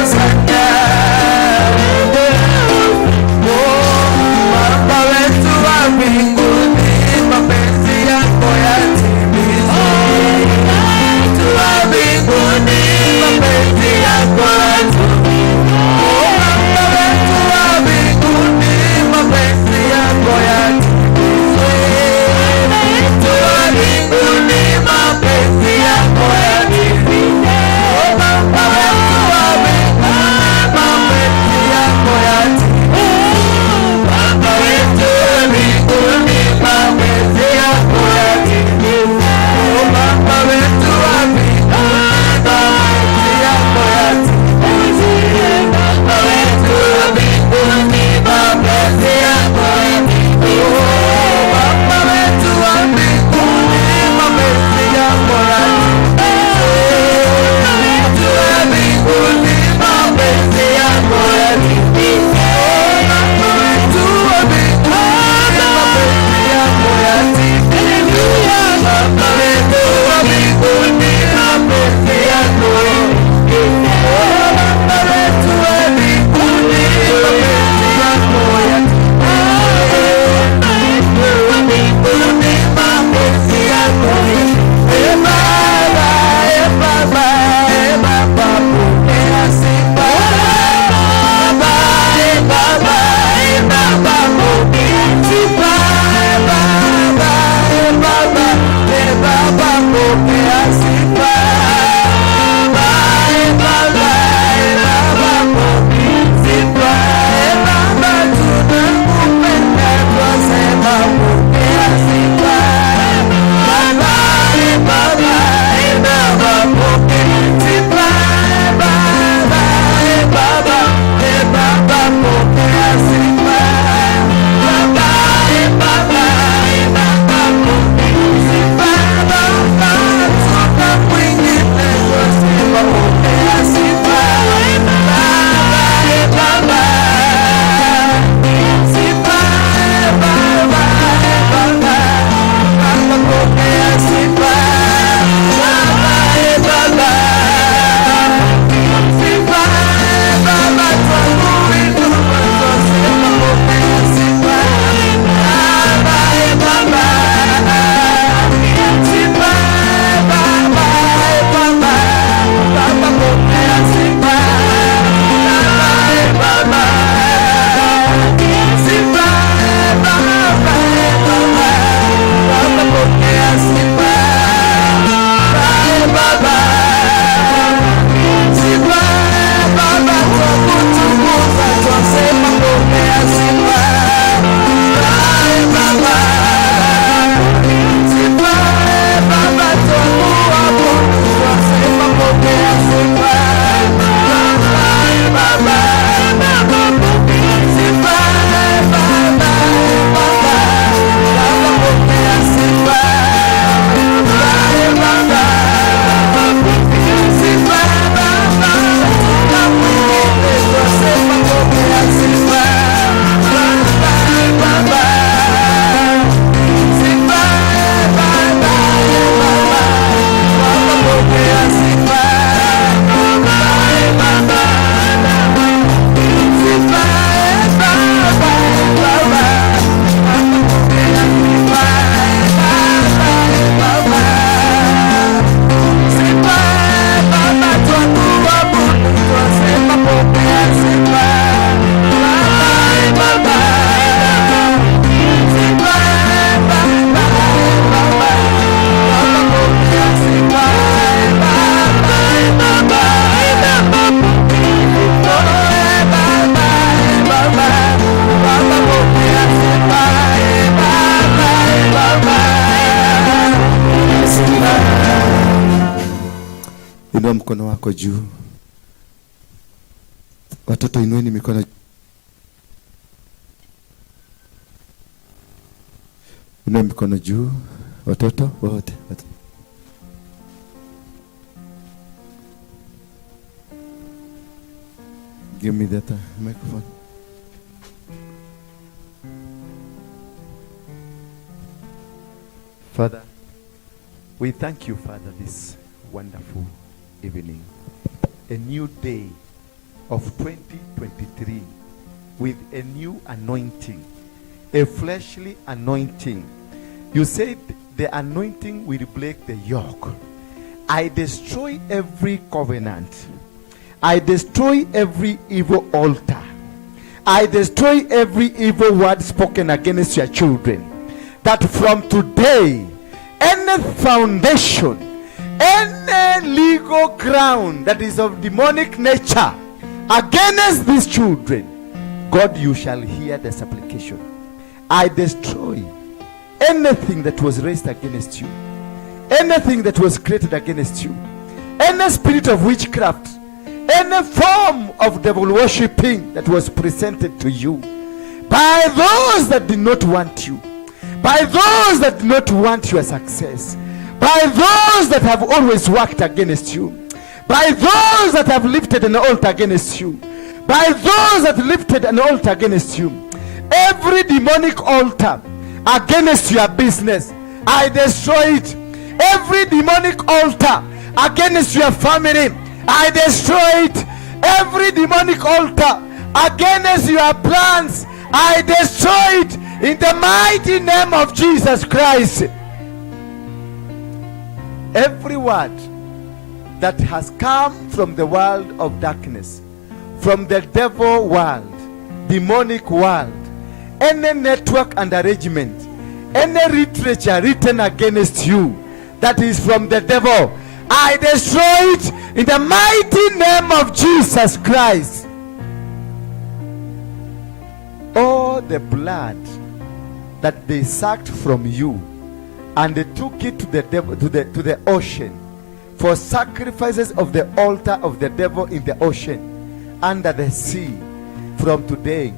Hosanna, mkono wako juu. Watoto inueni mikono. Inua mikono juu. Watoto wote. Give me that microphone. Father, we thank you, Father, this wonderful evening. A new day of 2023 with a new anointing, a fleshly anointing. You said the anointing will break the yoke. I destroy every covenant. I destroy every evil altar. I destroy every evil word spoken against your children. That from today, any foundation, any legal ground that is of demonic nature against these children, God, you shall hear the supplication. I destroy anything that was raised against you, anything that was created against you, any spirit of witchcraft, any form of devil worshipping that was presented to you by those that did not want you, by those that did not want your success, by those that have always worked against you, by those that have lifted an altar against you, by those that lifted an altar against you. Every demonic altar against your business, I destroy it. Every demonic altar against your family, I destroy it. Every demonic altar against your plans, I destroy it in the mighty name of Jesus Christ. Every word that has come from the world of darkness, from the devil world, demonic world, any network and arrangement, any literature written against you that is from the devil, I destroy it in the mighty name of Jesus Christ. All the blood that they sucked from you and they took it to the devil, to the ocean for sacrifices of the altar of the devil in the ocean, under the sea, from today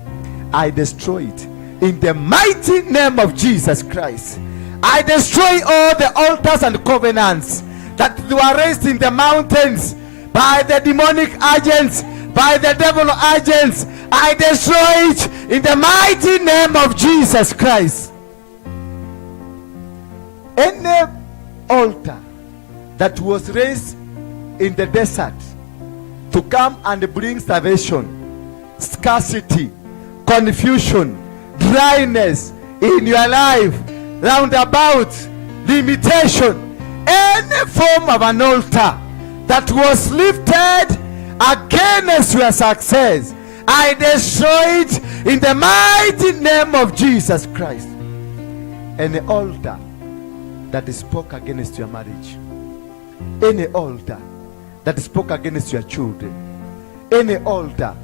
I destroy it in the mighty name of Jesus Christ. I destroy all the altars and covenants that were raised in the mountains by the demonic agents, by the devil agents. I destroy it in the mighty name of Jesus Christ. Any altar that was raised in the desert to come and bring starvation, scarcity, confusion, dryness in your life, roundabout, limitation, any form of an altar that was lifted against your success, I destroy it in the mighty name of Jesus Christ. Any altar that spoke against your marriage, any altar that spoke against your children, any altar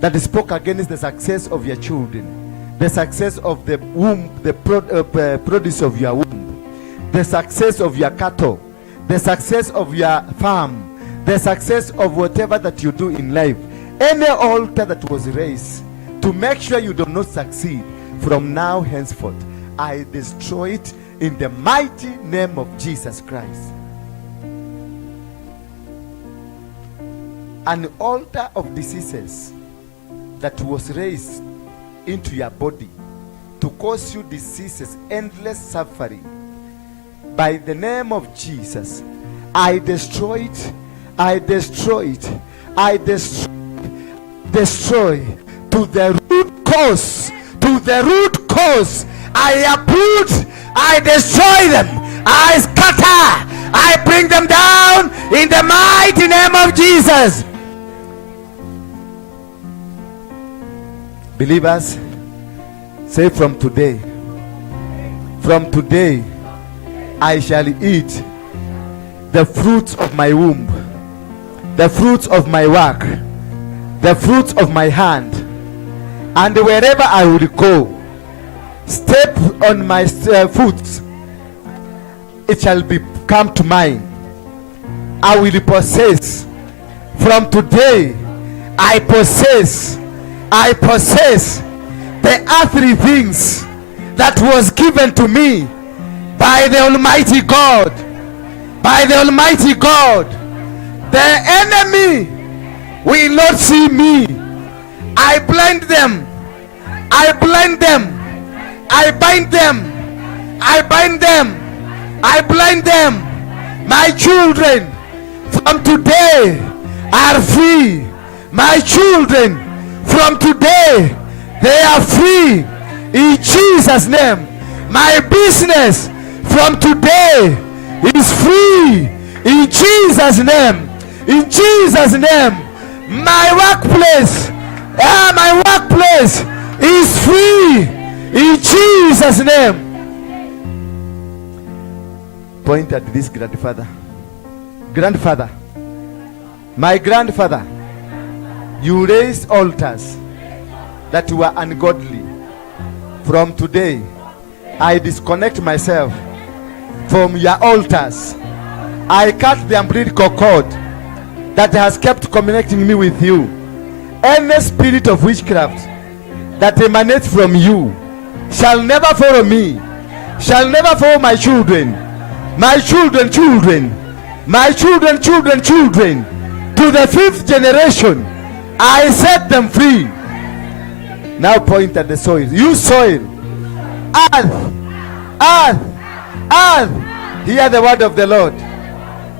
that spoke against the success of your children, the success of the womb, the produce of your womb, the success of your cattle, the success of your farm, the success of whatever that you do in life, any altar that was raised to make sure you do not succeed, from now henceforth, I destroy it in the mighty name of Jesus Christ. An altar of diseases that was raised into your body to cause you diseases, endless suffering, by the name of Jesus, I destroy it. I destroy it. I destroy to the root cause. To the root cause, I uproot. I destroy them. I scatter. I bring them down in the mighty name of Jesus. Believers, say from today, I shall eat the fruits of my womb, the fruits of my work, the fruits of my hand, and wherever I will go, step on my foot, it shall come to mine. I will possess From today, I possess the earthly things that was given to me by the Almighty God. By the Almighty God. The enemy will not see me. I blind them. I blind them. I bind them. I bind them. I blind them. My children from today are free. My children from today, they are free. In Jesus' name. My business from today is free. In Jesus' name. In Jesus' name. My workplace is free. In Jesus' name. Point at this grandfather. Grandfather, my grandfather, you raised altars that were ungodly. From today, I disconnect myself from your altars. I cut the umbilical cord that has kept connecting me with you. Any spirit of witchcraft that emanates from you shall never follow me, shall never follow my children, my children, my children, to the 5th generation. I set them free. Now point at the soil. You soil, earth, hear the word of the Lord.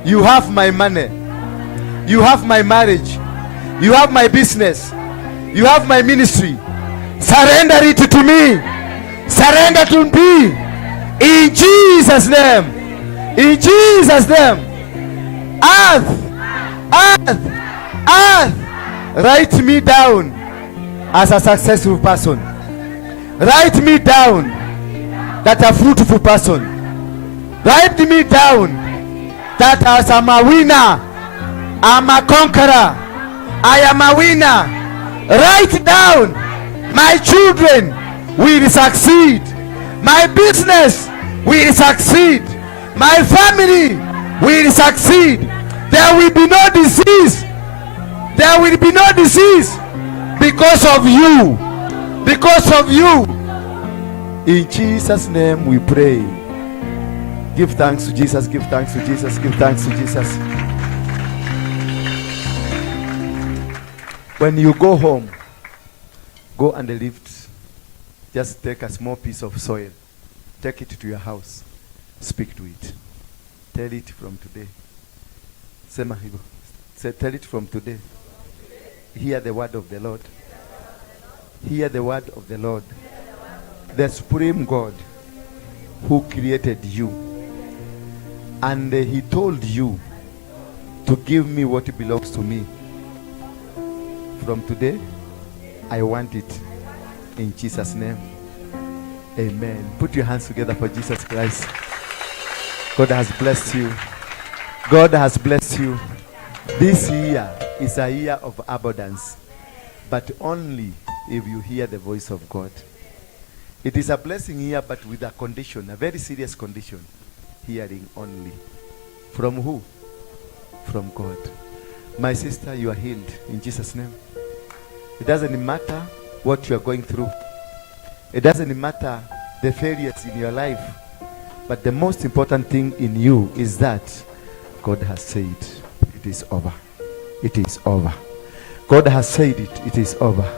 You have my money, you have my marriage, you have my business, you have my ministry. Surrender it to me. Surrender to me. In Jesus' name. In Jesus' name. Earth, write me down as a successful person. Write me down that a fruitful person. Write me down that as I'm a winner, I'm a conqueror, I am a winner. Write down, my children will succeed, my business will succeed, my family will succeed. There will be no disease. There will be no disease because of you. Because of you. In Jesus' name we pray. Give thanks to Jesus. Give thanks to Jesus. Give thanks to Jesus. When you go home, go and lift. Just take a small piece of soil. Take it to your house. Speak to it. Tell it from today. Sema hivyo. Say, tell it from today. Hear the word of the Lord. Hear the word of the Lord. The supreme God who created you. And he told you to give me what belongs to me. From today, I want it. In Jesus' name. Amen. Put your hands together for Jesus Christ. God has blessed you. God has blessed you. This year is a year of abundance, but only if you hear the voice of God. It is a blessing here, but with a condition, a very serious condition. Hearing only. From who? From God. My sister, you are healed in Jesus' name. It doesn't matter what you are going through. It doesn't matter the failures in your life. But the most important thing in you is that God has said it is over. It is over. God has said it. It is over.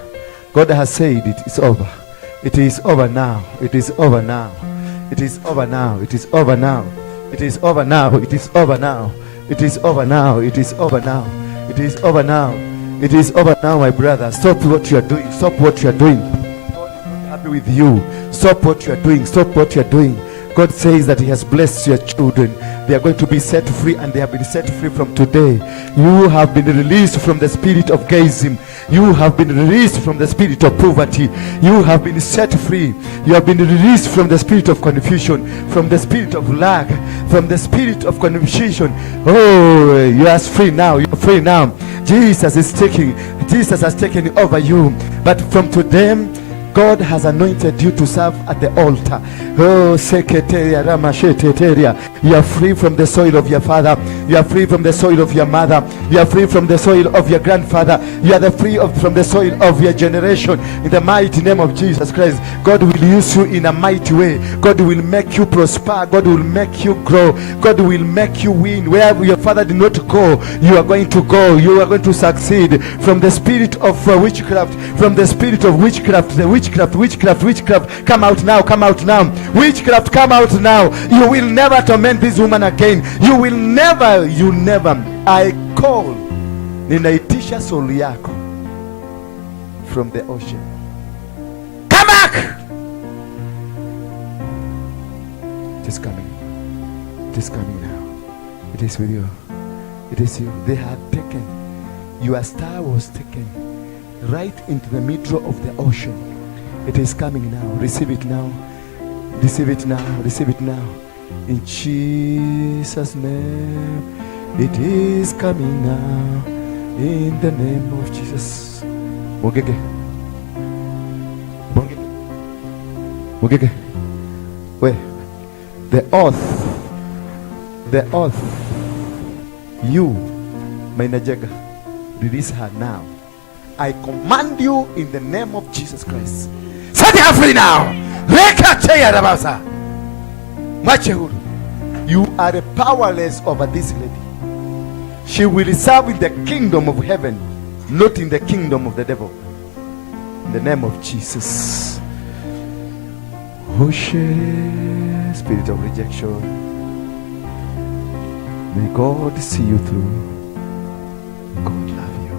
God has said it is over. It is over now. It is over now. It is over now. It is over now. It is over now. It is over now. It is over now. It is over now. It is over now. It is over now, my brother. Stop what you are doing. Stop what you are doing. God is not happy with you. Stop what you are doing. Stop what you are doing. God says that he has blessed your children. They are going to be set free, and they have been set free from today. You have been released from the spirit of gazing. You have been released from the spirit of poverty. You have been set free. You have been released from the spirit of confusion, from the spirit of lack, from the spirit of confusion. Oh, you are free now. You are free now. Jesus has taken over you. But from today, God has anointed you to serve at the altar. Oh, Seketeria, Ramasheteria. You are free from the soil of your father. You are free from the soil of your mother. You are free from the soil of your grandfather. You are from the soil of your generation. In the mighty name of Jesus Christ, God will use you in a mighty way. God will make you prosper. God will make you grow. God will make you win. Where your father did not go, you are going to go. You are going to succeed. From the spirit of witchcraft, from the spirit of witchcraft, the witchcraft, come out now, come out now. Witchcraft, come out now. You will never torment this woman again. You never. I call, ninaitisha soul yako from the ocean. Come back. It is coming. It is coming now. It is with you. It is you. They had taken, your star was taken right into the middle of the ocean. It is coming now. Receive it now. Receive it now. Receive it now. In Jesus' name. It is coming now. In the name of Jesus. Mogege. Mogege. Wait. The earth. You, Mainajega, release her now. I command you in the name of Jesus Christ. Set her free now. You are powerless over this lady. She will serve in the kingdom of heaven, not in the kingdom of the devil. In the name of Jesus. Spirit of rejection, may God see you through. God love you.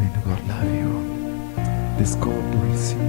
May God love you. This God will see you.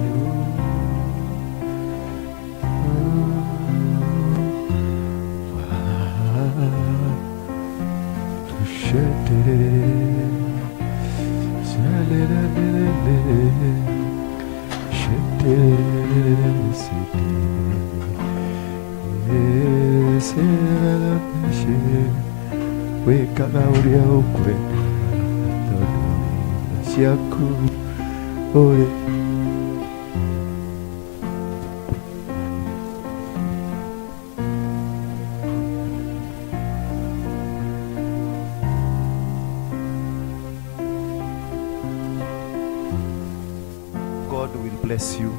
God will bless you.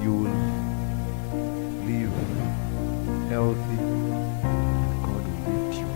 You will live healthy. God will lift you.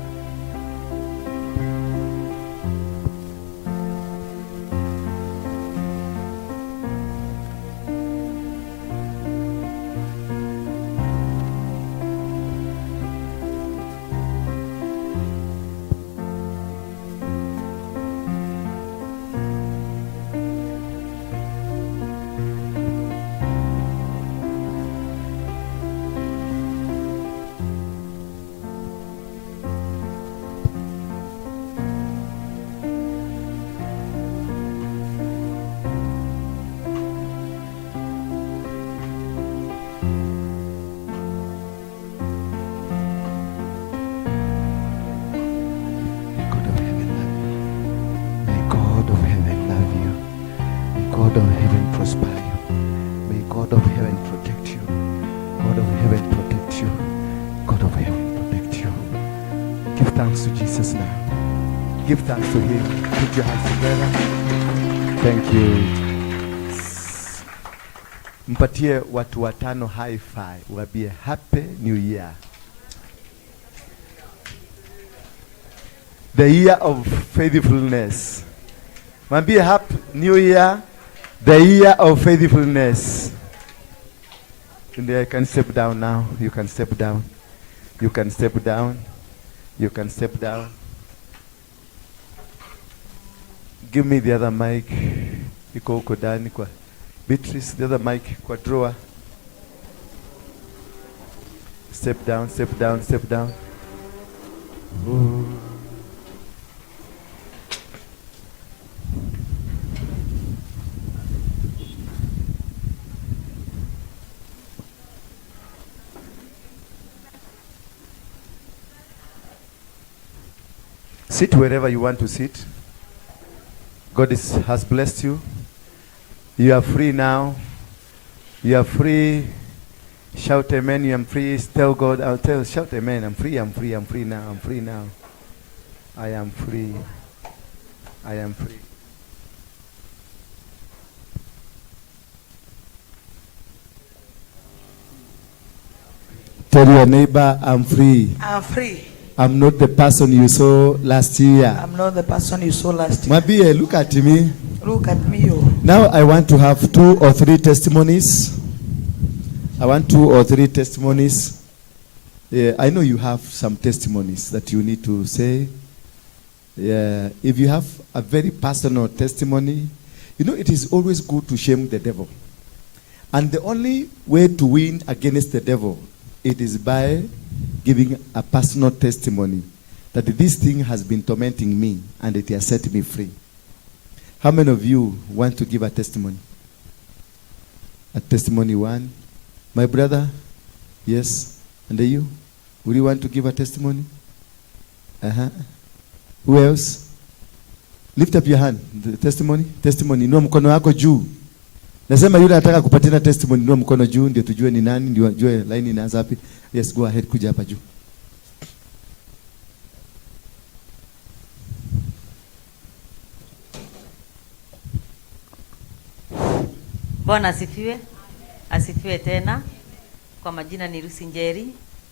God of heaven prosper you. May God of heaven protect you. God of heaven protect you. God of heaven protect you. Give thanks to Jesus now. Give thanks to him. Put your hands together. Thank you. Mpatie watu watano high five. Wabie happy new year. The year of faithfulness. Mwambie happy new year. The year of faithfulness. And I can step down now. You can step down. You can step down. You can step down. Give me the other mic. Iko huko ndani kwa Beatrice, the other mic kwa drawer. Step down, step down, step down. Ooh. Sit wherever you want to sit. God has blessed you. You are free now. You are free. Shout amen. You are free. Tell God. Shout amen. I'm free. I'm free. I'm free now. I'm free now. I am free. I am free. Tell your neighbor, I'm free. I'm free. I'm not the person you saw last year. I'm not the person you saw last year. Mabie, look at me. Look at me. Oh. Now I want to have 2 or 3 testimonies. I want 2 or 3 testimonies. I know you have some testimonies that you need to say. If you have a very personal testimony, you know it is always good to shame the devil. And the only way to win against the devil, it is by giving a personal testimony that this thing has been tormenting me and it has set me free. How many of you want to give a testimony? A testimony 1. My brother? Yes. And you? Would you want to give a testimony? Who else? Lift up your hand. The testimony? Testimony. Inua mkono wako juu. Nasema yule anataka kupatina testimony, inua mkono juu ndio tujue ni nani, ndio tujue line inaanza wapi. Yes, go ahead, kuja hapa juu. Bwana asifiwe. Asifiwe tena. Kwa majina ni Lucy Njeri.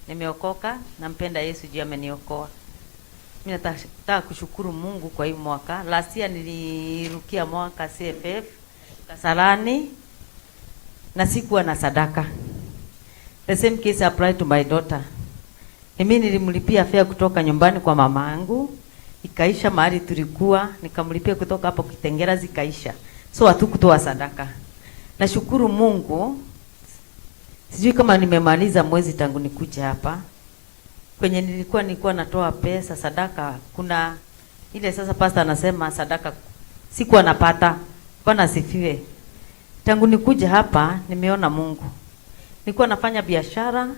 Nimeokoka, nampenda Yesu juu ameniokoa. Mimi nataka kushukuru Mungu kwa hii mwaka. Last year nilirukia mwaka CFF Kasarani na sikuwa na sadaka. The same case applied to my daughter. Mimi nilimlipia fare kutoka nyumbani kwa mama yangu, ikaisha mahali tulikuwa, nikamlipia kutoka hapo Kitengera zikaisha. So hatukutoa sadaka. Nashukuru Mungu. Sijui kama nimemaliza mwezi tangu nikuja hapa. Kwenye nilikuwa natoa pesa sadaka, kuna ile sasa pastor anasema sadaka sikuwa napata. Bwana asifiwe. Tangu nikuja hapa nimeona Mungu. Nilikuwa nafanya biashara,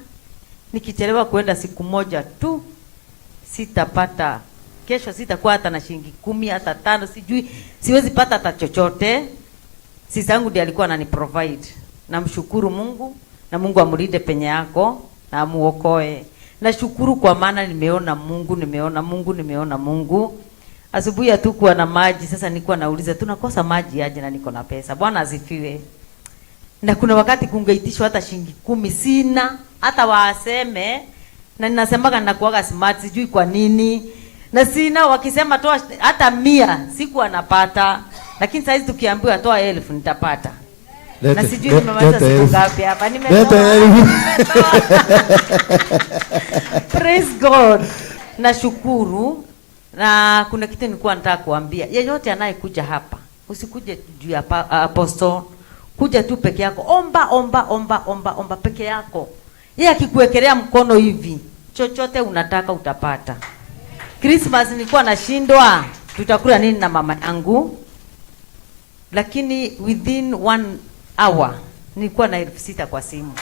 nikichelewa kuenda siku moja tu sitapata. Kesho sitakuwa hata na shilingi 10 hata 5, sijui siwezi pata hata chochote. Sisi yangu ndiye alikuwa ananiprovide. Namshukuru Mungu na Mungu amulinde penye yako na amuokoe. Nashukuru kwa maana nimeona Mungu, nimeona Mungu, nimeona Mungu. Asubuhi hatukuwa na maji, sasa nilikuwa nauliza tunakosa maji aje na niko na pesa. Bwana asifiwe. Na kuna wakati kungeitishwa hata shilingi 10 sina, hata waaseme na ninasemaga ninakuaga smart sijui kwa nini. Na sina wakisema toa hata 100 sikuwa napata. Lakini sasa tukiambiwa toa 1000 nitapata. Na sijui nimemaliza siku ngapi hapa. Nimetoa. Praise God. Nashukuru. Na kuna kitu nilikuwa nataka kuambia. Yeyote anayekuja hapa, usikuje juu ya apostle. Kuja tu peke yako. Omba peke yako. Yeye akikuwekelea mkono hivi, chochote unataka utapata. Christmas nilikuwa nashindwa tutakula nini na mama yangu. Lakini within 1 hour nilikuwa na 6,000 kwa simu.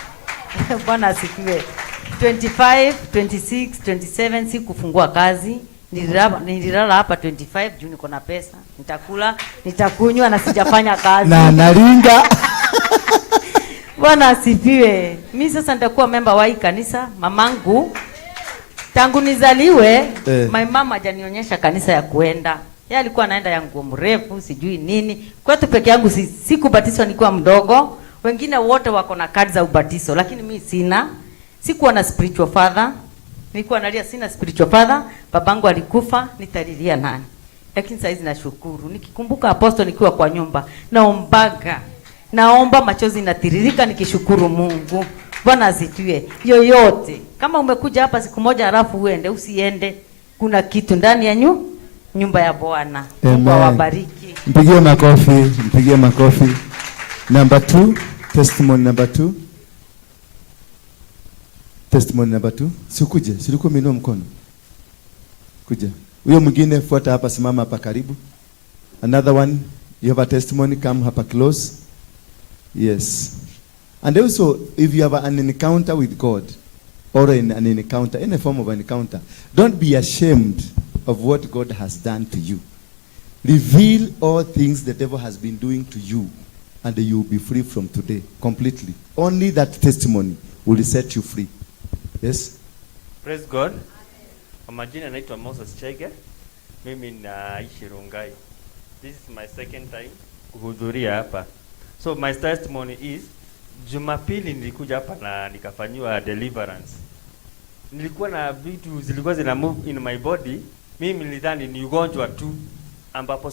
Bwana asifiwe. 25, 26, 27 sikufungua kazi. Nililala hapa 25 juu niko na pesa. Nitakula, nitakunywa na sijafanya kazi. Na nalinga. Bwana asifiwe. Mimi sasa nitakuwa member wa hii kanisa. Mamangu tangu nizaliwe, my mama hajanionyesha kanisa ya kuenda. Yeye alikuwa anaenda ya nguo mrefu, sijui nini. Kwetu peke yangu sikubatizwa nikiwa mdogo. Wengine wote wako na kadi za ubatizo, lakini mimi sina. Sikuwa na spiritual father. Nilikuwa nalia sina spiritual father. Babangu alikufa, nitalilia nani? Lakini sasa hizi nashukuru. Nikikumbuka apostle nikiwa kwa nyumba, naomba machozi natiririka nikishukuru Mungu. Bwana asifiwe. Yoyote kama umekuja hapa siku moja halafu uende, usiende. Kuna kitu ndani ya nyumba ya Bwana. Mungu awabariki. Mpigie makofi. Number 2, testimony number 2. Testimony number 2. Sikuje, silikuwa umeinua mkono. Kuja. Huyo mwingine fuata hapa, simama hapa karibu. Another one, you have a testimony, come hapa close. Yes. And also, if you have an encounter with God, or an encounter, any form of an encounter, don't be ashamed of what God has done to you. Reveal all things the devil has been doing to you. and you will be free from today completely. Only that testimony will set you free. Yes? Praise God. Kwa majina naitwa Moses Chege. Mimi naishi Rungai. This is my second time kuhudhuria hapa. So my testimony is, Jumapili nilikuja hapa na nikafanywa deliverance. Nilikuwa na vitu zilikuwa zina move in my body. Mimi nilidhani ni ugonjwa tu, ambapo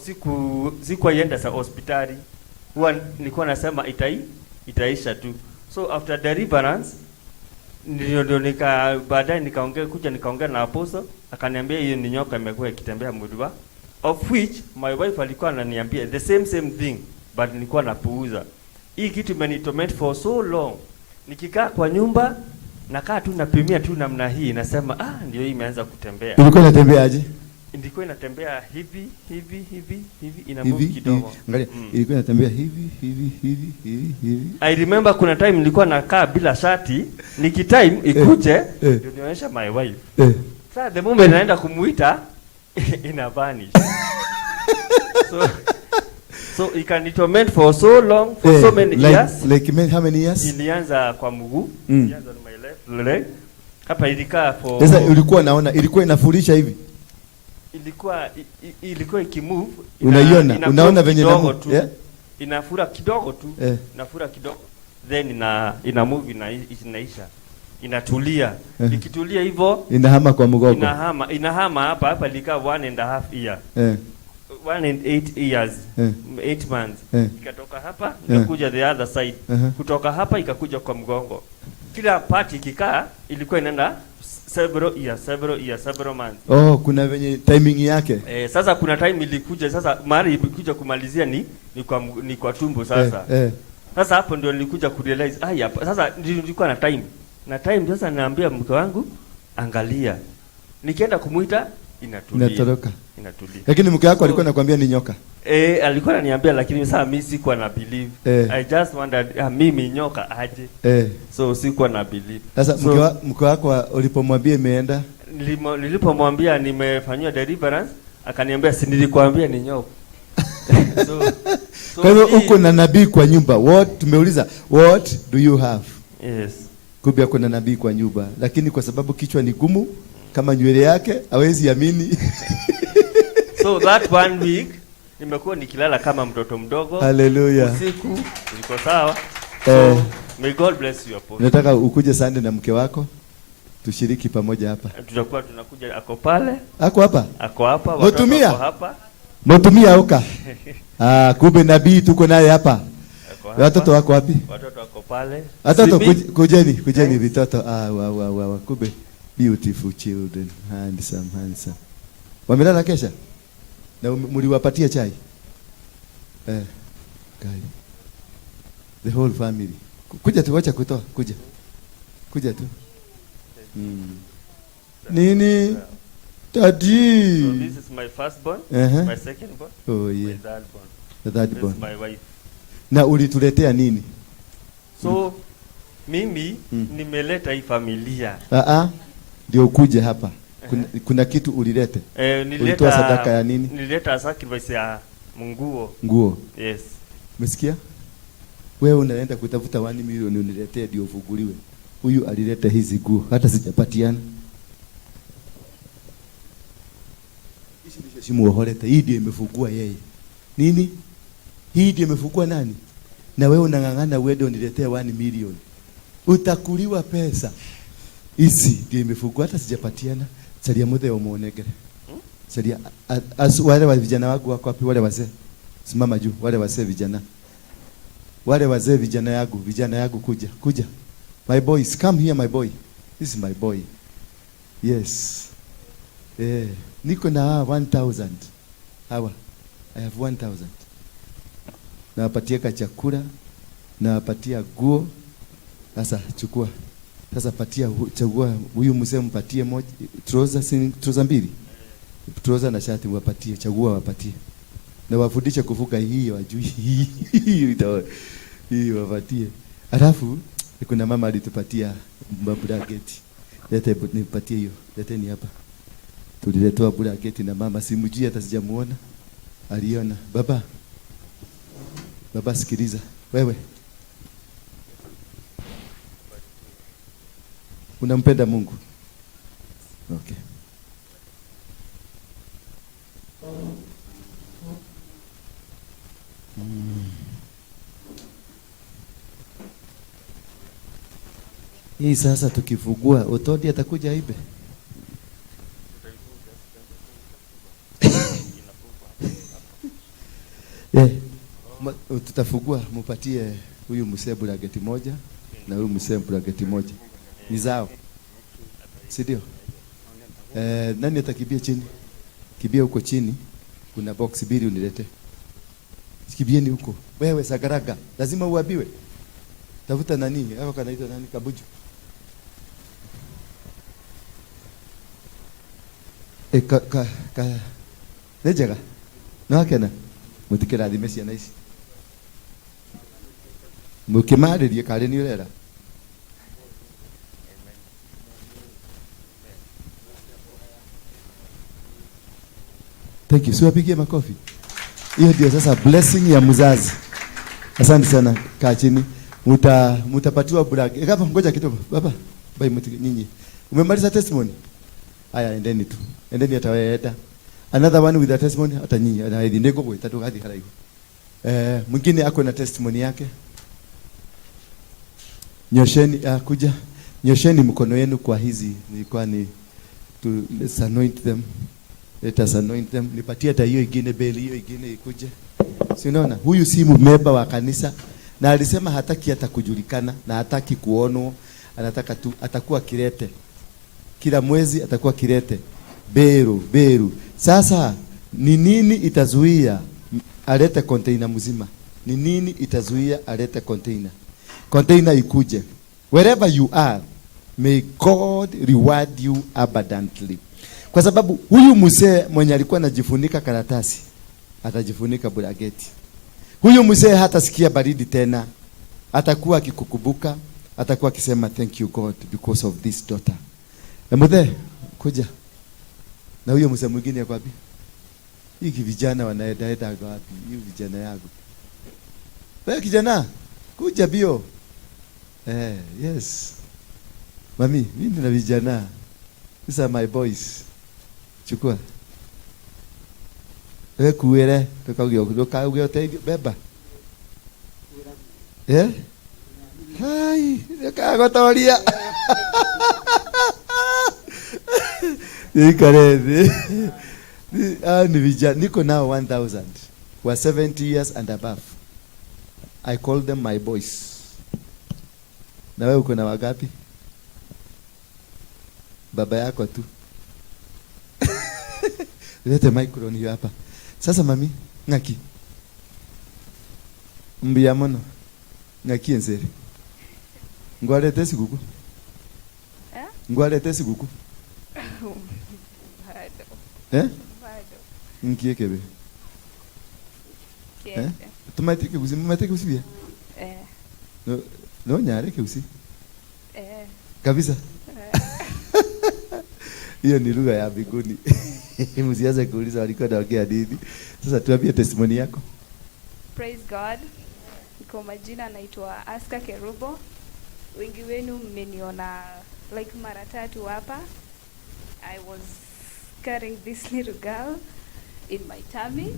sikuenda sa hospitali. Huwa nilikuwa nasema itaisha tu. So after deliverance ndio baadaye nikaongea na apostle, akaniambia hiyo ni nyoka imekuwa ikitembea mwili wa, of which my wife alikuwa ananiambia the same thing, but nilikuwa napuuza. Hii kitu imenitorment for so long. Nikikaa kwa nyumba nakaa tu napimia tu namna hii, nasema ndio hii imeanza kutembea. Ilikuwa inatembea aje? Ilikuwa inatembea hivi ina move kidogo. Angalia, ilikuwa inatembea hivi. I remember kuna time nilikuwa nakaa bila shati, nikitime ikuje ndio nionyesha my wife. Sasa the moment naenda kumuita ina vanish. So it can torment for so long, for so many years. Like how many years? Ilianza kwa mguu, ilianza on my left leg. Hapa ilikaa for. Sasa ulikuwa naona ilikuwa inafurisha hivi. Ilikuwa ikimove. Unaona venye ndogo tu. Yeah? Inafura kidogo tu. Inafura kidogo. Then ina move inaisha. Inatulia. Ikitulia hivyo inahama kwa mgongo. Inahama hapa ilikaa 1.5 year. 1 and 8 years. 8 months. Ikatoka hapa ikakuja the other side. Kutoka hapa ikakuja kwa mgongo. Kila part ikikaa ilikuwa inaenda several months. Oh, kuna venye timing yake. Sasa kuna time ilikuja, sasa mara ilikuja kumalizia ni kwa tumbo sasa. Sasa hapo ndio nilikuja kurealize hapa. Sasa nilikuwa na time. Na time sasa naambia mke wangu angalia. Nikienda kumuita inatoroka. Inatulia. Lakini mke wako alikuwa anakuambia ni nyoka. Alikuwa ananiambia, lakini sasa mimi sikuwa na believe. I just wondered mimi nyoka aje. So sikuwa na believe. Sasa mke wako ulipomwambia imeenda? Nilipomwambia nimefanywa deliverance, akaniambia si nilikwambia ni nyoka. Kwa hivyo uko na nabii kwa nyumba. Tumeuliza what do you have? Yes. Kumbe kuna nabii kwa nyumba, lakini kwa sababu kichwa ni gumu kama nywele yake hawezi amini. So that 1 week nimekuwa nikilala kama mtoto mdogo. Hallelujah. Usiku niko sawa. So may God bless you apostle. Nataka ukuje Sunday na mke wako tushiriki pamoja hapa. Tutakuwa tunakuja, ako pale. Ako hapa? Ako hapa, watoto hapa. Motumia oka. Kumbe nabii tuko naye hapa. Watoto wako wapi? Watoto wako pale. Watoto kujeni vitoto. Kumbe beautiful children, handsome. Wamelala kesha? Na mliwapatia chai? The whole family. Kuja tu, wacha kutoa, kuja tu. Nini? Daddy. So this is my firstborn, my secondborn, my thirdborn. The thirdborn. This is my wife. Na ulituletea nini? So mimi nimeleta hii familia. Ndio ukuje hapa. Kuna kitu ulilete? Ulitoa sadaka ya nini? Nilileta sacrifice ya nguo. Yes. Umesikia? Wewe unaenda kutafuta 1 milioni uniletee ndio ufunguliwe. Huyu alileta hizi nguo hata sijapatiana. Hizi ndio simu uholeta. Hii ndio imefungua yeye. Nini? Hii ndio imefungua nani? Na wewe unangangana uende uniletee 1 milioni. Utakuliwa pesa. Hizi ndio imefungua hata sijapatiana. Salia mode umuonegere. Salia wale wa vijana wangu wako wapi, wale wazee? Simama juu, wale wazee vijana. Wale wazee vijana yangu kuja. My boys, come here my boy. This is my boy. Yes. Niko na 1000. Hawa. I have 1000. Nawapatia chakula, nawapatia nguo. Sasa chukua. Sasa chagua huyu mzee mpatie moja trouser mbili. Trouser na shati wapatie, chagua wapatie. Na wafundishe kuvuka hii wajui hii wapatie. Alafu kuna mama alitupatia blanketi. Leta nipatie hiyo. Leteni hapa. Tuliletewa blanketi na mama, simjui hata sijamuona. Aliona. Baba sikiliza. Wewe unampenda Mungu? Okay. Hii sasa tukifungua Otodi atakuja ibe. Tutafungua, mupatie huyu msee bulageti moja na huyu msee bulageti moja. Ni zao. Si ndio? Nani atakibia chini? Kibia huko chini. Kuna box mbili unilete. Kibieni huko. Wewe Sagaraga, lazima uabiwe. Tafuta nani? Hapo kanaitwa nani? Kabuju. Nejega. Na kena. Mutikira thimesi na ici. Mukimaririe kare ni urera. Thank you. Siwapigie makofi. Hiyo ndio sasa blessing ya mzazi. Asante sana. Kaa chini. Mutapatiwa brag. Kama ngoja kidogo. Baba, bai nyinyi. Umemaliza testimony? Haya, endeni tu. Endeni atawaenda. Another one with a testimony hata nyinyi. Na hivi ndiko kwa tatu hadi haraibu. Mwingine ako na testimony yake. Nyosheni kuja. Nyosheni mkono yenu kwa hizi. Nilikuwa ni to let's anoint them. Let us anoint them. Nipatie hata hiyo ingine beli, hiyo ingine ikuje. Si unaona? Huyu si mmeba wa kanisa na alisema hataki hata kujulikana na hataki kuonwa, anataka tu atakuwa kirete. Kila mwezi atakuwa kirete. Beru. Sasa ni nini itazuia alete container mzima? Ni nini itazuia alete container? Container ikuje. Wherever you are, may God reward you abundantly. Kwa sababu huyu mzee mwenye alikuwa anajifunika karatasi atajifunika bulageti. Huyu mzee hata sikia baridi tena. Atakuwa akikukumbuka, atakuwa akisema thank you God because of this daughter. Mzee kuja. Na huyo mzee mwingine yako wapi? Hiki vijana wanaenda wapi? Hiyo vijana yangu. Wewe kijana, kuja bio. Yes. Mami, mimi na vijana. These are my boys. Chukua. Wewe kuere, tukauge uteithio beba. Hai, nikagotoria. Nikarezi. Ni vijana, niko now 1000. Were 70 years and above. I call them my boys. Na wewe uko na wangapi? Baba yako tu. Lete microphone hiyo hapa. Sasa mami, ngaki. Mbia mono. Ngaki enzeri. Ngwalete siguku. Ngwalete siguku. Bado. Nkie kebe. Tumatike kuzi, matike kuzi bia. No nyare kuzi. Kabisa. Hiyo ni lugha ya mbinguni. Msianze kuuliza walikuwa wanaongea nini. Sasa tuambie testimony yako. Praise God. Kwa majina naitwa Aska Kerubo. Wengi wenu mmeniona like mara tatu hapa. I was carrying this little girl in my tummy.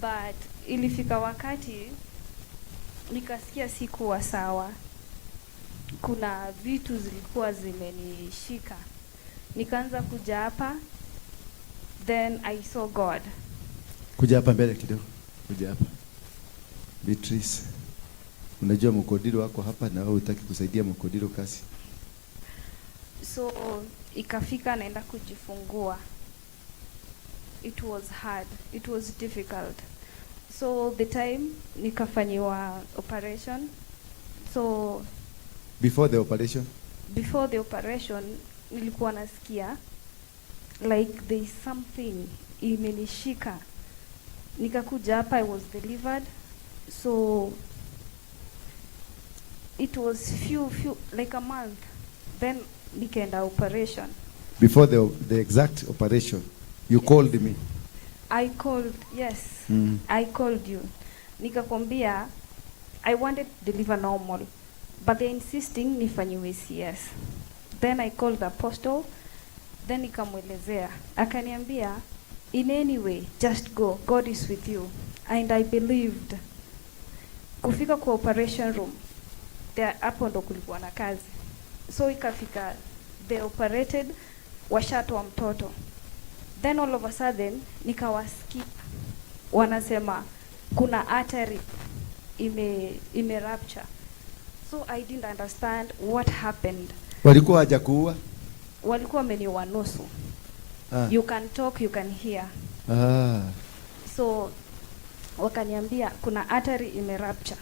But ilifika wakati nikasikia sikuwa sawa. Kuna vitu zilikuwa zimenishika. Nikaanza kuja hapa, then I saw God. Kuja hapa mbele kidogo. Kuja hapa. Beatrice. Unajua mkodiro wako hapa na wewe hutaki kusaidia mkodiro kasi. So ikafika naenda kujifungua. It was hard. It was difficult. So the time nikafanyiwa operation. So before the operation nilikuwa nasikia like there is something imenishika. Nikakuja hapa, I was delivered. So it was few like a month, then nikaenda operation. Before the exact operation you called me. I called, yes. I called you. Nikakwambia I wanted to deliver normal, but they're insisting nifanyiwe CS. Then I called the apostle, then nikamwelezea. Akaniambia, in any way, just go. God is with you. And I believed. Kufika kwa operation room, hapo ndo kulikuwa na kazi. So ikafika, they operated, washatoa mtoto. Then all of a sudden, nikawaskip. Wanasema, kuna artery ime rupture. So I didn't understand what happened. Walikuwa hajakuua? Walikuwa wameniua nusu. You can talk, you can hear. So wakaniambia kuna artery ime rupture.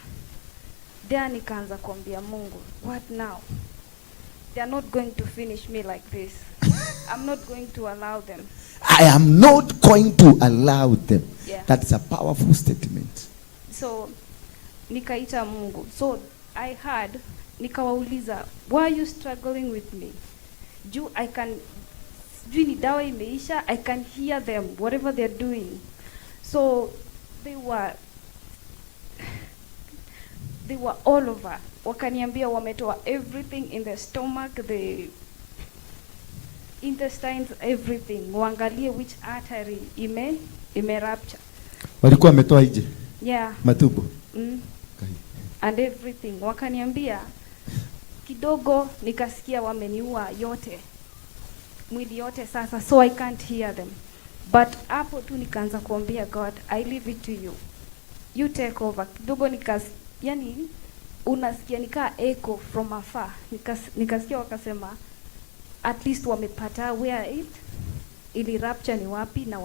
Then nikaanza kuambia Mungu, what now? They are not going to finish me like this. I'm not going to allow them. I am not going to allow them. Yeah. That's a powerful statement. So nikaita Mungu. So I heard, nikawauliza, why are you struggling with me? Ni dawa imeisha, I can hear them, whatever they're doing. So they were all over. Wakaniambia wametoa everything in the stomach, the intestines, everything. Waangalie which artery ime rupture. Walikuwa wametoa nje? Yeah. Matumbo? Okay. And everything. Wakaniambia kidogo nikasikia wameniua yote. Mwili yote sasa, so I can't hear them. But hapo tu nikaanza kuambia God, I leave it to you. You take over. Kidogo yani unasikia nikaa echo from afar. Nikasikia wakasema at least wamepata where ili rupture ni wapi na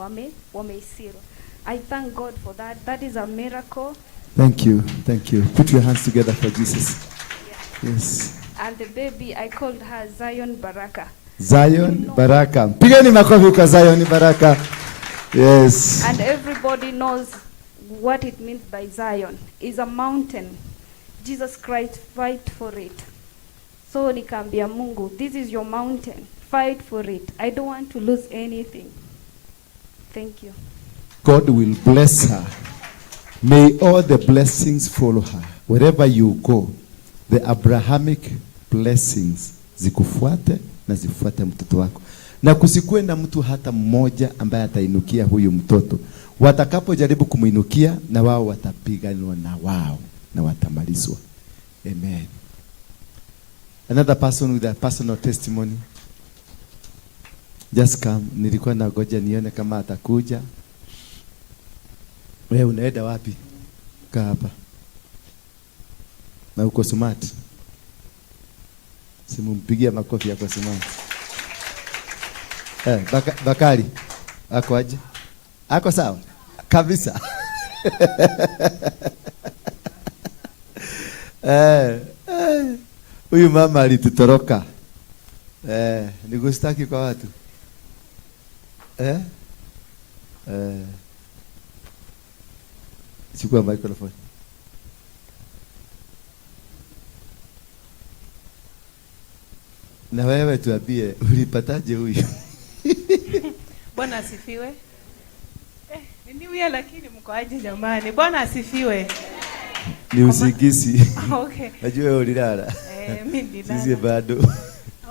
wameisiro. I thank God for that. That is a miracle. Thank you. Thank you. Put your hands together for Jesus. Yeah. Yes. And the baby, I called her Zion Baraka. Zion Baraka. Pigeni makofi kwa Zion Baraka. Yes. And everybody knows what it means by Zion. It's a mountain. Jesus Christ fight for it. So nikaambia Mungu, this is your mountain. Fight for it. I don't want to lose anything. Thank you. God will bless her. May all the blessings follow her. Wherever you go, the Abrahamic blessings zikufuate na zifuate mtoto wako. Na kusikue na mtu hata mmoja ambaye atainukia huyu mtoto. Watakapojaribu kumuinukia na wao watapiganwa na wao na watamalizwa. Amen. Another person with a personal testimony. Just come. Nilikuwa nagoja nione kama atakuja. Wewe unaenda wapi? Kaa hapa. Na uko smart. Simumpigia makofi ya kwa smart. Bakari. Ako aje? Ako sawa? Kabisa. Huyu mama alitutoroka. Nikustaki kwa watu. Chukua microphone. Na wewe tuambie ulipataje huyu? Bwana asifiwe. Ni wewe lakini mko aje jamani? Bwana asifiwe. Ni usingizi. Okay. Najua wewe ulilala. Mimi nilala. Sisi bado.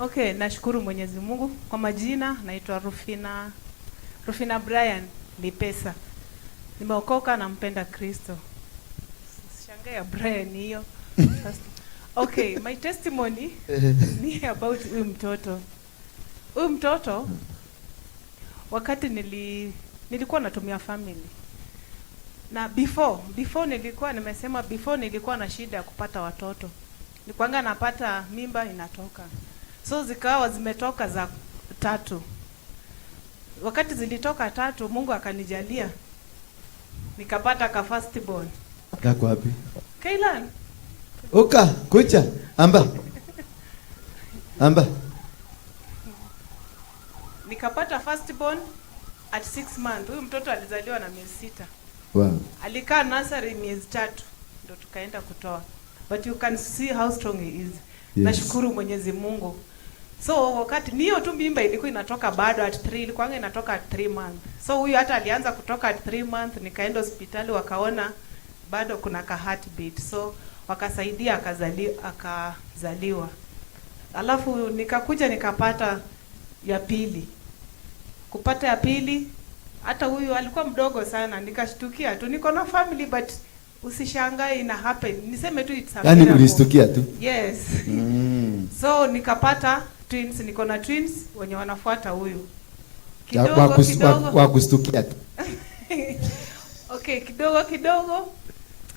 Okay, nashukuru Mwenyezi Mungu. Kwa majina naitwa Rufina Brian Lipesa. Nimeokoka na mpenda Kristo. Shangaa Brian hiyo. Okay, my testimony ni about huyu mtoto. Huyu mtoto wakati nilikuwa natumia family. Na before nilikuwa na shida ya kupata watoto. Nilikuanga napata mimba inatoka. So zikawa zimetoka za 3. Wakati zilitoka 3, Mungu akanijalia. Nikapata ka first born. Kako wapi? Kailan. Oka, kucha, amba. Nikapata first born at 6 months. Huyu mtoto alizaliwa na miezi 6. Wow. Alikaa nursery miezi 3 ndo tukaenda kutoa. But you can see how strong he is. Yes. Nashukuru Mwenyezi Mungu. So wakati niyo tu mimba ilikuwa inatoka bado at 3, ilikuwa inatoka at 3 months. So huyu hata alianza kutoka at 3 months, nikaenda hospitali wakaona bado kuna ka heartbeat. So wakasaidia akazaliwa. Alafu nikakuja nikapata ya pili. Kupata ya pili, hata huyu alikuwa mdogo sana, nikashtukia tu niko na family, but usishangae ina happen. Niseme tu it's a yani miracle. ulistukia tu. Yes. So nikapata twins, niko na twins wenye wanafuata huyu. Wa kustukia tu. Okay, kidogo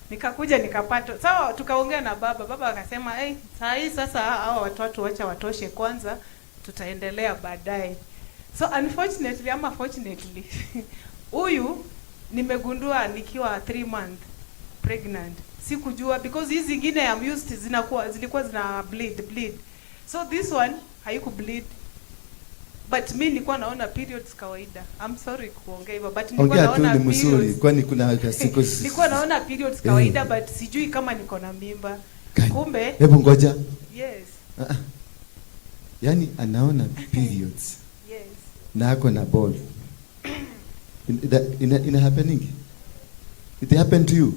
nikakuja nikapata. Sawa, tukaongea na baba. Baba akasema, saa hii sasa hao watoto wacha watoshe kwanza, tutaendelea baadaye. So unfortunately ama fortunately huyu nimegundua nikiwa 3 months pregnant. Sikujua because hizi zingine I'm used zilikuwa zina bleed. So this one haiku bleed. But mimi nilikuwa naona periods kawaida. I'm sorry kuongea hivyo, but nilikuwa naona periods. Kwani kuna siku nilikuwa naona periods kawaida, but sijui kama niko na mimba. Kumbe hebu ngoja. Yes. Yani anaona periods. Yes. Na ako na ball. Ina happening? It happened to you?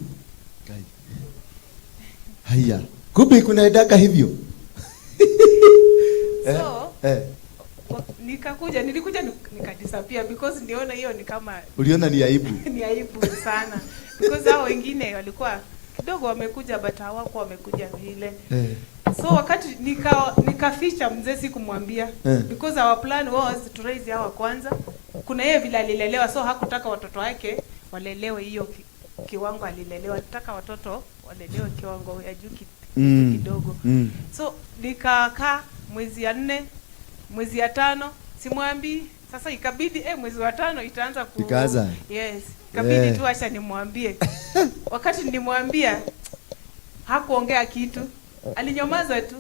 Haya. Kumbe kuna daka hivyo. So nilikuja nikadisappear because niona hiyo ni kama uliona ni aibu. Ni aibu sana because hao wengine walikuwa kidogo wamekuja, but hawakuwa wamekuja vile. So wakati nikaficha mzee, sikumwambia because our plan was to raise hawa kwanza. Kuna yeye vile alilelewa, so hakutaka watoto wake walelewe hiyo kiwango alilelewa. Nataka watoto walelewe kiwango ya juu kidogo. So nikakaa mwezi ya 4, mwezi ya 5 simwambii. Sasa ikabidi mwezi wa 5 itaanza ikaanza. Yes, ikabidi tu acha nimwambie. Wakati nilimwambia hakuongea kitu, alinyamaza tu.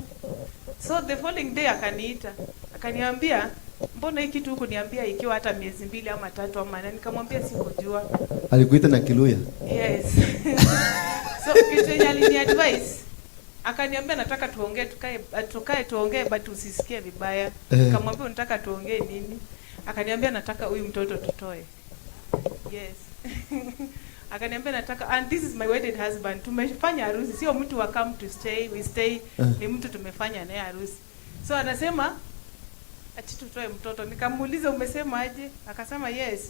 So the following day akaniita, akaniambia, mbona hiki kitu huko niambia ikiwa hata miezi 2 ama 3 ama 4? Nikamwambia sikujua. Alikuita na Kiluya? Yes. So kitu yenye aliniadvise, akaniambia nataka tukae tuongee but usisikie vibaya. Nikamwambia unataka tuongee nini? Akaniambia nataka huyu mtoto tutoe. Yes. Akaniambia nataka, and this is my wedded husband. Tumefanya harusi, sio mtu wa come to stay, we stay. Ni mtu tumefanya naye harusi. So anasema ati tutoe mtoto. Nikamuuliza umesema aje? Akasema yes.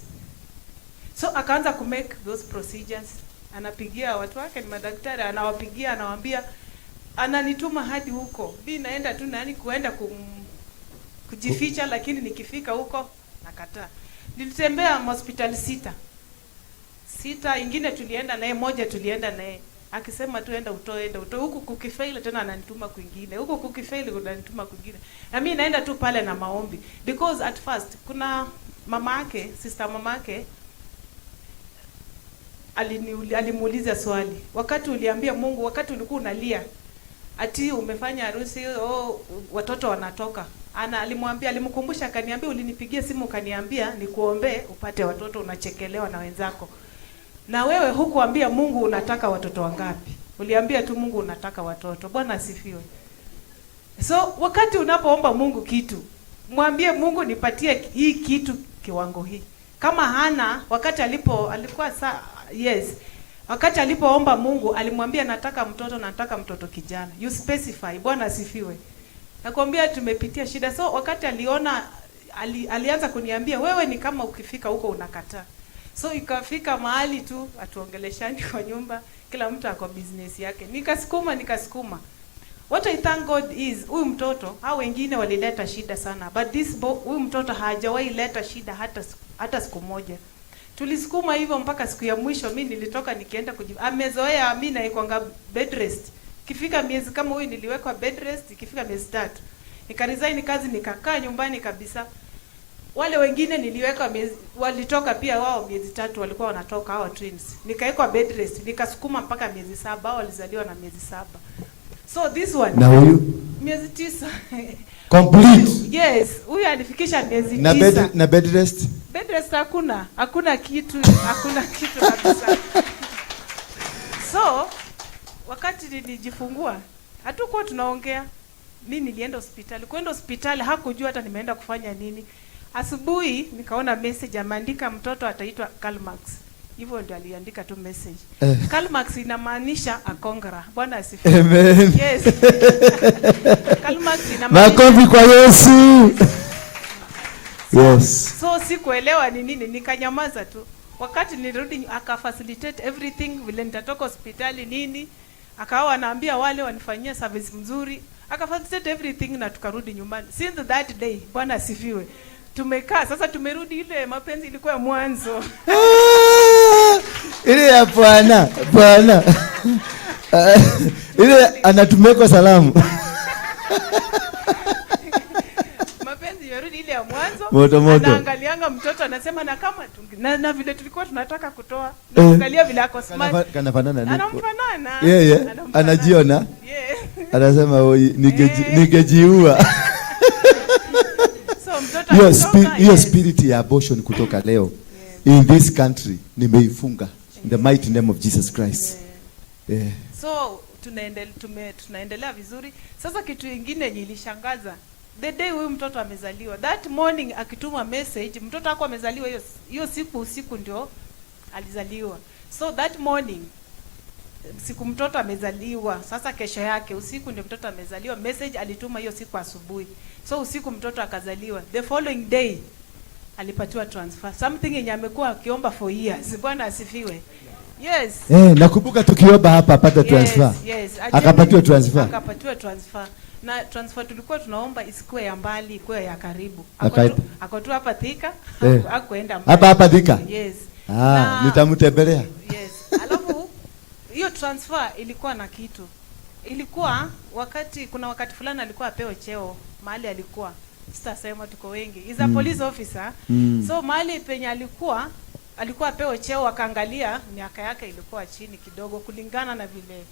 So akaanza ku make those procedures. Anapigia watu wake, ni madaktari, anawapigia, anawaambia, ananituma hadi huko. Mimi naenda tu nani kuenda kujificha, lakini nikifika huko nakataa. Nilitembea hospitali 6. Ingine tulienda naye, moja tulienda naye. Akisema tu enda utoe. Huku kukifail tena ananituma kwingine. Huku kukifail ananituma kwingine. Na mimi naenda tu pale na maombi. Because at first kuna mamake, sister mamake alimuuliza swali. Wakati uliambia Mungu, wakati ulikuwa unalia ati umefanya harusi, watoto wanatoka. Alimkumbusha, akaniambia ulinipigia simu ukaniambia nikuombe upate watoto, unachekelewa na wenzako. Na wewe hukuambia Mungu unataka watoto wangapi. Uliambia tu Mungu unataka watoto. Bwana asifiwe. So wakati unapoomba Mungu kitu, mwambie Mungu nipatie hii kitu kiwango hii. Kama hana, wakati wakati alipoomba Mungu alimwambia nataka mtoto kijana. You specify. Bwana asifiwe. Nakwambia tumepitia shida. So wakati alianza kuniambia wewe ni kama ukifika huko unakataa. So ikafika mahali tu atuongeleshani kwa nyumba, kila mtu ako business yake. Nikasukuma. What I thank God is huyu mtoto, hao wengine walileta shida sana, but huyu mtoto hajawahi leta shida hata siku moja. Tulisukuma hivyo mpaka siku ya mwisho mimi nilitoka nikienda amezoea mimi naikwanga bed rest. Ikifika miezi kama huyu niliwekwa bed rest, ikifika miezi 3. Nikaresign kazi nikakaa nyumbani kabisa. Wale wengine niliweka walitoka pia wao miezi 3 walikuwa wanatoka hao twins. Nikawekwa bed rest, nikasukuma mpaka miezi 7, hao walizaliwa na miezi 7. So this one na huyu miezi 9. Complete. Yes, huyu alifikisha miezi 9. Na bed rest? Bed rest hakuna kitu kabisa. So wakati nilijifungua hatukuwa tunaongea. Mimi nilienda hospitali. Kwenda hospitali hakujua hata nimeenda kufanya nini. Asubuhi nikaona message ameandika mtoto ataitwa Karl Marx. Hivyo ndio aliandika tu message. Karl Marx inamaanisha a conqueror. Bwana asifiwe. Amen. Yes. Karl Marx inamaanisha Makofi kwa Yesu. Yes. So sikuelewa ni nini, nikanyamaza tu. Wakati nirudi akafacilitate everything, vile nitatoka hospitali nini, akawa anaambia wale wanifanyia service mzuri, akafacilitate everything na tukarudi nyumbani. Since that day, Bwana asifiwe. Tumekaa sasa, tumerudi ile mapenzi ilikuwa ya mwanzo. Ile ya Bwana ile anatumeka salamu. Mapenzi yarudi ile ya mwanzo. Moto. Anaangalianga mtoto anasema na kama na vile tulikuwa tunataka kutoa. Naangalia vile ako smart. Kanafanana nini? Anamfanana. Yeah. Anajiona. Yeah. Anasema ningejiua. So mtoto hiyo spirit ya abortion kutoka leo in this country nimeifunga in the mighty name of Jesus Christ. Yeah. So tunaendelea vizuri. Sasa kitu kingine nilishangaza, the day huyu mtoto amezaliwa, that morning akituma message, mtoto wako amezaliwa hiyo siku usiku ndio alizaliwa. So that morning siku mtoto amezaliwa, sasa kesho yake usiku ndio mtoto amezaliwa, message alituma hiyo siku asubuhi. So usiku mtoto akazaliwa. The following day alipatiwa transfer. Something yenye amekuwa akiomba for years. Bwana asifiwe. Yes. Nakumbuka tukiomba hapa apata transfer. Yes. Akapatiwa transfer. Akapatiwa transfer. Na transfer tulikuwa tunaomba isikuwe ya mbali, ikuwe ya karibu. Akotu hapa Thika, hakuenda mbali. Hapa Thika. Yes. Nitamtembelea. Yes. Alafu hiyo transfer ilikuwa na kitu. Ilikuwa kuna wakati fulani alikuwa apewe cheo mahali alikuwa. Sitasema tuko wengi. Is a police officer. So mahali penye alikuwa apewe cheo, akaangalia miaka yake ilikuwa chini kidogo kulingana na vile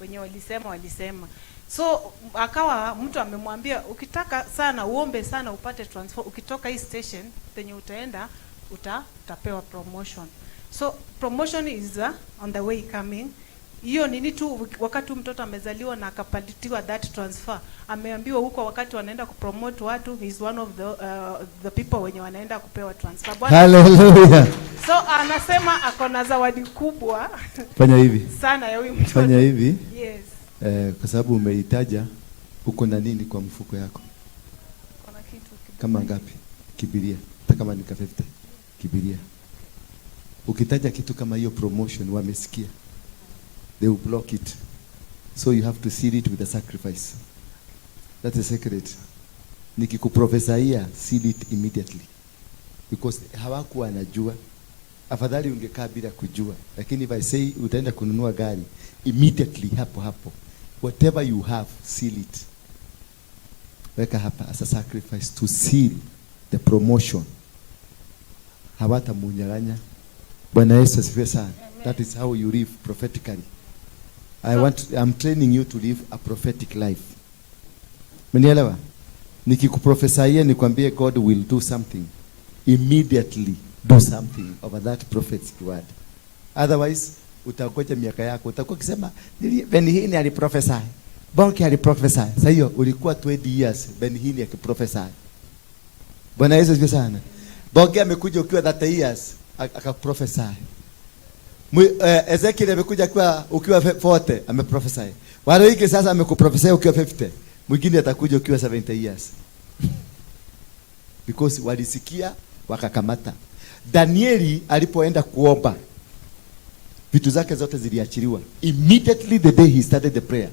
wenye walisema. So akawa mtu amemwambia ukitaka sana uombe sana upate transfer, ukitoka hii station penye utaenda utapewa promotion. So promotion is on the way coming. Hiyo nini tu wakati mtoto amezaliwa na akapatiwa that transfer. Ameambiwa huko wakati wanaenda kupromote watu, he is one of the people wenye wanaenda kupewa transfer. Hallelujah. So anasema ako na zawadi kubwa. Fanya hivi. Sana ya huyu mtoto. Fanya hivi. Yes. Kwa sababu umeitaja uko na nini kwa mfuko yako? Kuna kitu kama ngapi? Kibiria. Hata kama ni 50. Kibiria. Ukitaja kitu kama hiyo promotion wamesikia. They will block it. So you have to seal it with a sacrifice. That's a secret. Nikikuprofesaia, seal it immediately. Because hawakuwa anajua. Afadhali ungekaa bila kujua. Lakini if I say utaenda kununua gari, immediately hapo. Whatever you have, seal it. Weka hapa as a sacrifice to seal the promotion. Hawata munyaranya. Bwana Yesu asifiwe sana. That is how you live prophetically. I'm training you to live a prophetic life. Mnielewa? Nikikuprofesaia nikwambie God will do something. Immediately do something over that prophetic word. Otherwise, utakoja miaka yako. Utakuwa ukisema, Benihini aliprofesy. Bonke aliprofesy. Sasa hiyo ulikuwa 20 years Benihini akiprofesy. Bwana Yesu asifiwe sana. Bonke amekuja ukiwa 30 years akaprofesy. Ezekiel amekuja ukiwa 40 ameprophesy. Waruinge sasa amekuprophesy ukiwa 50. Mwingine atakuja ukiwa 70 years. Because walisikia wakakamata. Danieli alipoenda kuomba, vitu zake zote ziliachiliwa. Immediately the day he started the prayer.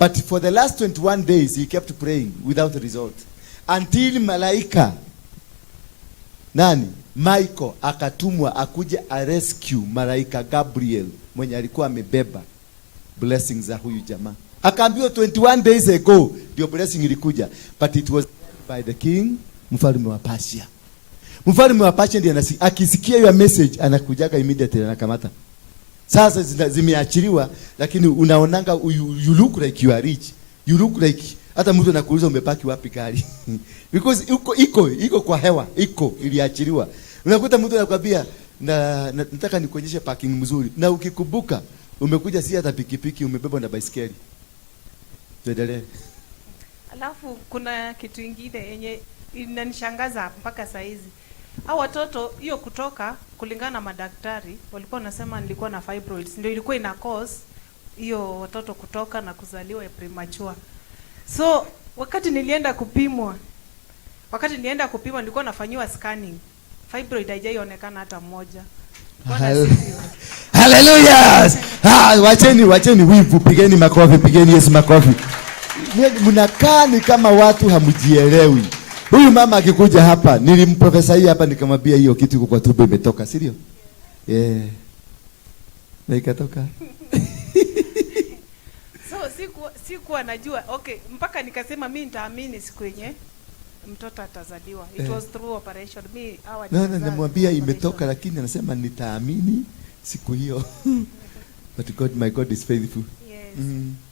But for the last 21 days he kept praying without result. Until malaika Michael akatumwa akuje a rescue malaika Gabriel mwenye alikuwa amebeba blessings za huyu jamaa. Akaambiwa 21 days ago ndio blessing ilikuja, but it was by the king, mfalme wa Persia. Mfalme wa Persia ndiye akisikia hiyo message anakujaga immediately anakamata. Sasa zimeachiliwa, lakini unaonanga you look like you are rich. You look like hata mtu anakuuliza umepaki wapi gari. Because iko kwa hewa, iliachiliwa. Unakuta mtu anakuambia nataka nikuonyeshe parking mzuri. Na ukikumbuka umekuja si hata pikipiki, umebeba na baisikeli. Tuendelee. Alafu kuna kitu kingine yenye inanishangaza mpaka saa hizi. Hao watoto hiyo kutoka kulingana na madaktari walikuwa wanasema nilikuwa na fibroids, ndio ilikuwa ina cause hiyo watoto kutoka na kuzaliwa premature. So wakati nilienda kupimwa nilikuwa nafanyiwa scanning. Fibroid haijaionekana hata moja. Hallelujah. Wacheni wivu, pigeni Yesu makofi. Mnakaa ni kama watu hamjielewi. Huyu mama akikuja hapa, nilimprofesia hapa nikamwambia hiyo kitu iko kwa tumbo imetoka, si ndio? Yeah. Na ikatoka. So sikuwa najua. Okay, mpaka nikasema mimi nitaamini siku yenye mtoto atazaliwa. It was through operation. Namwambia imetoka, lakini anasema nitaamini siku hiyo. But God, my God is faithful. Yes.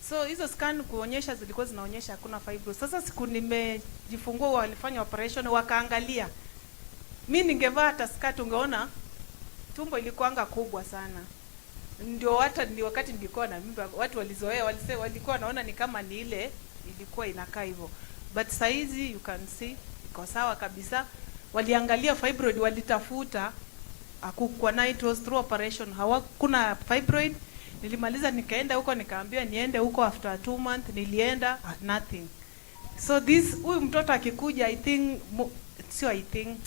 So hizo scan kuonyesha zilikuwa zinaonyesha hakuna fibroids. Sasa siku nimejifungua walifanya operation wakaangalia. Mimi ningevaa hata skirt ungeona tumbo ilikuanga kubwa sana. Ndio wakati nilikuwa na mimba watu walizoea walikuwa naona ni kama ni ile ilikuwa inakaa hivyo. But saizi you can see iko sawa kabisa. Waliangalia fibroid, walitafuta hakukuwa na, it was through operation. Hawakuna fibroid. Nilimaliza nikaenda huko nikaambiwa niende huko after 2 months, nilienda nothing. So huyu mtoto akikuja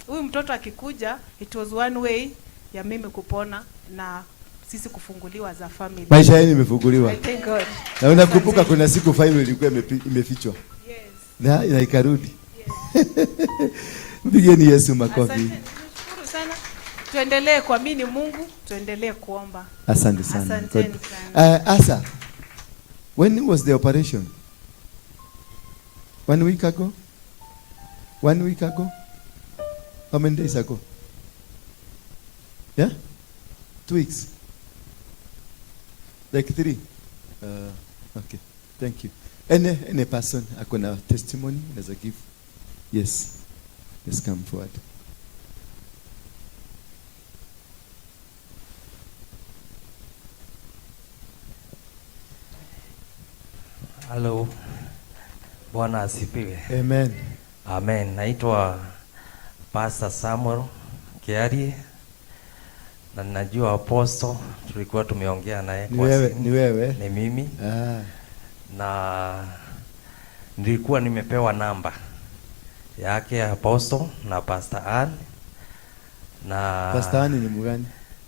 huyu mtoto akikuja it was one way ya mimi kupona na sisi kufunguliwa za family. Maisha yenu imefunguliwa. Thank God. Na unakumbuka kuna siku fibroid ilikuwa imefichwa. Yes. Na ikarudi. Yes. Mpigeni Yesu makofi. Nashukuru sana. Tuendelee kuamini Mungu, tuendelee kuomba. Asante sana. Asante sana. Asa, when was the operation? 1 week ago? 1 week ago? How many days ago? Yeah? 2 weeks? Like 3? Okay. Thank you. Any person akona testimony as a gift? Yes. Let's come forward. Hello. Bwana asifiwe. Amen. Amen. Naitwa Pastor Samuel Kiari. Na najua apostle tulikuwa tumeongea naye kwa simu. Ni wewe? Ni mimi. Na nilikuwa nimepewa namba yake apostle na Pastor Ann. Na Pastor Ann ni mgani?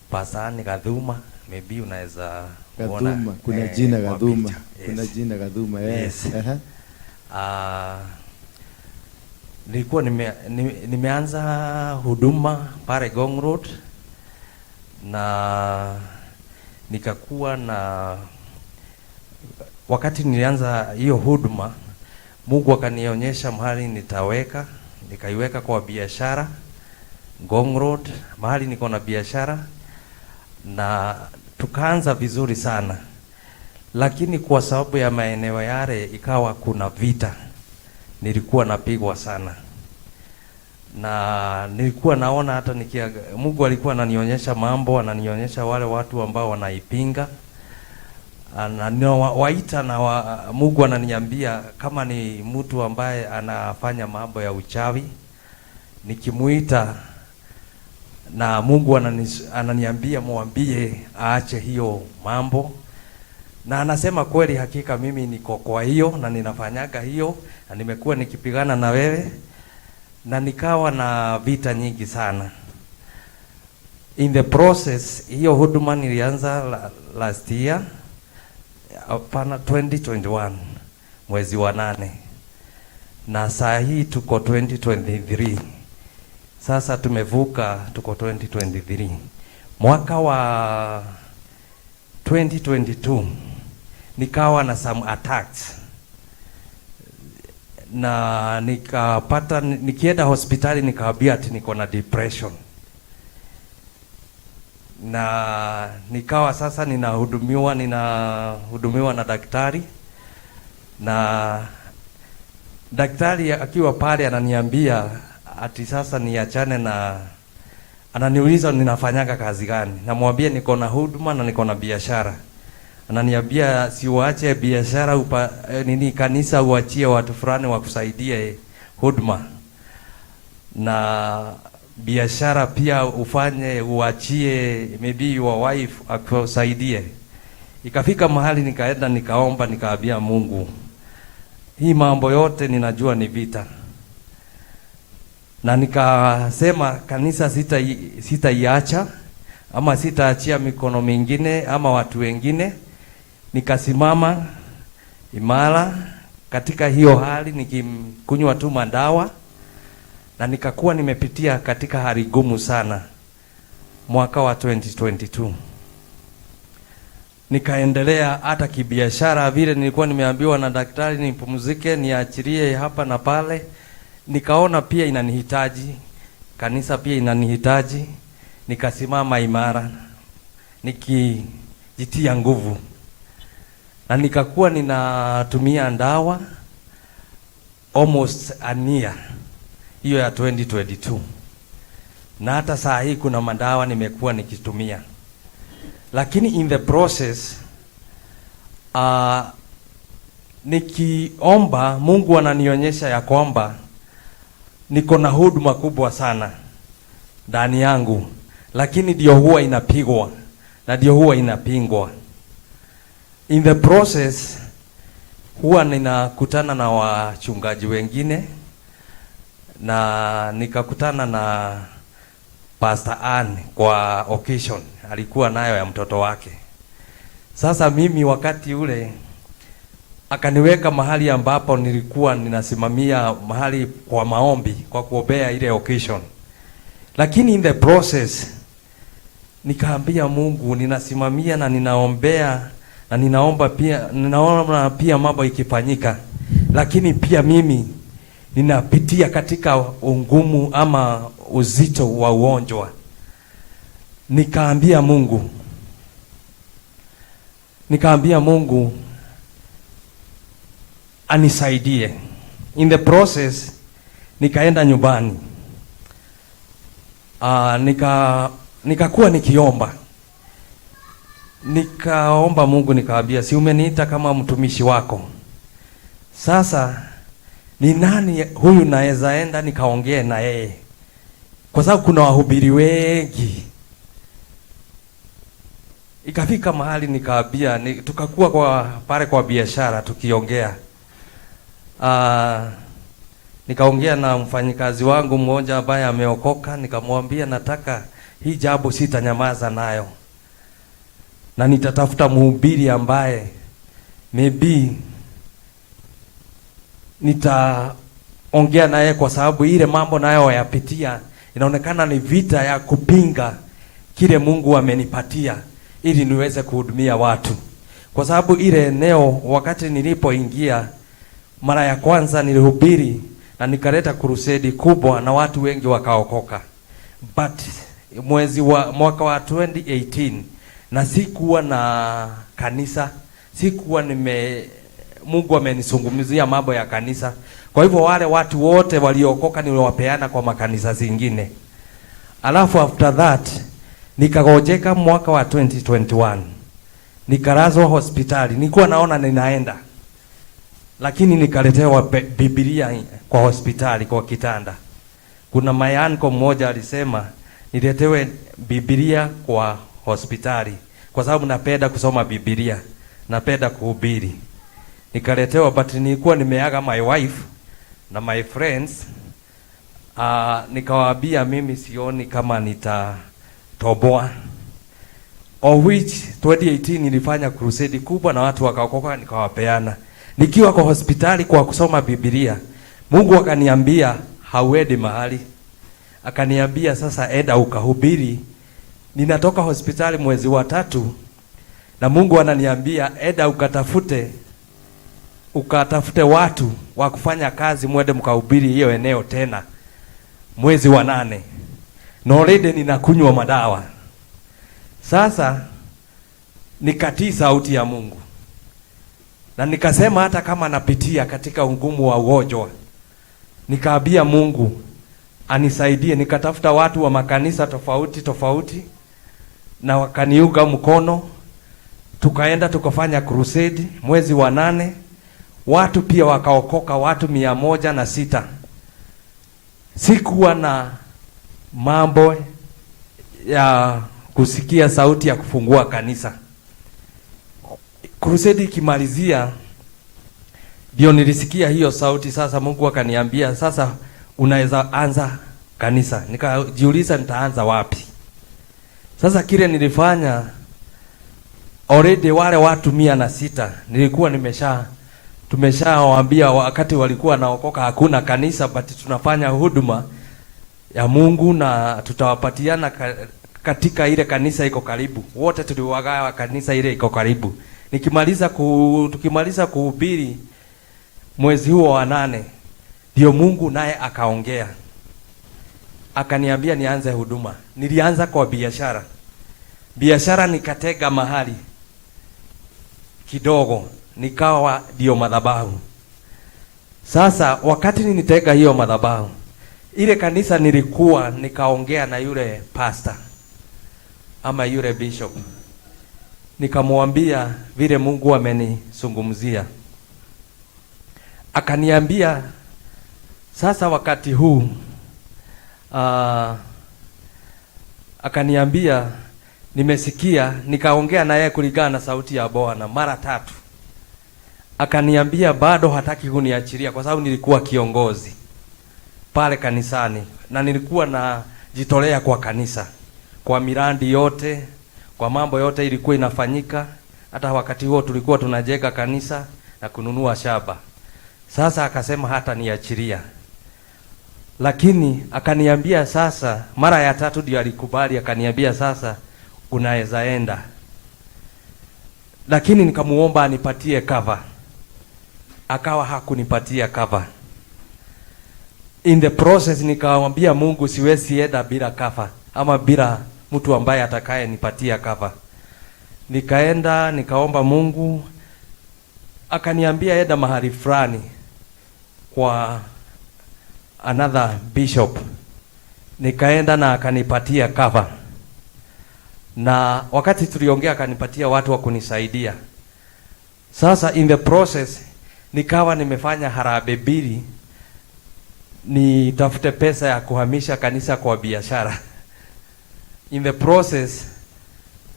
Pastor Ann Gadhuma, maybe unaweza Gadhuma, kuna jina Gadhuma. Yes. Kuna jina Gadhuma, yes. Nilikuwa nimeanza huduma pale Gong Road na nikakuwa na wakati nilianza hiyo huduma Mungu akanionyesha mahali nikaiweka kwa biashara Gong Road, mahali niko na biashara na tukaanza vizuri sana, lakini kwa sababu ya maeneo yale ikawa kuna vita, nilikuwa napigwa sana na nilikuwa naona hata Mungu alikuwa ananionyesha mambo, ananionyesha wale watu ambao wanaipinga, waita na Mungu ananiambia kama ni mtu ambaye anafanya mambo ya uchawi nikimuita, na Mungu ananiambia mwambie aache hiyo mambo, na anasema kweli hakika mimi niko kwa hiyo na ninafanyaga hiyo na nimekuwa nikipigana na wewe, na nikawa na vita nyingi sana. In the process hiyo huduma nilianza last year hapana 2021 mwezi wa 8 na saa hii tuko 2023. Sasa tumevuka, tuko 2023. Mwaka wa 2022 nikawa na some attacks na nikienda hospitali nikaambia ati niko na depression, na nikawa sasa ninahudumiwa na daktari, na daktari akiwa pale ananiambia ati sasa niachane na, ananiuliza ninafanyaga kazi gani, namwambia niko na huduma na niko na biashara. Ananiambia si uache biashara kanisa uachie watu fulani wakusaidie huduma. Na biashara pia ufanye, uachie maybe your wife akusaidie. Ikafika mahali nikaenda nikaomba, nikaambia Mungu, hii mambo yote ninajua ni vita. Na nikasema kanisa sitaiacha ama sitaachia mikono mingine ama watu wengine. Nikasimama imara katika hiyo hali, nikikunywa tu madawa, na nikakuwa nimepitia katika hali gumu sana mwaka wa 2022. Nikaendelea hata kibiashara, vile nilikuwa nimeambiwa na daktari nipumzike, niachilie hapa na pale. Nikaona pia inanihitaji, kanisa pia inanihitaji. Nikasimama imara, nikijitia nguvu, na nikakuwa ninatumia ndawa almost a year hiyo ya 2022, na hata saa hii kuna madawa nimekuwa nikitumia. Lakini in the process nikiomba, Mungu ananionyesha ya kwamba niko na huduma kubwa sana ndani yangu, lakini ndio huwa inapigwa na ndio huwa inapingwa. In the process huwa ninakutana na wachungaji wengine, na nikakutana na Pastor Ann kwa occasion alikuwa nayo ya mtoto wake. Sasa mimi wakati ule akaniweka mahali ambapo nilikuwa ninasimamia mahali kwa maombi, kwa kuombea ile occasion. Lakini in the process nikaambia Mungu, ninasimamia na ninaombea na ninaomba pia, ninaona pia mambo ikifanyika, lakini pia mimi ninapitia katika ungumu ama uzito wa ugonjwa. Nikaambia Mungu anisaidie. In the process nikaenda nyumbani, nikakuwa nikiomba, nikaomba Mungu, nikaambia, si umeniita kama mtumishi wako, sasa ni nani huyu naweza enda nikaongee na yeye? Kwa sababu kuna wahubiri wengi. Ikafika mahali nikaambia, tukakuwa kwa pale kwa biashara tukiongea. Nikaongea na mfanyikazi wangu mmoja ambaye ameokoka, nikamwambia nataka hii jambo sitanyamaza nayo, na nitatafuta mhubiri ambaye maybe nitaongea naye, kwa sababu ile mambo nayo yapitia inaonekana ni vita ya kupinga kile Mungu amenipatia ili niweze kuhudumia watu. Kwa sababu ile eneo wakati nilipoingia mara ya kwanza nilihubiri na nikaleta crusade kubwa na watu wengi wakaokoka. But mwaka wa 2018 na sikuwa na kanisa, sikuwa Mungu amenisungumzia mambo ya kanisa. Kwa hivyo wale watu wote waliokoka niliwapeana kwa makanisa zingine. Alafu after that nikagojeka mwaka wa 2021. Nikalazwa hospitali. Nilikuwa naona ninaenda, lakini nikaletewa Biblia kwa hospitali kwa kitanda. Kuna mayanko mmoja alisema niletewe Biblia kwa hospitali kwa sababu napenda kusoma Biblia, napenda kuhubiri. Nikaletewa, but nilikuwa nimeaga my wife na my friends. Nikawaambia mimi sioni kama nitatoboa. Of which 2018 nilifanya crusade kubwa na watu wakaokoka, nikawapeana. Nikiwa kwa hospitali kwa kusoma Biblia, Mungu akaniambia hauendi mahali. Akaniambia sasa enda ukahubiri. Ninatoka hospitali mwezi wa 3 na Mungu ananiambia enda ukatafute watu wa kufanya kazi, mwende mkahubiri hiyo eneo tena mwezi wa 8. Na already ninakunywa madawa. Sasa nikatii sauti ya Mungu. Na nikasema hata kama napitia katika ungumu wa ugonjwa, nikaambia Mungu anisaidie. Nikatafuta watu wa makanisa tofauti na wakaniunga mkono. Tukaenda tukafanya crusade mwezi wa 8. Watu pia wakaokoka, watu 106. Sikuwa na mambo ya kusikia sauti ya kufungua kanisa. Crusade ikimalizia ndio nilisikia hiyo sauti. Sasa Mungu akaniambia, sasa unaweza anza kanisa. Nikajiuliza nitaanza wapi? Sasa kile nilifanya, already wale watu 106 nilikuwa tumeshawaambia wakati walikuwa naokoka hakuna kanisa, but tunafanya huduma ya Mungu na tutawapatiana katika ile kanisa iko karibu. Wote tuliwagawa kanisa ile iko karibu. Tukimaliza kuhubiri mwezi huo wa 8 ndio Mungu naye akaongea. Akaniambia nianze huduma. Nilianza kwa biashara. Biashara nikatega mahali kidogo, nikawa ndio madhabahu. Sasa wakati nitega hiyo madhabahu, ile kanisa nikaongea na yule pastor ama yule bishop. Nikamwambia vile Mungu amenizungumzia. Akaniambia sasa wakati huu akaniambia nimesikia, nikaongea na yeye kulingana na sauti ya Bwana mara 3. Akaniambia bado hataki kuniachilia kwa sababu nilikuwa kiongozi pale kanisani na nilikuwa najitolea kwa kanisa, kwa miradi yote, kwa mambo yote ilikuwa inafanyika. Hata wakati huo tulikuwa tunajenga kanisa na kununua shamba. Sasa akasema hata niachilia. Lakini akaniambia sasa, mara ya 3 ndio alikubali, akaniambia sasa unaweza enda. Lakini nikamuomba anipatie cover. Akawa hakunipatia cover. In the process nikamwambia Mungu siwezi enda bila cover ama bila mtu ambaye atakaye nipatia cover. Nikaenda nikaomba Mungu, akaniambia enda mahali fulani kwa another bishop. Nikaenda na akanipatia cover. Na wakati tuliongea akanipatia watu wa kunisaidia. Sasa in the process nikawa nimefanya harambee mbili nitafute pesa ya kuhamisha kanisa kwa biashara. In the process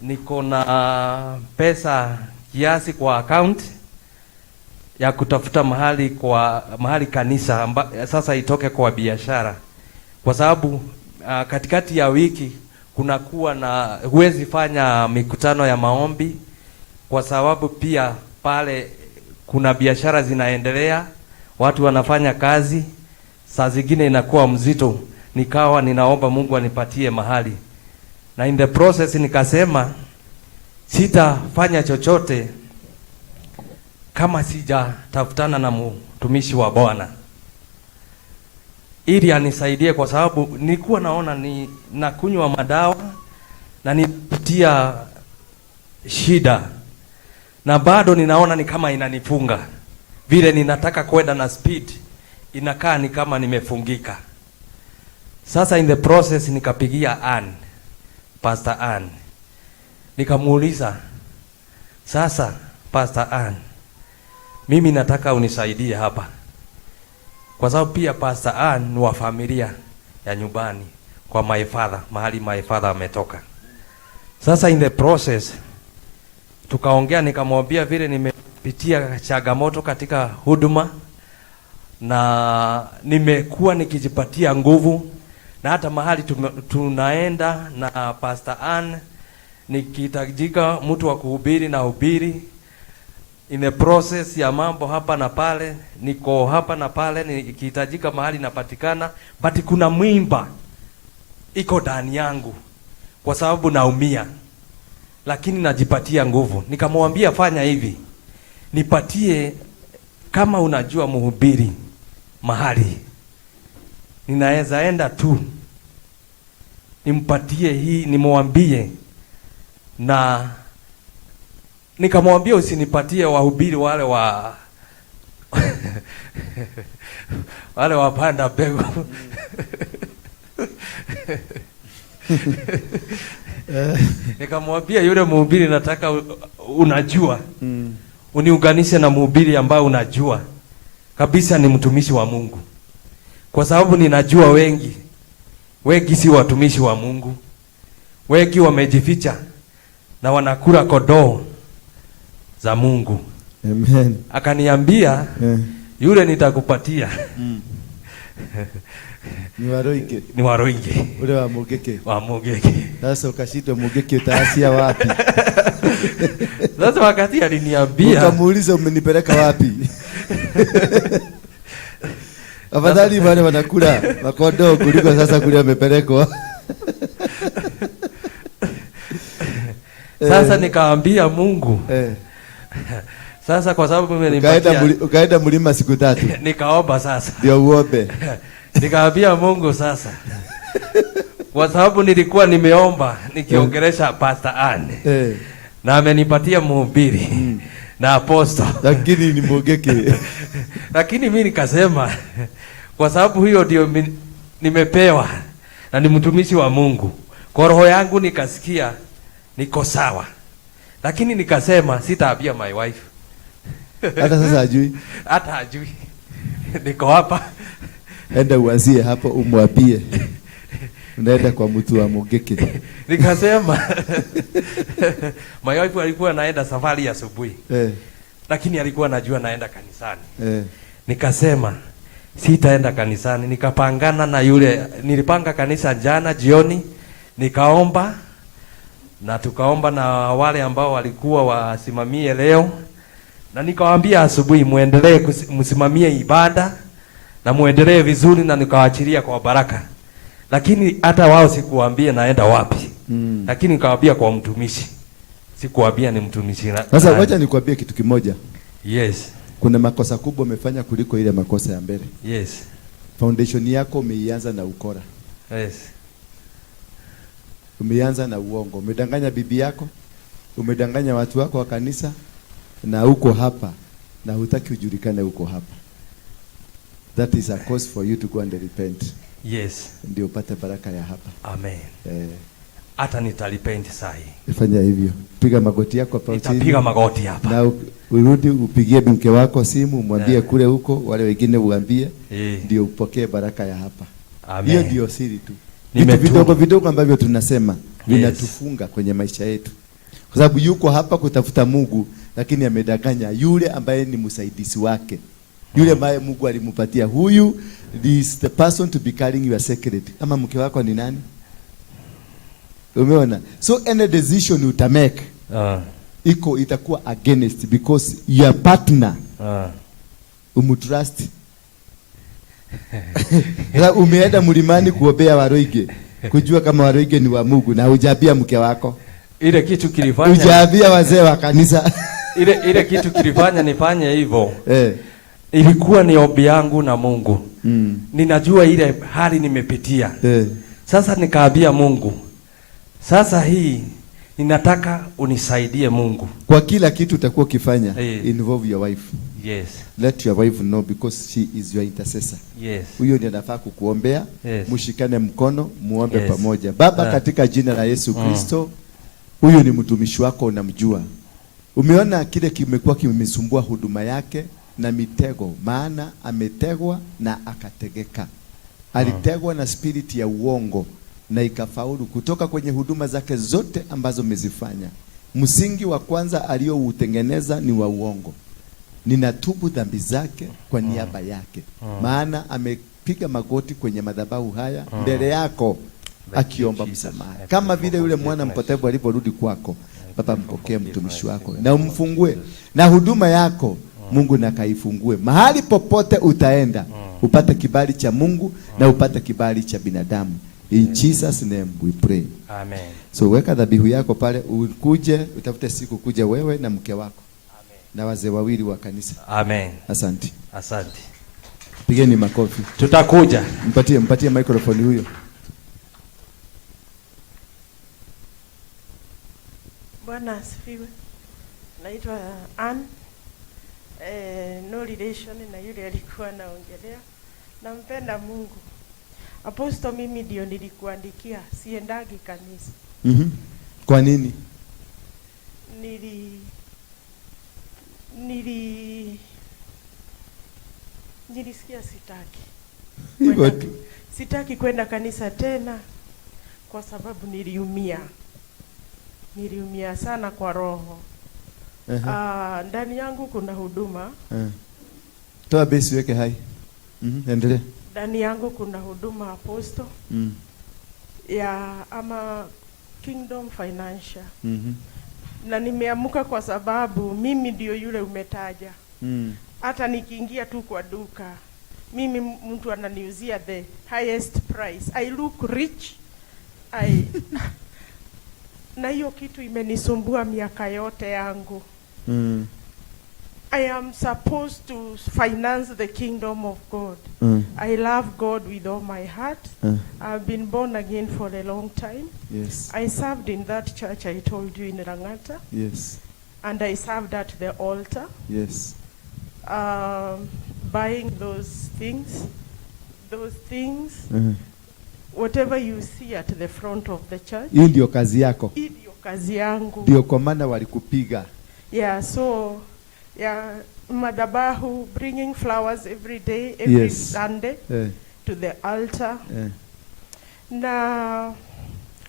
niko na pesa kiasi kwa account ya kutafuta mahali kanisa sasa itoke kwa biashara. Kwa sababu katikati ya wiki kunakuwa na huwezi fanya mikutano ya maombi kwa sababu pia pale kuna biashara zinaendelea, watu wanafanya kazi, saa zingine inakuwa mzito. Nikawa ninaomba Mungu anipatie mahali. Na in the process nikasema sitafanya chochote kama sijatafutana na mtumishi wa Bwana ili anisaidie, kwa sababu nilikuwa naona ni nakunywa madawa na nipitia shida na bado ninaona ni kama inanifunga. Vile ninataka kwenda na speed inakaa ni kama nimefungika. Sasa in the process nikapigia Pastor Ann. Nikamuuliza, sasa Pastor Ann, mimi nataka unisaidie hapa. Kwa sababu pia Pastor Ann ni wa familia ya nyumbani kwa my father, mahali my father ametoka. Sasa in the process tukaongea, nikamwambia vile nimepitia changamoto katika huduma na nimekuwa nikijipatia nguvu, na hata mahali tunaenda na Pastor Ann nikihitajika mtu wa kuhubiri na hubiri. In the process ya mambo hapa na pale, niko hapa na pale, nikihitajika mahali napatikana, but kuna mwimba iko ndani yangu kwa sababu naumia, lakini najipatia nguvu. Nikamwambia fanya hivi, nipatie kama unajua mhubiri mahali ninaweza enda tu, nimpatie hii, nimwambie. Na nikamwambia usinipatie wahubiri wale wale wapanda mbegu. Nikamwambia yule mhubiri nataka unajua, uniunganishe na mhubiri ambao unajua kabisa ni mtumishi wa Mungu, kwa sababu ninajua wengi wengi si watumishi wa Mungu, wengi wamejificha na wanakula kodoo za Mungu. Amen. Akaniambia yule nitakupatia Ni Waruinge. Ule wa Mugeke. Sasa ukashitwa Mugeke utaanzia wapi? Sasa wakati aliniambia, ukamuuliza umenipeleka wapi? Afadhali wale wanakula makondo kuliko sasa kule wamepelekwa. Sasa nikaambia Mungu. Sasa kwa sababu umenipatia, ukaenda mlima siku 3. Nikaomba sasa. Ndio uombe. Nikaambia Mungu sasa. Kwa sababu nilikuwa nimeomba nikiongelesha Pastor Anne. Na amenipatia mhubiri na apostle. Lakini ni Mugeke. Lakini mimi nikasema kwa sababu hiyo ndio nimepewa na ni mtumishi wa Mungu. Kwa roho yangu nikasikia niko sawa. Lakini nikasema sitaambia my wife. Hata sasa hajui. Hata hajui. Niko hapa. Enda uanzie hapo umwambie. Unaenda kwa mtu wa Mugeke. Nikasema my wife alikuwa anaenda safari ya asubuhi. Lakini alikuwa anajua naenda kanisani. Nikasema sitaenda kanisani. Nikapangana na yule, nilipanga kanisa jana jioni, nikaomba na tukaomba na wale ambao walikuwa wasimamie leo, na nikawaambia asubuhi muendelee msimamie ibada na muendelee vizuri, na nikawaachilia kwa baraka. Lakini hata wao sikuwaambia naenda wapi. Lakini nikawaambia kwa mtumishi. Sikuwaambia ni mtumishi. Sasa wacha nikwambie kitu kimoja. Yes. Kuna makosa kubwa umefanya kuliko ile makosa ya mbele. Yes. Foundation yako umeianza na ukora. Yes. Umeanza na uongo. Umedanganya bibi yako, umedanganya watu wako wa kanisa, na uko hapa na hutaki ujulikane uko hapa. That is a cause for you to go and repent. Yes. Ndio upate baraka ya hapa. Amen. Hata nitarepent sahi. Fanya hivyo. Piga magoti yako hapa chini. Nitapiga magoti hapa. Na urudi upigie mke wako simu, umwambie kule huko, wale wengine uambie, ndio upokee baraka ya hapa. Amen. Hiyo ndio siri tu. Vitu vidogo vidogo ambavyo tunasema vinatufunga kwenye maisha yetu. Kwa sababu yuko hapa kutafuta Mungu, lakini amedanganya yule ambaye ni msaidizi wake. Yule ambaye Mungu alimpatia. Huyu is the person to be carrying your secret. Ama mke wako ni nani? Umeona? So any decision you make itakuwa against, because your partner umutrust. Umeenda mlimani kuombea Waruinge, kujua kama Waruinge ni wa Mungu, na hujapia mke wako. Ile kitu kilifanya, hujapia wazee wa kanisa. ile kitu kilifanya nifanye hivyo. Ilikuwa ni ombi yangu na Mungu. Ninajua ile hali nimepitia. Sasa nikaambia Mungu, sasa hii ninataka unisaidie Mungu. Kwa kila kitu utakuwa ukifanya, involve your wife. Yes. Let your wife know, because she is your intercessor. Yes. Huyo ndiye anafaa kukuombea. Mshikane mkono, muombe pamoja. Baba, katika jina la Yesu Kristo, huyu ni mtumishi wako, unamjua. Umeona kile kimekuwa kimemsumbua huduma yake na mitego, maana ametegwa na akategeka. Alitegwa na spirit ya uongo na ikafaulu kutoka kwenye huduma zake zote ambazo amezifanya. Msingi wa kwanza aliyoutengeneza ni wa uongo. Ninatubu dhambi zake kwa niaba yake. Maana amepiga magoti kwenye madhabahu haya mbele yako akiomba msamaha. Kama vile yule mwana mpotevu aliporudi kwako, Baba, mpokee mtumishi wako na umfungue, na huduma yako Mungu na kaifungue. Mahali popote utaenda, upate kibali cha Mungu na upate kibali cha binadamu. In Jesus name we pray. Amen. So weka dhabihu yako pale, ukuje, utafute siku kuja wewe na mke wako. Amen. Na wazee wawili wa kanisa. Amen. Asante. Asante. Pigeni makofi. Tutakuja. Mpatie microphone huyo. Bwana asifiwe. Naitwa Ann. No relation na yule alikuwa anaongelea. Nampenda Mungu. Apostle, mimi ndio nilikuandikia, siendagi kanisa. Kwa nini? Nilisikia sitaki. sitaki kwenda kanisa tena kwa sababu niliumia sana kwa roho. Ndani yangu kuna huduma. Toa base weke hai. Endelea. Ndani yangu kuna huduma apostle. Ya ama Kingdom Financial. Na nimeamuka kwa sababu mimi ndio yule umetaja. Hata nikiingia tu kwa duka, mimi mtu ananiuzia the highest price. I look rich. Na hiyo kitu imenisumbua miaka yote yangu. I am supposed to finance the kingdom of God. I love God with all my heart. I've been born again for a long time. Yes. I served in that church I told you in Rangata. Yes. And I served at the altar. Yes. Buying those things. Whatever you see at the front of the church. Hii ndio kazi yako. Hii ndio kazi yangu. Ndio kwa maana walikupiga. Yeah, so madhabahu, bringing flowers every day, every Sunday to the altar. Na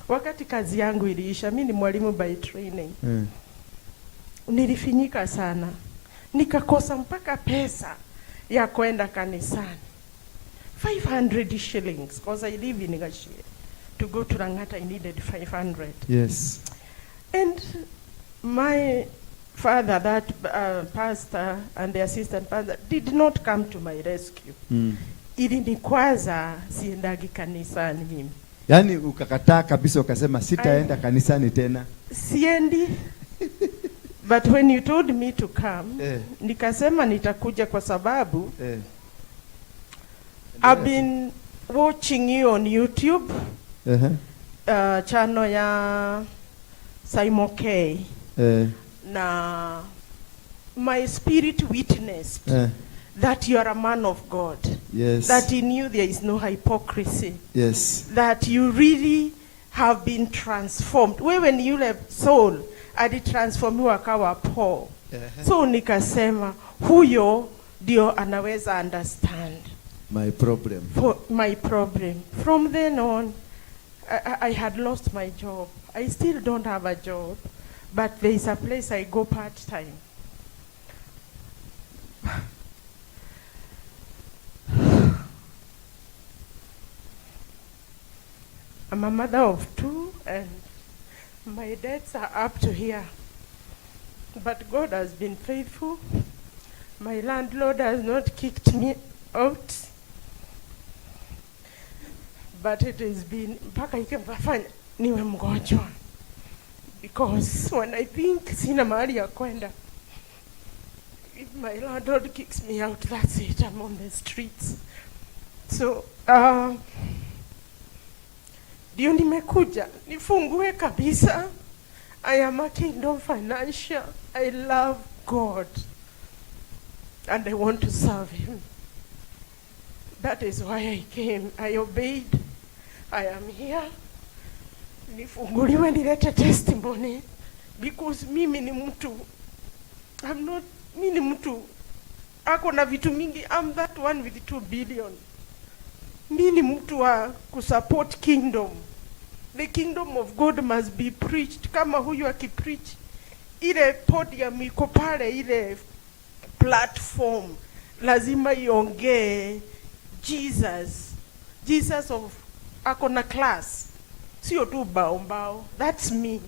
wakati kazi yangu iliisha, mimi ni mwalimu by training. Nilifinyika sana. Nikakosa mpaka pesa ya kwenda kanisani. 500 shillings because I live in Gashie. To go to Rangata I needed 500. Yes. And my father, that pastor and the assistant pastor did not come to my rescue. Ilinikwaza siendagi kanisani mimi. Yaani ukakataa kabisa ukasema sitaenda kanisani tena. Siendi. But when you told me to come, nikasema nitakuja kwa sababu I've been watching you on YouTube. Channel ya Simon K. Na my spirit witnessed that you are a man of God. Yes. That in you there is no hypocrisy. Yes. That you really have been transformed. Wewe ni yule soul alitransformiwa akawa Paul. So nikasema huyo ndio anaweza understand my problem. For my problem. From then on, I had lost my job. I still don't have a job, but there is a place I go part-time. I'm a mother of 2 and my debts are up to here. But God has been faithful. My landlord has not kicked me out. But it has been mpaka ikafanya niwe mgonjwa. Because when I think sina mahali ya kwenda, if my landlord kicks me out, that's it, I'm on the streets. So, ndio nimekuja nifungue kabisa. I am a Kingdom Financial. I love God. And I want to serve Him. That is why I came. I obeyed. I am here. Nifunguliwe nilete testimony. Because mimi ni mtu. Mimi ni mtu. Ako na vitu mingi. I'm that one with 2 billion. Mimi ni mtu wa kusupport kingdom. The kingdom of God must be preached. Kama huyu akipreach, ile podium iko pale, ile platform lazima iongee Jesus of akona class, sio tu bao. That's me.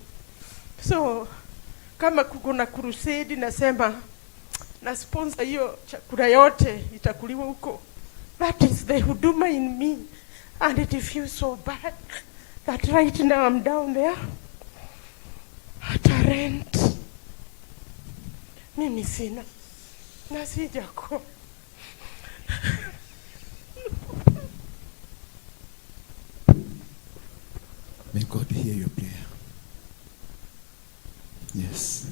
So kama kuna crusade nasema na sponsor hiyo chakula yote itakuliwa huko. That is the huduma in me, and it feels so bad that right now I'm down there at a rent. Mimi sina na sijako. May God hear your prayer. Yes.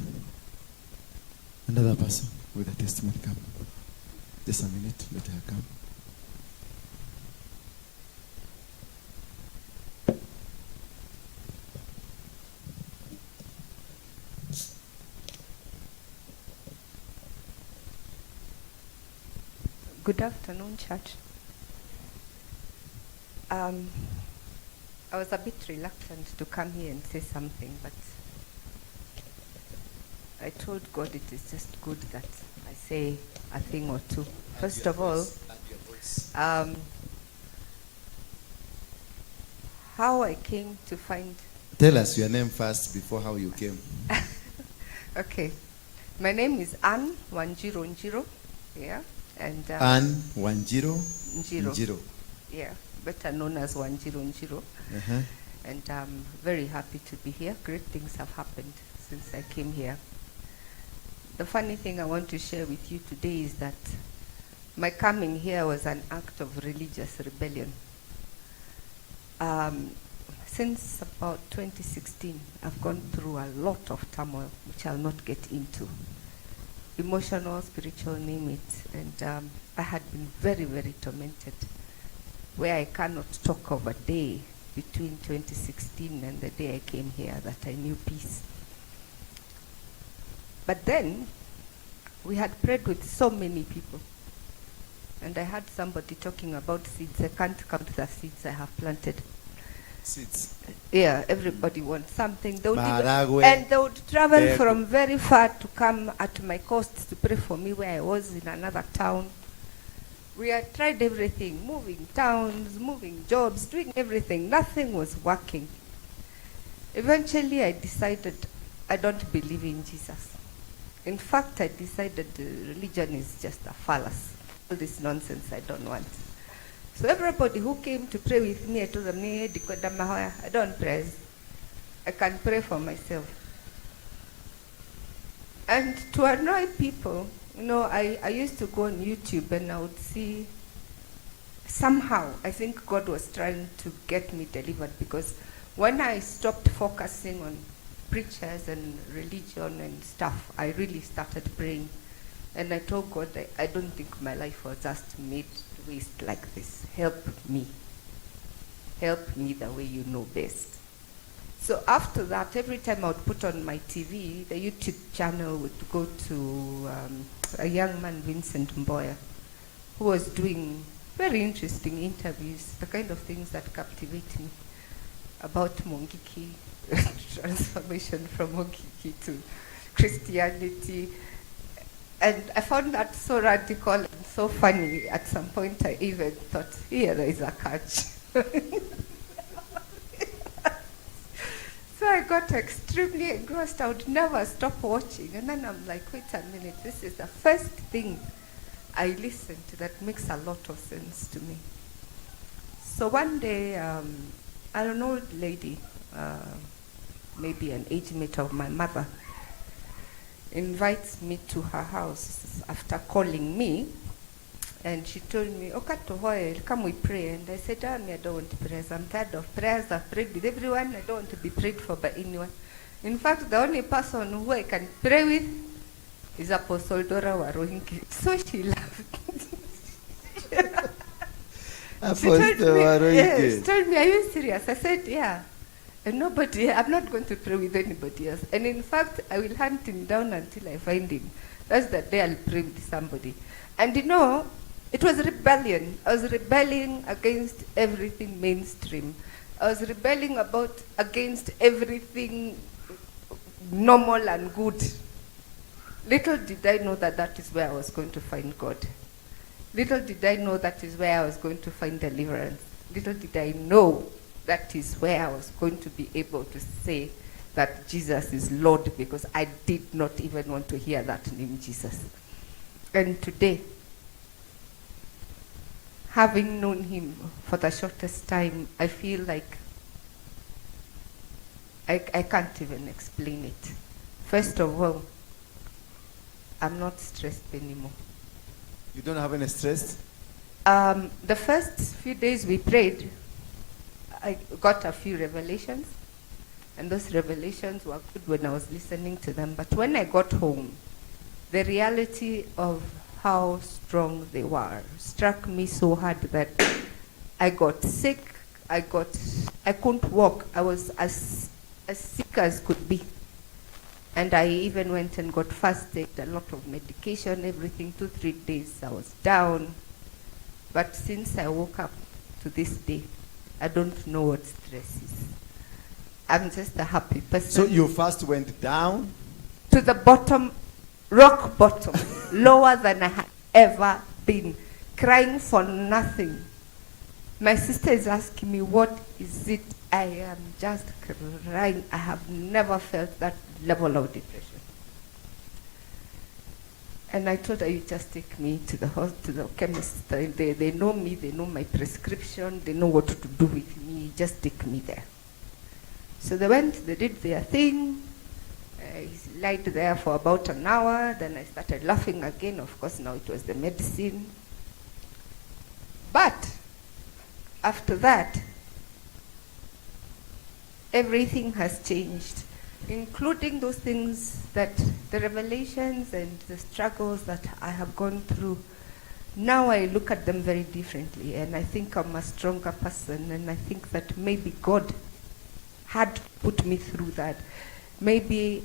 Another person with a testimony come. Just a minute, let her come. Good afternoon, church. Um, I was a bit reluctant to come here and say something, but I told God it is just good that I say a thing or two. First of all, how I came to find... Tell us your name first before how you came. Okay. My name is Anne Wanjiro Njiro. Yeah. And Anne Wanjiro Njiro. Yeah. Better known as Wanjiro Njiro. Uh-huh. And I'm very happy to be here. Great things have happened since I came here. The funny thing I want to share with you today is that my coming here was an act of religious rebellion. Since about 2016, I've gone through a lot of turmoil, which I'll not get into. Emotional, spiritual, name it. And I had been very, very tormented, where I cannot talk of a day between 2016 and the day I came here that I knew peace. But then, we had prayed with so many people. And I had somebody talking about seeds. I can't count the seeds I have planted. Seeds. Yeah, everybody wants something. They would and they would travel from very far to come at my cost to pray for me where I was in another town. We had tried everything, moving towns, moving jobs, doing everything. Nothing was working. Eventually, I decided I don't believe in Jesus. In fact, I decided religion is just a fallacy. All this nonsense I don't want. So everybody who came to pray with me, I told them, I don't pray. I can pray for myself. And to annoy people, you know, I used to go on YouTube and I would see, somehow, I think God was trying to get me delivered, because when I stopped focusing on preachers and religion and stuff, I really started praying. And I told God, I don't think my life was just made to waste like this. Help me. Help me the way you know best. So after that, every time I would put on my TV, the YouTube channel would go to a young man, Vincent Mboya, who was doing very interesting interviews, the kind of things that captivate me, about Mongiki, transformation from Mongiki to Christianity. And I found that so radical and so funny. At some point, I even thought, here there is a catch. So I got extremely engrossed. I would never stop watching. And then I'm like, wait a minute, this is the first thing I listened to that makes a lot of sense to me. So one day, an old lady, maybe an age mate of my mother, invites me to her house after calling me, and she told me, come we pray. And I said, I don't want prayers. I'm tired of prayers. I've prayed with everyone. I don't want to be prayed for by anyone. In fact, the only person who I can pray with is Apostle Dora Waruinge. So she laughed. She told me, are you serious? I said, yeah. And I'm not going to pray with anybody else. And in fact, I will hunt him down until I find him. That's the day I'll pray with somebody. And you know, it was rebellion. I was rebelling against everything mainstream. I was rebelling against everything normal and good. Little did I know that that is where I was going to find God. Little did I know that is where I was going to find deliverance. Little did I know that is where I was going to be able to say that Jesus is Lord, because I did not even want to hear that name, Jesus. And today, having known him for the shortest time, I feel like I can't even explain it. First of all, I'm not stressed anymore. You don't have any stress? The first few days we prayed, I got a few revelations, and those revelations were good when I was listening to them. But when I got home, the reality of how strong they were struck me so hard that I got sick. I couldn't walk. I was as sick as could be. And I even went and got first aid, a lot of medication, everything. 2-3 days I was down. But since I woke up to this day, I don't know what stress is. I'm just a happy person. So you first went down? To the bottom, rock bottom, lower than I had ever been, crying for nothing. My sister is asking me, what is it? I am just crying. I have never felt that level of depression. And I told her, you just take me to the chemist. They know me, they know my prescription, they know what to do with me, just take me there. So they went, they did their thing. I lied there for about an hour, then I started laughing again. Of course, now it was the medicine. But after that, everything has changed, including those things that the revelations and the struggles that I have gone through. Now I look at them very differently, and I think I'm a stronger person, and I think that maybe God had put me through that. Maybe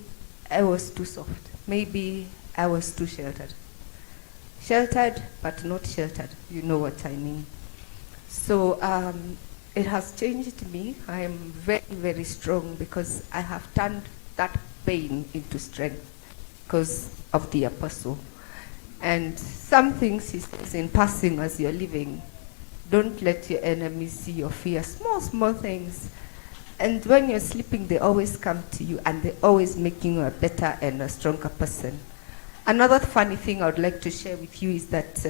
I was too soft. Maybe I was too sheltered. Sheltered, but not sheltered. You know what I mean. So it has changed me. I am very, very strong because I have turned that pain into strength because of the apostle. And some things he says in passing as you're living, don't let your enemies see your fear. Small, small things. And when you're sleeping, they always come to you and they always making you a better and a stronger person. Another funny thing I would like to share with you is that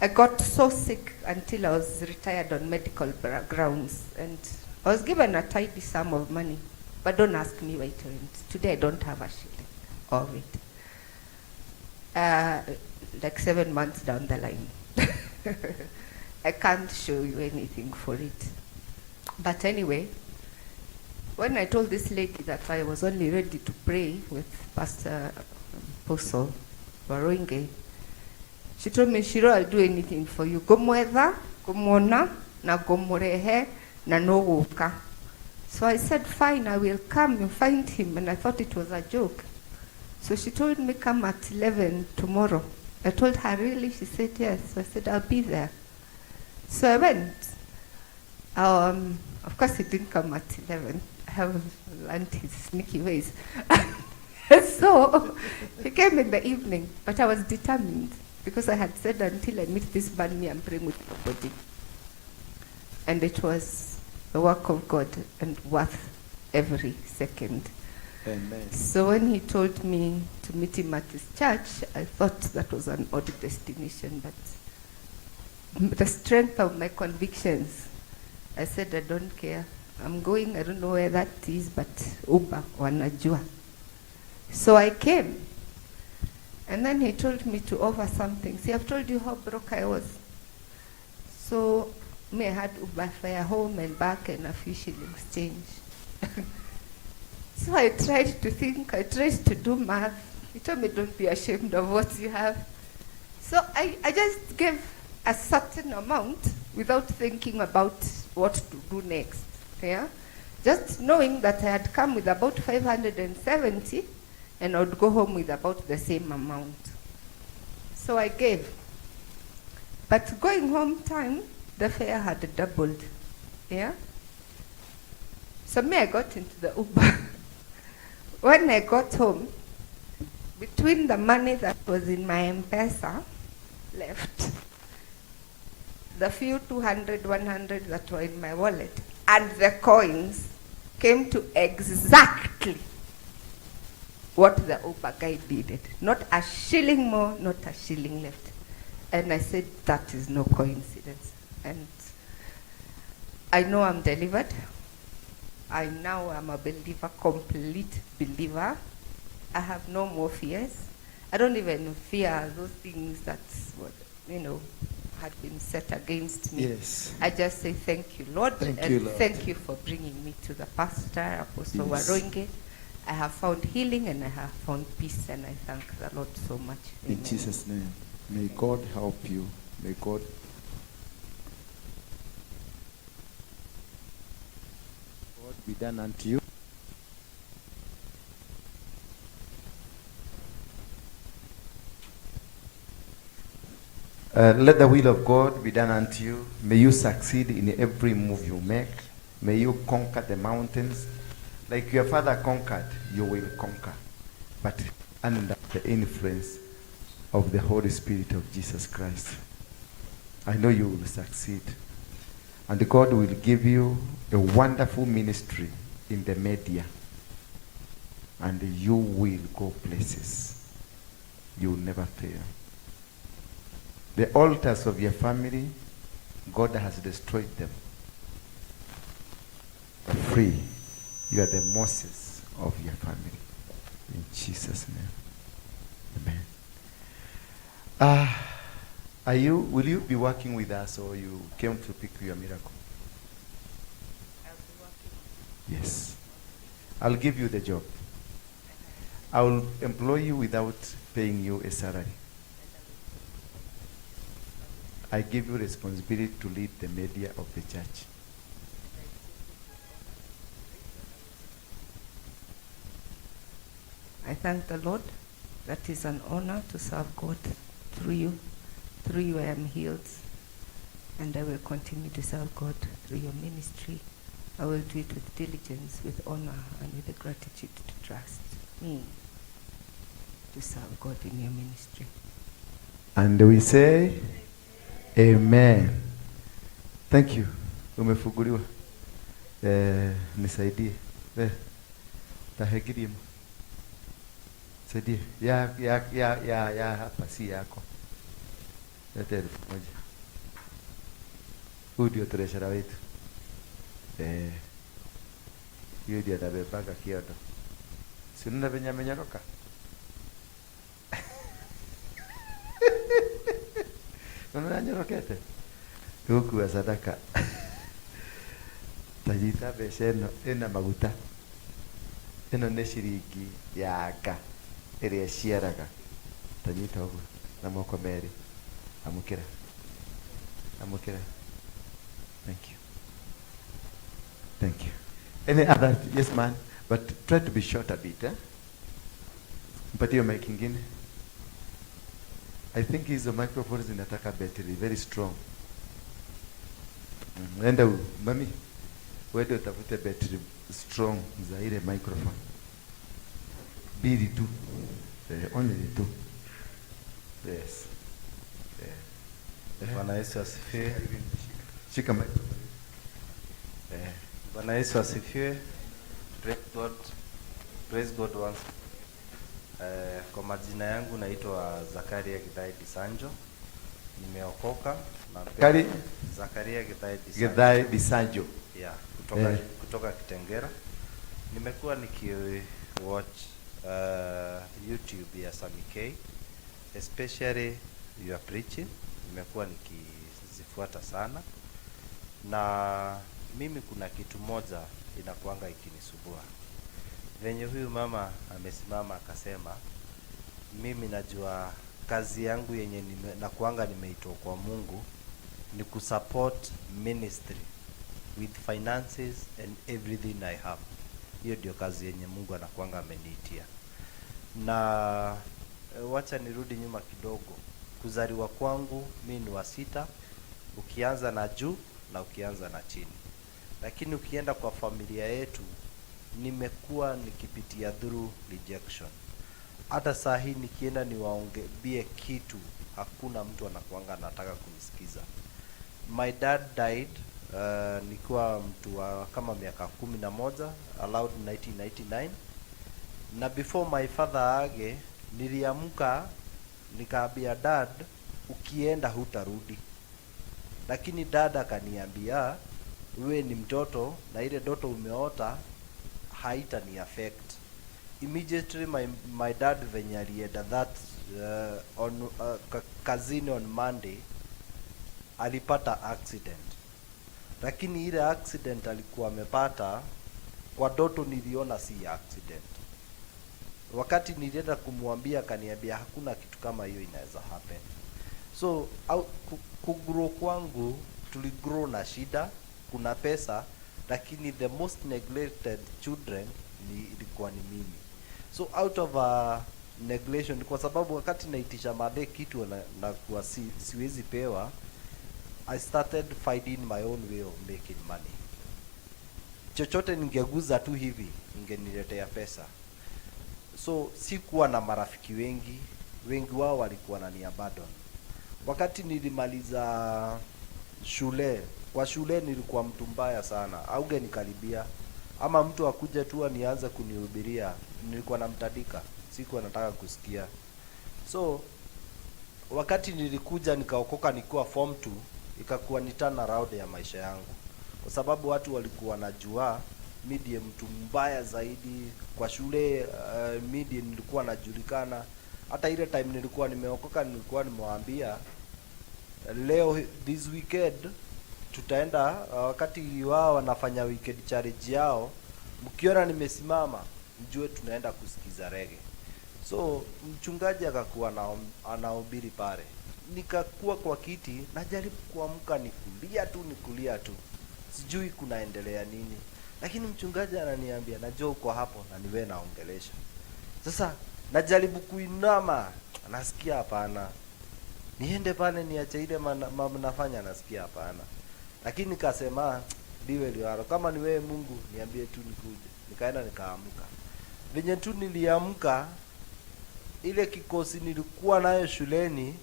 I got so sick until I was retired on medical grounds, and I was given a tidy sum of money, but don't ask me where it went. Today I don't have a shilling of it. Like 7 months down the line. I can't show you anything for it. But anyway, when I told this lady that I was only ready to pray with Pastor Apostle Waruinge, she told me, Shiro, I'll do anything for you. Gomwetha, gomona, na gomorehe, na noguka. So I said, fine, I will come and find him. And I thought it was a joke. So she told me, come at 11 tomorrow. I told her, really? She said, yes. So I said, I'll be there. So I went. Of course, he didn't come at 11. I have learned his sneaky ways. So he came in the evening, but I was determined because I had said until I meet this man, me, I'm praying with nobody. And it was the work of God and worth every second. Amen. So when he told me to meet him at his church, I thought that was an odd destination, but the strength of my convictions, I said, I don't care. I'm going, I don't know where that is, but Uber, wanajua. So I came. And then he told me to offer something. See, I've told you how broke I was. So me, I had Uber fare home and back and a few shillings change. So I tried to think, I tried to do math. He told me, don't be ashamed of what you have. So I just gave a certain amount without thinking about what to do next. Yeah? Just knowing that I had come with about 570 and I would go home with about the same amount. So I gave. But going home time, the fare had doubled. Yeah? So me, I got into the Uber. When I got home, between the money that was in my M-Pesa left, the few 200, 100 that were in my wallet, and the coins came to exactly what the Uber guy needed. Not a shilling more, not a shilling left. And I said, that is no coincidence. And I know I'm delivered. I now am a believer, complete believer. I have no more fears. I don't even fear those things that, had been set against me. Yes. I just say thank you, Lord. Thank and you, Lord. Thank you for bringing me to the pastor, Apostle Yes. Waruinge. I have found healing and I have found peace, and I thank the Lord so much. In Amen. Jesus' name. May God help you. May God be done unto you. Let the will of God be done unto you. May you succeed in every move you make. May you conquer the mountains. Like your father conquered, you will conquer. But under the influence of the Holy Spirit of Jesus Christ. I know you will succeed. And God will give you a wonderful ministry in the media. And you will go places. You will never fail. The altars of your family, God has destroyed them. But free. You are the Moses of your family. In Jesus' name. Amen. Will you be working with us, or you came to pick your miracle? I'll be working. Yes. I'll give you the job. I will employ you without paying you a salary. I give you responsibility to lead the media of the church. I thank the Lord. That is an honor to serve God through you. Through you I am healed. And I will continue to serve God through your ministry. I will do it with diligence, with honor, and with the gratitude to trust me to serve God in your ministry. And we say, Amen. Thank you. Umefunguliwa. Nisaidie. Tahegirimu. Saidie. Ya hapa si yako. Leta 1,000. Huyu ndio treasurer wetu. Hiyo ndio anabebaga kiodo. Si unaona venye amenyoroka? Unaona nyorokete? Huku wa sadaka. Tajita beseno ena maguta. Eno ne shiringi yaka. Ere ciaraga. Tajita huku na moko meri. Amukira. Amukira. Thank you. Thank you. Any other? Yes, man. But try to be short a bit, eh? But you're making in. I think hizo microphones zinataka battery very strong. Enda mami, wewe utafute battery strong za ile microphone. Bili tu. Only two. Yes. Bwana Yesu asifiwe. Shika mic. Bwana Yesu asifiwe. Praise God once. Kwa majina yangu naitwa Zakaria Githai Disanjo. Nimeokoka na Zakaria Githai Disanjo. Yeah, kutoka Kitengera. Nimekuwa watch YouTube ya Samikei, especially your preaching. Nimekuwa nikizifuata sana. Na mimi kuna kitu moja inakuanga ikinisubua. Venye huyu mama amesimama akasema, mimi najua kazi yangu yenye nakuanga nimeitwa kwa Mungu ni kusupport ministry with finances and everything I have. Hiyo ndio kazi yenye Mungu anakuanga ameniitia. Na wacha nirudi nyuma kidogo. Kuzaliwa kwangu mimi ni wa 6, ukianza na juu na ukianza na chini. Lakini ukienda kwa familia yetu, nimekuwa nikipitia through rejection. Hata saa hii nikienda niwaongebie kitu, hakuna mtu anakuanga anataka kunisikiza. My dad died nikiwa mtu wa kama miaka 11, allowed 1999. Na before my father age, niliamka nikaambia dad, ukienda hutarudi. Lakini dad akaniambia, wewe ni mtoto na ile ndoto umeota haita ni affect. Immediately my dad venye alienda that kazini on Monday alipata accident. Lakini ile accident alikuwa amepata kwa ndoto niliona si accident. Wakati nilienda kumwambia akaniambia hakuna kitu kama hiyo inaweza happen. So kugrow kwangu tuligrow na shida, kuna pesa, lakini the most neglected children ilikuwa ni mimi. So out of neglection, kwa sababu wakati naitisha madhe kitu na kwa siwezi pewa, I started finding my own way of making money. Chochote ningeguza tu hivi ingeniletea pesa. So sikuwa na marafiki wengi wao walikuwa wananiabandon. Wakati nilimaliza shule, kwa shule nilikuwa mtu mbaya sana, auge nikaribia ama mtu akuje tu anianze kunihubiria, nilikuwa namtadika, sikuwa nataka kusikia. So wakati nilikuja nikaokoka nikiwa form 2, ikakuwa ni turn around ya maisha yangu, kwa sababu watu walikuwa wanajua mimi mtu mbaya zaidi kwa shule. Mimi nilikuwa najulikana. Hata ile time nilikuwa nimeokoka, nilikuwa nimewaambia leo this weekend tutaenda, wakati wao wanafanya weekend challenge yao, mkiona nimesimama mjue tunaenda kusikiza reggae. So mchungaji akakuwa anahubiri pale, nikakuwa kwa kiti najaribu kuamka, nikulia tu sijui kunaendelea nini, lakini mchungaji ananiambia najua uko hapo na niwe naongelesha. Sasa najaribu kuinama, nasikia hapana, niende pale niache ile nafanya, nasikia hapana. Lakini nikasema ndiwe liwalo, kama ni wewe Mungu niambie tu nikuje. Nikaenda nikaamka. Venye tu niliamka, ile kikosi nilikuwa nayo shuleni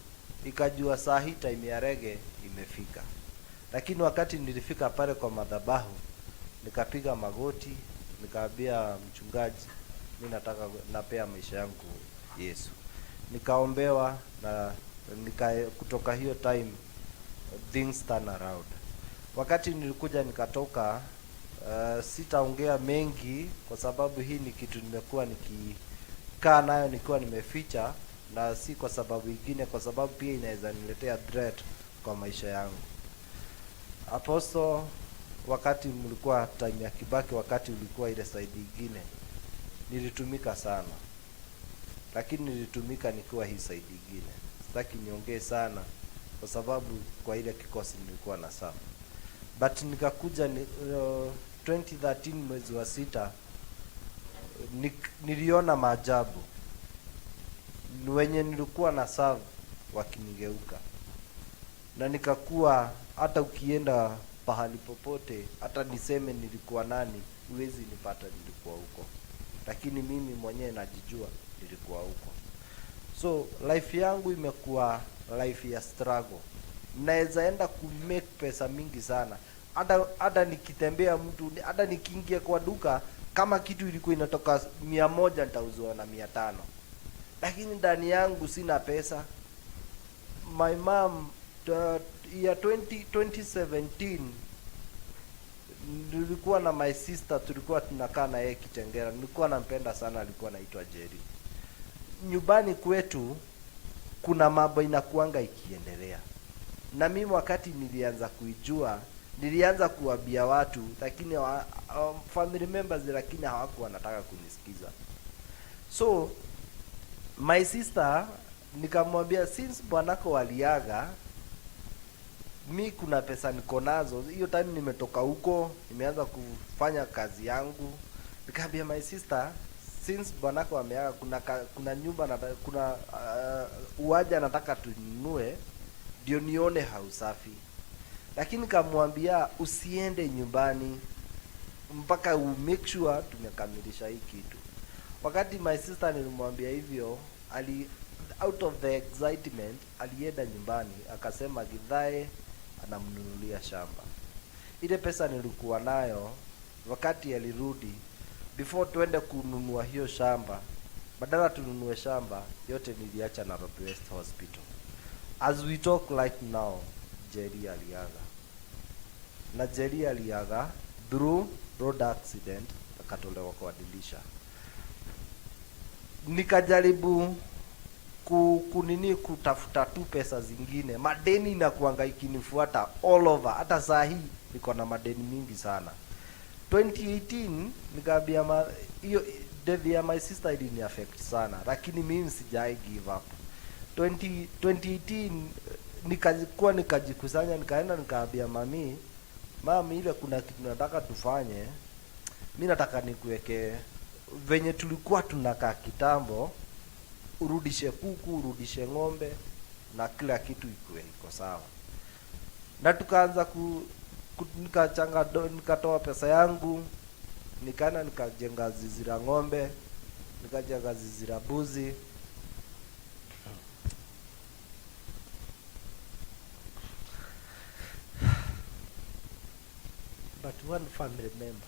ikajua saa hii time ya reggae imefika. Lakini wakati nilifika pale kwa madhabahu, nikapiga magoti, nikaambia mchungaji mimi napea maisha yangu Yesu. Nikaombewa na kutoka hiyo time things turn around. Wakati nilikuja nikatoka, sitaongea mengi kwa sababu hii ni kitu nimekuwa nikikaa nayo nikiwa nimeficha, na si kwa sababu nyingine, kwa sababu pia inaweza niletea threat kwa maisha yangu. Apostle, wakati mlikuwa time ya Kibaki, wakati ulikuwa ile side nyingine, nilitumika sana, lakini nilitumika nikiwa hii side nyingine. Sitaki niongee sana kwa sababu kwa ile kikosi nilikuwa na sana. But nikakuja 2013 mwezi wa 6, niliona maajabu. Wenye nilikuwa na serve wakinigeuka, na nikakuwa hata ukienda pahali popote, hata niseme nilikuwa nani, huwezi nipata nilikuwa huko, lakini mimi mwenyewe najijua nilikuwa huko. So life yangu imekuwa life ya struggle. Naweza enda ku make pesa mingi sana, hata nikitembea mtu, hata nikiingia kwa duka, kama kitu ilikuwa inatoka 100 nitauzwa na 500, lakini ndani yangu sina pesa. My mom ya 2017 nilikuwa na my sister, tulikuwa tunakaa na yeye Kitengera. Nilikuwa nampenda sana, alikuwa anaitwa Jerry. Nyumbani kwetu kuna mambo inakuanga ikiendelea, na mimi wakati nilianza kuijua, nilianza kuambia watu, lakini family members lakini hawakuwa wanataka kunisikiza. So my sister nikamwambia, since bwanako waliaga, mi kuna pesa niko nazo. Hiyo time nimetoka huko, nimeanza kufanya kazi yangu. Nikamwambia my sister, since bwanako ameaga, kuna nyumba na kuna uwaja nataka tununue ndio nione hausafi. Lakini kamwambia usiende nyumbani mpaka u make sure tumekamilisha hii kitu. Wakati my sister nilimwambia hivyo, out of the excitement alienda nyumbani, akasema Githae anamnunulia shamba. Ile pesa nilikuwa nayo, wakati alirudi, before tuende kununua hiyo shamba, badala tununue shamba yote niliacha na West Hospital. As we talk like now, Jerry aliaga. Na Jerry aliaga through road accident, akatolewa kwa dilisha. Nikajaribu kutafuta tu pesa zingine. Madeni na kuhangaika ikinifuata all over. Hata saa hii niko na madeni mingi sana. 2018 nikaambia hiyo death ya my sister ilini affect sana, lakini mimi sijai give up. 2018 nikajikusanya, nikaenda nikaambia mami, ile kuna kitu nataka tufanye. Mimi nataka nikuweke venye tulikuwa tunakaa kitambo, urudishe kuku, urudishe ng'ombe na kila kitu iko sawa. Na tukaanza nikatoa pesa yangu, nikaenda nikajenga zizi la ng'ombe, nikajenga zizi la mbuzi. But one family member,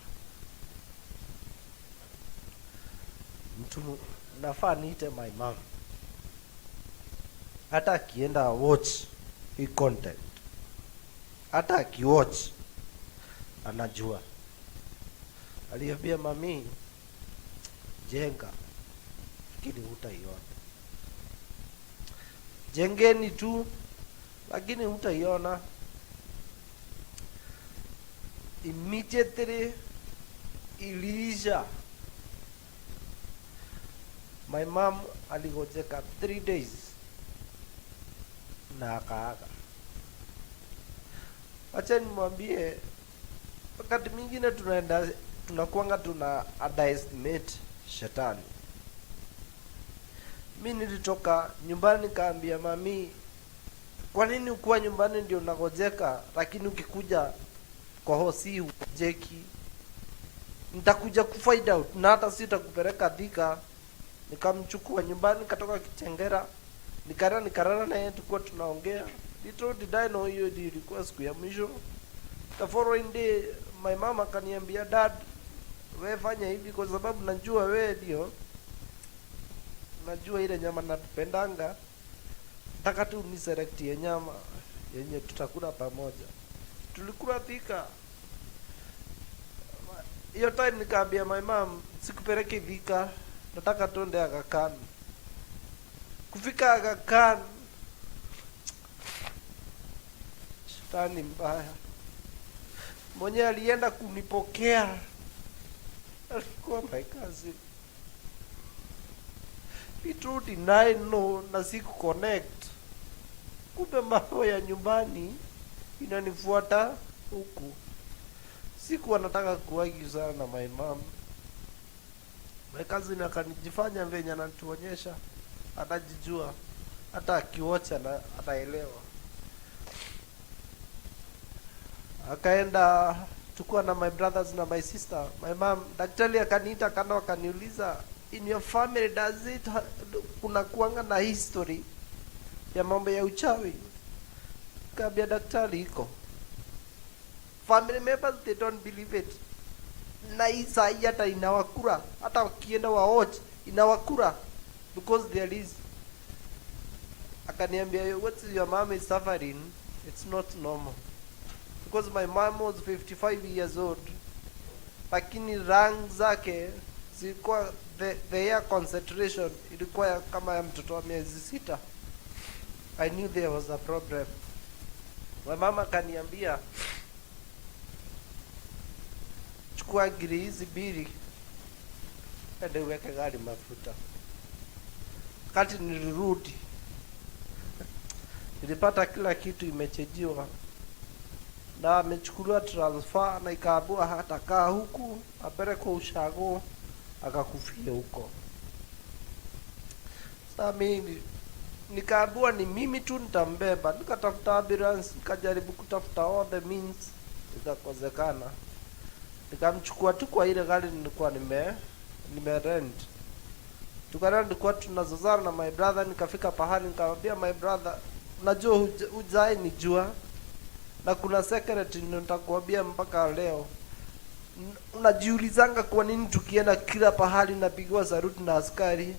mtu nafaa niite my mom, hata akienda watch hii content, hata akiwatch anajua. Aliambia mami, jenga lakini hutaiona, jengeni tu lakini hutaiona. Immediately iliisha. My mom aligojeka 3 days na akaaga. Acha nimwambie, wakati mwingine tunakuanga tuna underestimate shetani. Mimi nilitoka nyumbani nikaambia mami, kwa nini ukuwa nyumbani ndio unagojeka, lakini ukikuja kwa hosi ujeki? Nitakuja kufind out na hata sitakupeleka Thika. Nikamchukua nyumbani, katoka Kitengera, nikarara na yeye, tulikuwa tunaongea. Little did I know hiyo ilikuwa siku ya mwisho. The following day my mama akaniambia, dad, wewe fanya hivi kwa sababu najua wewe ndio najua ile nyama napendanga, nataka tu uniselectie nyama yenye tutakula pamoja. Tulikula Thika. Hiyo time nikaambia my mom, sikupeleke Thika, nataka tuende Aga Khan. Kufika Aga Khan, shetani mbaya mwenye alienda kunipokea alikuwa my cousin. Little did I know na siku connect, kumbe mambo ya nyumbani inanifuata huku. Siku anataka kuwagi sana na my mom. My cousin akanijifanya venye anatuonyesha, anajijua, hata akiwatch ataelewa. Akaenda, tukua na my brothers na my sister. My mom, daktari akaniita kando, akaniuliza, in your family does it kuna kuanga na history ya mambo ya uchawi? Kaambia daktari, iko. Family members, they don't believe it. Na isa hata inawakura, hata wakienda wa watch inawakura because there is. Akaniambia, what your mom is suffering, it's not normal. Because my mom was 55 years old, lakini rank zake zilikuwa the air concentration ilikuwa kama ya mtoto wa miezi 6. I knew there was a problem. My mama kaniambia, chukua giri hizi biri, ende weke gari mafuta. Kati nilirudi, nilipata kila kitu imechejiwa na amechukuliwa transfer, na ikaabua hata kaa huku apeleke ushago akakufia huko. Sasa mimi nikaabua ni mimi tu nitambeba, nikatafuta ambulance, nikajaribu kutafuta all the means, ikakozekana. Nikamchukua tu kwa ile gari nilikuwa nime rent. Tukaenda, nilikuwa tunazozana na my brother. Nikafika pahali nikamwambia my brother, najua hujai nijua na kuna secret nitakwambia mpaka leo. Unajiulizanga kwa nini tukienda kila pahali napigwa saruti na askari,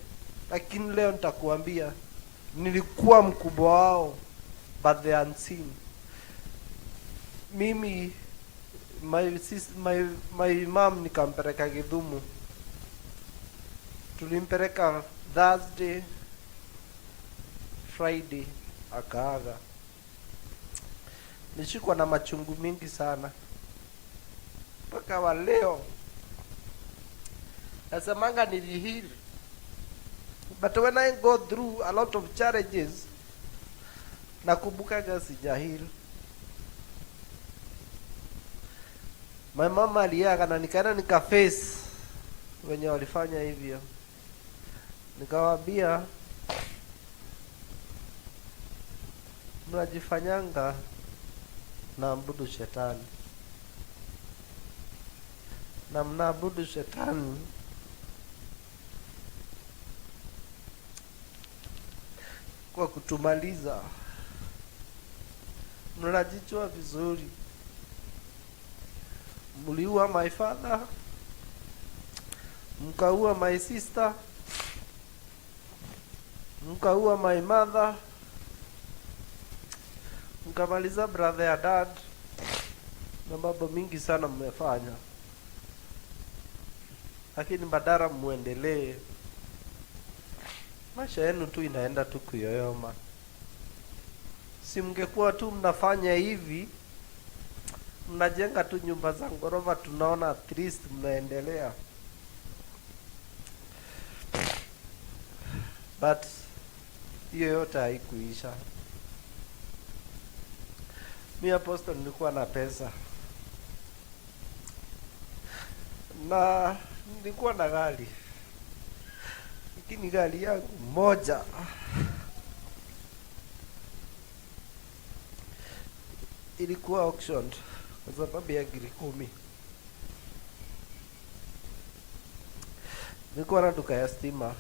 lakini leo nitakuambia nilikuwa mkubwa wao, but they unseen. Mimi my mom nikampeleka Githumu. Tulimpeleka Thursday, Friday akaaga. Nishikwa na machungu mingi sana mpaka wa leo. Nasemanga nilihili, but when I go through a lot of challenges, nakumbuka sijahili. My mama aliaga na nikaenda nikaface wenye walifanya hivyo. Nikawaambia mnajifanyanga naabudu shetani, na mnaabudu shetani kwa kutumaliza. Mnajijua vizuri, mliua my father, mkaua my sister, mkaua my mother, mkamaliza brother ya dad, na mambo mingi sana mmefanya. Lakini badala muendelee, maisha yenu tu inaenda tu kuyoyoma. Si mngekuwa tu mnafanya hivi, mnajenga tu nyumba za ghorofa, tunaona at least mnaendelea. But hiyo yote haikuisha. Mimi Apostle nilikuwa na pesa, na nilikuwa na gari, lakini gari yangu moja ilikuwa auctioned kwa sababu ya giri 10. Nilikuwa na duka ya stima,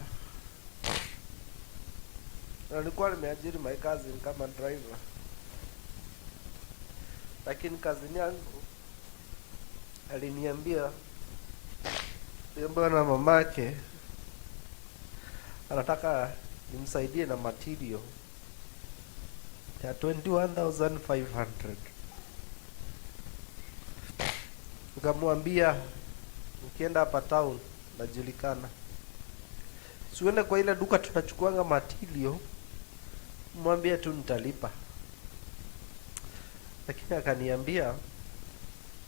na nilikuwa nimeajiri my cousin kama driver, lakini cousin yangu aliniambia na mamake anataka nimsaidie na material ya 21,500. Nikamwambia ukienda hapa town najulikana, siuende kwa ile duka tunachukuanga material, mwambie tu nitalipa. Lakini akaniambia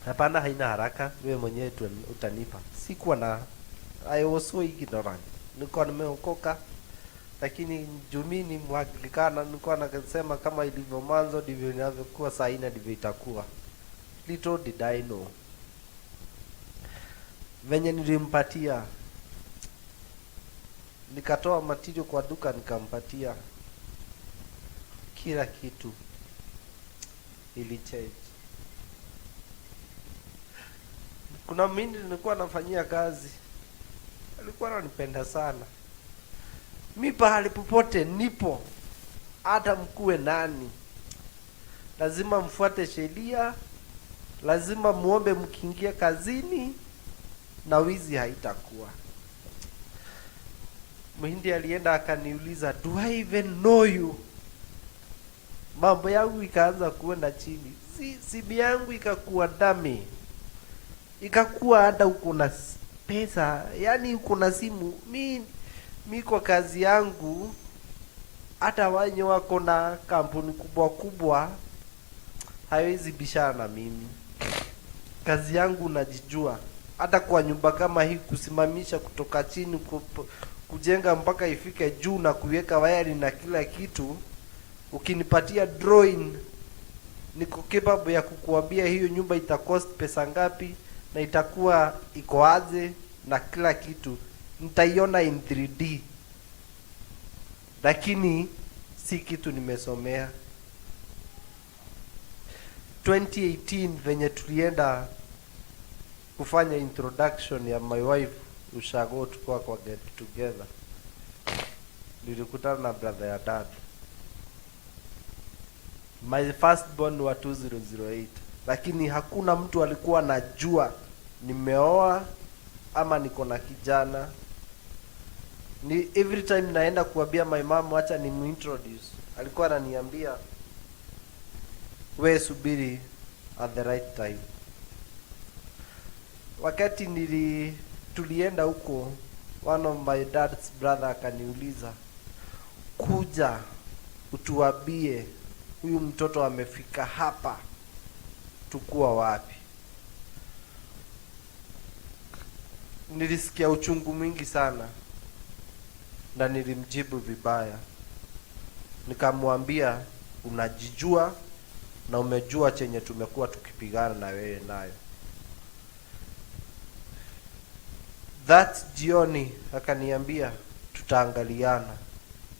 hapana, haina haraka, wewe mwenyewe tu utanipa. Sikuwa na, I was so ignorant. Nilikuwa nimeokoka, lakini jumi ni Mwanglikana, nilikuwa nasema kama ilivyo mwanzo ndivyo inavyokuwa saa hii na ndivyo itakuwa. Little did I know, venye nilimpatia, nikatoa material kwa duka nikampatia, kila kitu ili change. Kuna mimi nilikuwa nafanyia kazi, alikuwa ananipenda sana. Mimi pahali popote nipo, hata mkuwe nani, lazima mfuate sheria, lazima muombe mkiingia kazini, na wizi haitakuwa. Mhindi alienda akaniuliza, do I even know you? Mambo yangu ikaanza kuenda chini, sibi yangu ikakuwa dami, ikakuwa hata uko na pesa, yani uko na simu. Mi kwa kazi yangu, hata wenye wako na kampuni kubwa kubwa haiwezi bishana na mimi. Kazi yangu najijua, hata kwa nyumba kama hii kusimamisha kutoka chini kujenga mpaka ifike juu na kuweka wayari na kila kitu, ukinipatia drawing niko capable ya kukuambia hiyo nyumba ita cost pesa ngapi na itakuwa iko aje na kila kitu. Nitaiona in 3D. Lakini si kitu nimesomea. 2018 venye tulienda kufanya introduction ya my wife ushago, tukua kwa get together, nilikutana na brother ya dad, my first born wa 2008, lakini hakuna mtu alikuwa anajua nimeoa ama niko na kijana. Ni every time naenda kuambia my mom acha ni muintroduce, alikuwa ananiambia wewe subiri at the right time. Wakati tulienda huko, one of my dad's brother akaniuliza, kuja utuambie huyu mtoto amefika hapa tukua wapi. Nilisikia uchungu mwingi sana na nilimjibu vibaya. Nikamwambia unajijua na umejua chenye tumekuwa tukipigana na wewe nayo. That jioni akaniambia tutaangaliana,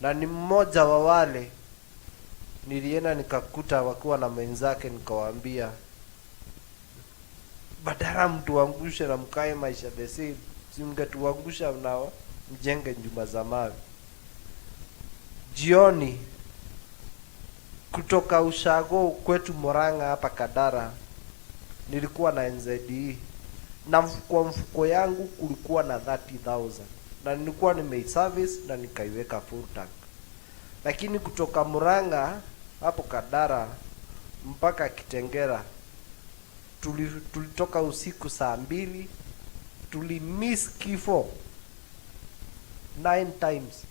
na ni mmoja wa wale nilienda nikakuta wakiwa na mwenzake, nikawaambia badala mtuangushe na mkae maisha the same, simngetuangusha na mjenge nyumba za mawe. Jioni kutoka ushago kwetu Murang'a hapa Kadara, nilikuwa na NZD na kwa mfuko yangu kulikuwa na 30,000 na nilikuwa nimeiservice na nikaiweka full tank. Lakini kutoka Murang'a hapo Kadara mpaka Kitengera tulitoka usiku saa 2, tulimiss kifo 9 times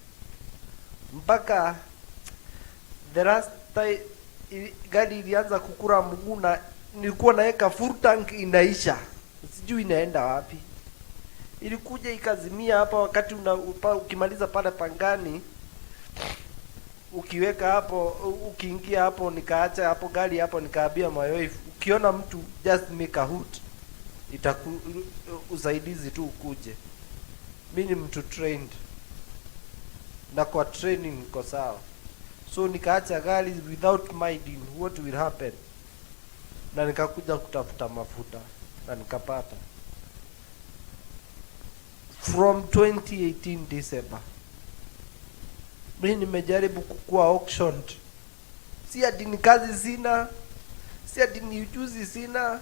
mpaka the last time gari ilianza kukura mguu na nilikuwa naweka full tank inaisha, sijui inaenda wapi. Ilikuja ikazimia hapa wakati ukimaliza pale Pangani, ukiweka hapo, ukiingia hapo, nikaacha hapo gari hapo, nikaambia my wife, ukiona mtu just make a hoot, usaidizi tu ukuje. Mimi ni mtu trained na kwa training niko sawa, so nikaacha gari without minding what will happen, na nikakuja kutafuta mafuta na nikapata. From 2018 December mimi nimejaribu kukua auctioned. Si ati ni kazi sina, si ati ni ujuzi sina,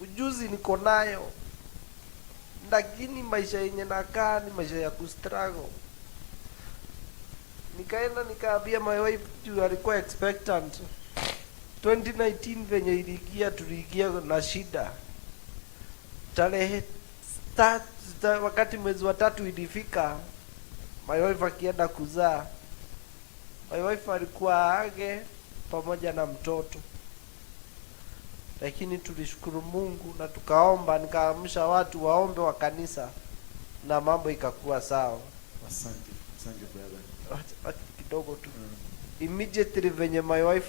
ujuzi niko nayo, lakini maisha yenye nakaa ni maisha ya kustruggle. Nikaenda nikaambia my wife, juu alikuwa expectant. 2019 venye iliingia, tuliingia na shida. Tarehe wakati mwezi wa 3 ilifika, my wife akienda kuzaa, my wife alikuwa age pamoja na mtoto. Lakini tulishukuru Mungu na tukaomba, nikaamsha watu waombe wa kanisa na mambo ikakuwa sawa. Asante brother. Acha kidogo tu. Immediately venye my wife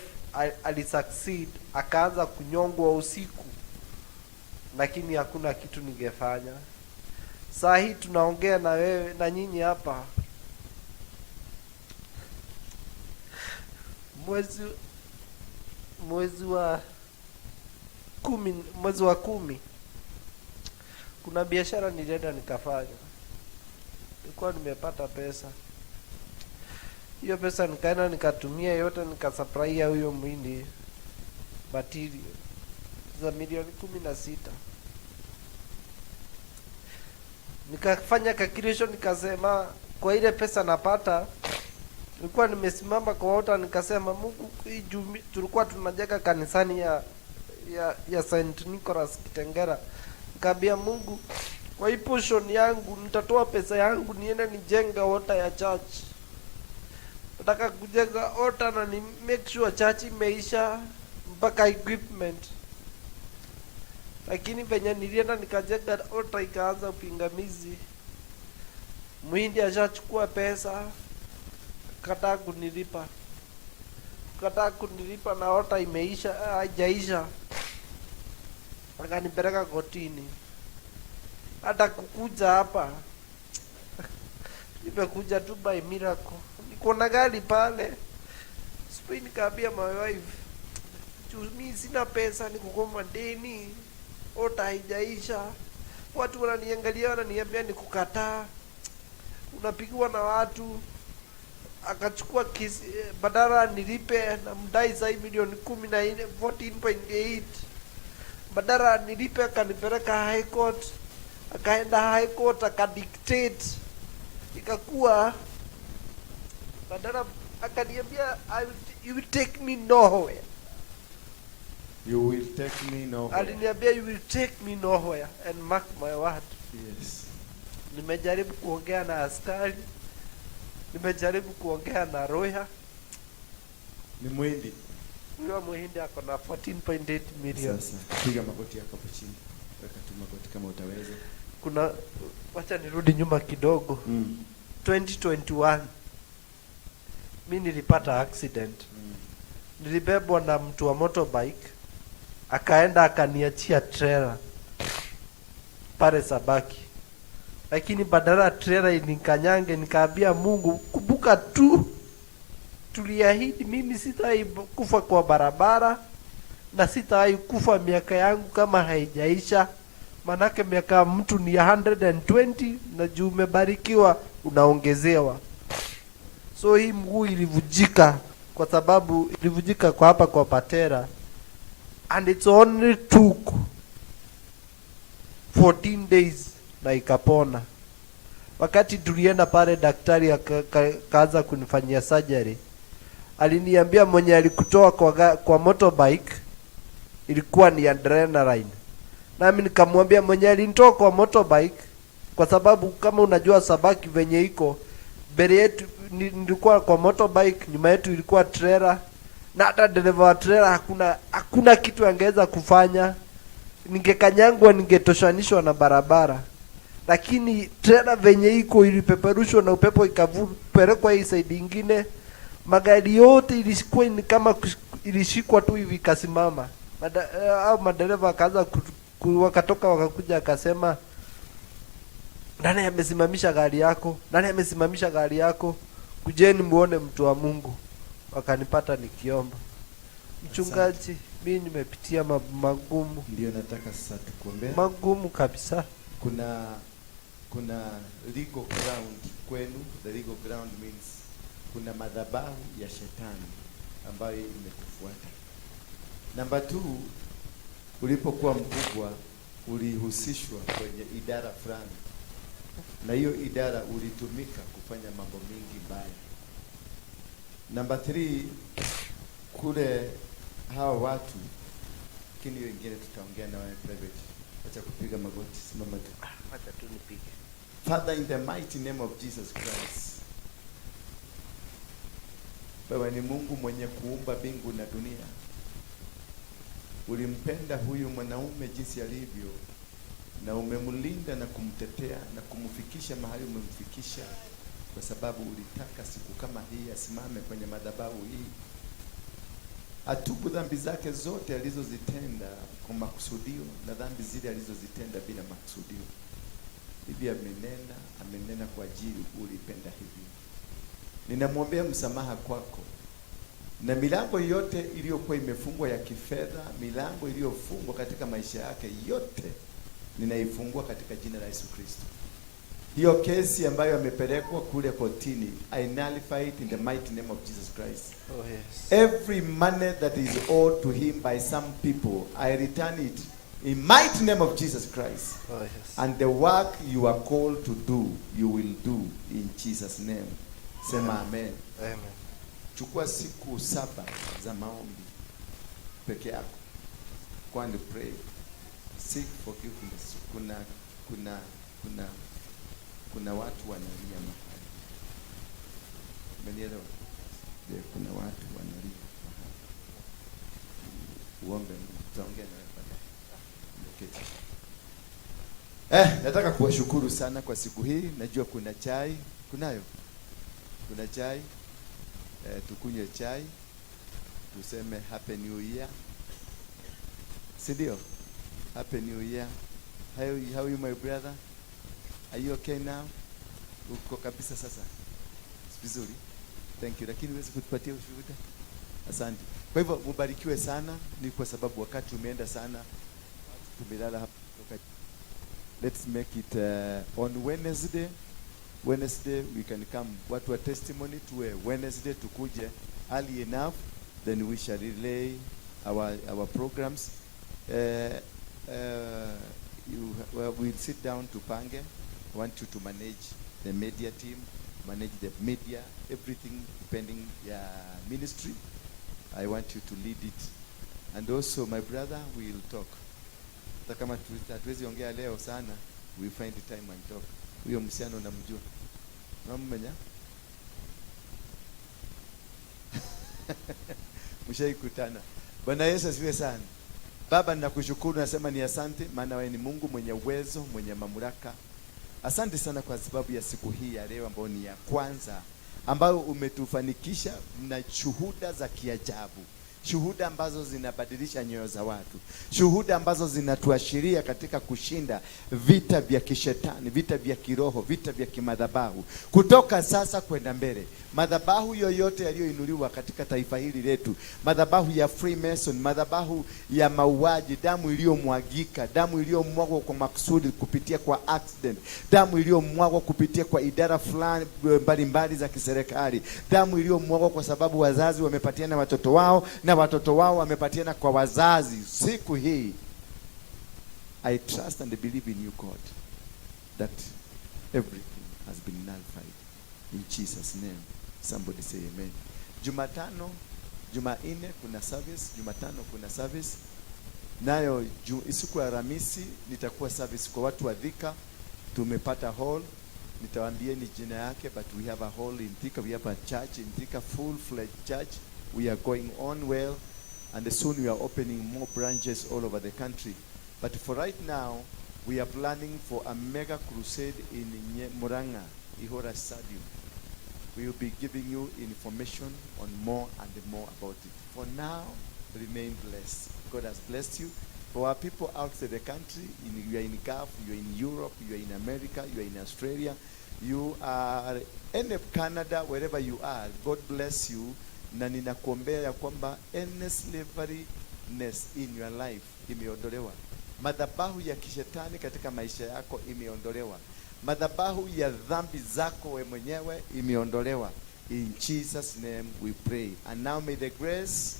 alisucceed, akaanza kunyongwa usiku, lakini hakuna kitu ningefanya. Saa hii tunaongea na wewe na nyinyi hapa, mwezi wa 10 kuna biashara nilienda nikafanya, nilikuwa nimepata pesa. Hiyo pesa nikaenda nikatumia yote, nikasupplyia huyo mwindi material za milioni 16. Nikafanya calculation, nikasema kwa ile pesa napata, nilikuwa nimesimama kwa altar, nikasema Mungu, tulikuwa tunajenga kanisani ya St. Nicholas Kitengera. Nikaambia Mungu, kwa hii portion yangu nitatoa pesa yangu niende nijenge altar ya church. Nataka kujenga altar na ni make sure church imeisha mpaka equipment. Lakini venye nilienda nikajenga altar ikaanza upingamizi. Muhindi ashachukua pesa, kataa kunilipa na altar imeisha, haijaisha. Akanipeleka kotini. Hata kukuja hapa nimekuja tu by miracle. Niko na gari pale. Sipo, nikaambia my wife, mimi sina pesa, niko kwa madeni, altar haijaisha. Watu wananiangalia wananiambia nikukataa, unapigiwa na watu. Akachukua badala nilipe na mdai za milioni 14, 14.8. Badala nilipe akanipeleka high court. Akaenda high court akadictate. Ikakuwa badala akaniambia you will take me nowhere. You will take me nowhere. Aliniambia you will take me nowhere, and mark my word. Yes. Nimejaribu kuongea na askari, nimejaribu kuongea na lawyer. Ni Muhindi. Huyo Muhindi ako na 14.8 million. Sasa piga magoti yako hapo chini. Weka tu magoti kama utaweza. Kuna, wacha nirudi nyuma kidogo. 2021 mimi nilipata accident. Nilibebwa na mtu wa motorbike, akaenda akaniachia trailer pale Sabaki. Lakini badala trailer inikanyange, nikaambia Mungu, kumbuka tu tuliahidi mimi sitawahi kufa kwa barabara na sitawahi kufa miaka yangu kama haijaisha. Manake miaka ya mtu ni 120 na juu umebarikiwa unaongezewa. So hii mguu ilivujika kwa sababu ilivujika kwa hapa kwa patera, and it's only took 14 days na ikapona. Wakati tulienda pale daktari akaanza kunifanyia surgery, aliniambia mwenye alikutoa kwa motorbike ilikuwa ni adrenaline. Nami nikamwambia mwenye alinitoa kwa motorbike, kwa sababu kama unajua Sabaki venye iko, mbele yetu nilikuwa kwa motorbike, nyuma yetu ilikuwa trailer, na hata dereva wa trailer hakuna kitu angeweza kufanya. Ningekanyangwa, ningetoshanishwa na barabara. Lakini trailer venye iko ilipeperushwa na upepo ikapelekwa hii side nyingine. Magari yote ilishikwa ni kama ilishikwa tu hivi kasimama. Au madereva akaanza wakatoka wakakuja akasema, nani amesimamisha gari yako? Nani amesimamisha gari yako? Kujeni muone mtu wa Mungu. Wakanipata nikiomba. Mchungaji, mimi nimepitia magumu. Ndio nataka sasa tukuombea. Magumu kabisa. Kuna legal ground kwenu. The legal ground means kuna madhabahu ya shetani ambayo imekufuata. Number 2, ulipokuwa mkubwa ulihusishwa kwenye idara fulani, na hiyo idara ulitumika kufanya mambo mengi mbaya. Number 3, kule hawa watu, lakini wengine tutaongea na wao private. Acha kupiga magoti, simama tu. Acha tu nipige. Father, in the mighty name of Jesus Christ, wewe ni Mungu mwenye kuumba mbingu na dunia. Ulimpenda huyu mwanaume jinsi alivyo, na umemlinda na kumtetea na kumfikisha mahali umemfikisha, kwa sababu ulitaka siku kama hii asimame kwenye madhabahu hii, atubu dhambi zake zote alizozitenda kwa makusudio na dhambi zile alizozitenda bila makusudio. Hivi amenena kwa ajili ulipenda hivi. Ninamwombea msamaha kwako, na milango yote iliyokuwa imefungwa ya kifedha, milango iliyofungwa katika maisha yake yote, ninaifungua katika jina la Yesu Kristo. Hiyo kesi ambayo amepelekwa kule kotini, I nullify it in the mighty name of Jesus Christ. Oh yes. Every money that is owed to him by some people, I return it in mighty name of Jesus Christ. Oh yes. And the work you are called to do, you will do in Jesus' name. Sema amen. Amen. Chukua siku 7 za maombi peke yako. Go and pray. Seek forgiveness. Kuna watu wanalia mahali. Umenielewa? Kuna watu wanalia mahali. Uombe, tutaongea nawe baadaye. Nataka kuwashukuru sana kwa siku hii. Najua kuna chai, kuna chai. Tukunywe chai, tuseme happy new year. Si ndio? Happy new year. How are you my brother? Are you okay now? Uko kabisa sasa? Vizuri. Thank you. Lakini uweze kutupatia ushuhuda? Asante. Kwa hivyo mubarikiwe sana, ni kwa sababu wakati umeenda sana. Tumelala hapa. Let's make it on Wednesday. Wednesday we can come. Watu wa testimony tuwe Wednesday, tukuje early enough, then we shall relay our programs. We'll sit down to Pange. I want you to manage the media team, manage the media, everything depending ministry. I want you to lead it. And also my brother, we'll talk. Hata kama hatuwezi ongea leo sana, we find the time and talk. Huyo msichana unamjua? Unamenya? Mshaikutana. Bwana Yesu asifiwe sana. Baba, ninakushukuru, nasema ni asante, maana wewe ni Mungu mwenye uwezo, mwenye mamlaka. Asante sana kwa sababu ya siku hii ya leo ambayo ni ya kwanza, ambayo umetufanikisha na shuhuda za kiajabu. shuhuda ambazo zinabadilisha nyoyo za watu, shuhuda ambazo zinatuashiria katika kushinda vita vya kishetani, vita vya kiroho, vita vya kimadhabahu. Kutoka sasa kwenda mbele, madhabahu yoyote yaliyoinuliwa katika taifa hili letu, madhabahu ya Freemason, madhabahu ya mauaji, damu iliyomwagika, damu iliyomwagwa kwa makusudi kupitia kwa accident, damu iliyomwagwa kupitia kwa idara fulani mbalimbali za kiserikali, damu iliyomwagwa kwa sababu wazazi wamepatiana watoto wao na watoto wao wamepatiana kwa wazazi. Siku hii I trust and believe in you, God, that everything has been nullified in Jesus' name. Somebody say amen. Jumatano, Jumanne kuna service, Jumatano kuna service. Nayo siku ya Alhamisi nitakuwa service kwa watu wa Thika. Tumepata hall. Nitawaambieni jina yake, but we have a hall in Thika. We have a church in Thika, full-fledged church. We are going on well, and soon we are opening more branches all over the country. But for right now, we are planning for a mega crusade in Muranga, Ihora Stadium. We will be giving you information on more and more about it. For now, remain blessed. God has blessed you. For our people outside the country, you are in Gulf, you are in Europe, you are in America, you are in Australia, you are in Canada, wherever you are, God bless you. Na ninakuombea ya kwamba any slaveryness in your life imeondolewa. Madhabahu ya kishetani katika maisha yako imeondolewa. Madhabahu ya dhambi zako we mwenyewe imeondolewa. In Jesus' name we pray. And now may the grace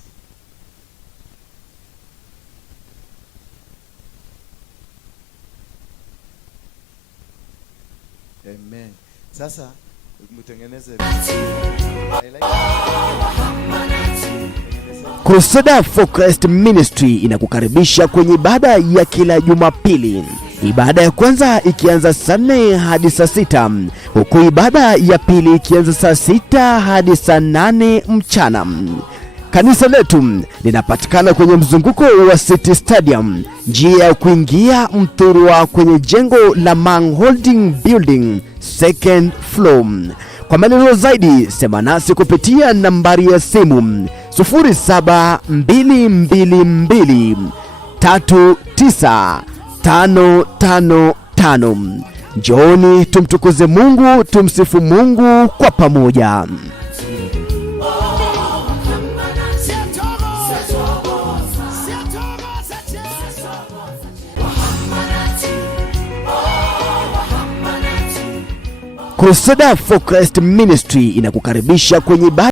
Amen. Sasa mtengeneze Crusader for Christ Ministry inakukaribisha kwenye ibada ya kila Jumapili. Ibada ya kwanza ikianza saa 4 hadi saa 6, huku ibada ya pili ikianza saa 6 hadi saa 8 mchana. Kanisa letu linapatikana kwenye mzunguko wa City Stadium, njia ya kuingia Mthurwa kwenye jengo la Mang Holding Building, second floor. Kwa maelezo zaidi sema nasi kupitia nambari ya simu 0722239555. Njooni tumtukuze Mungu, tumsifu Mungu kwa pamoja. Crusader for Christ Ministry inakukaribisha kwenye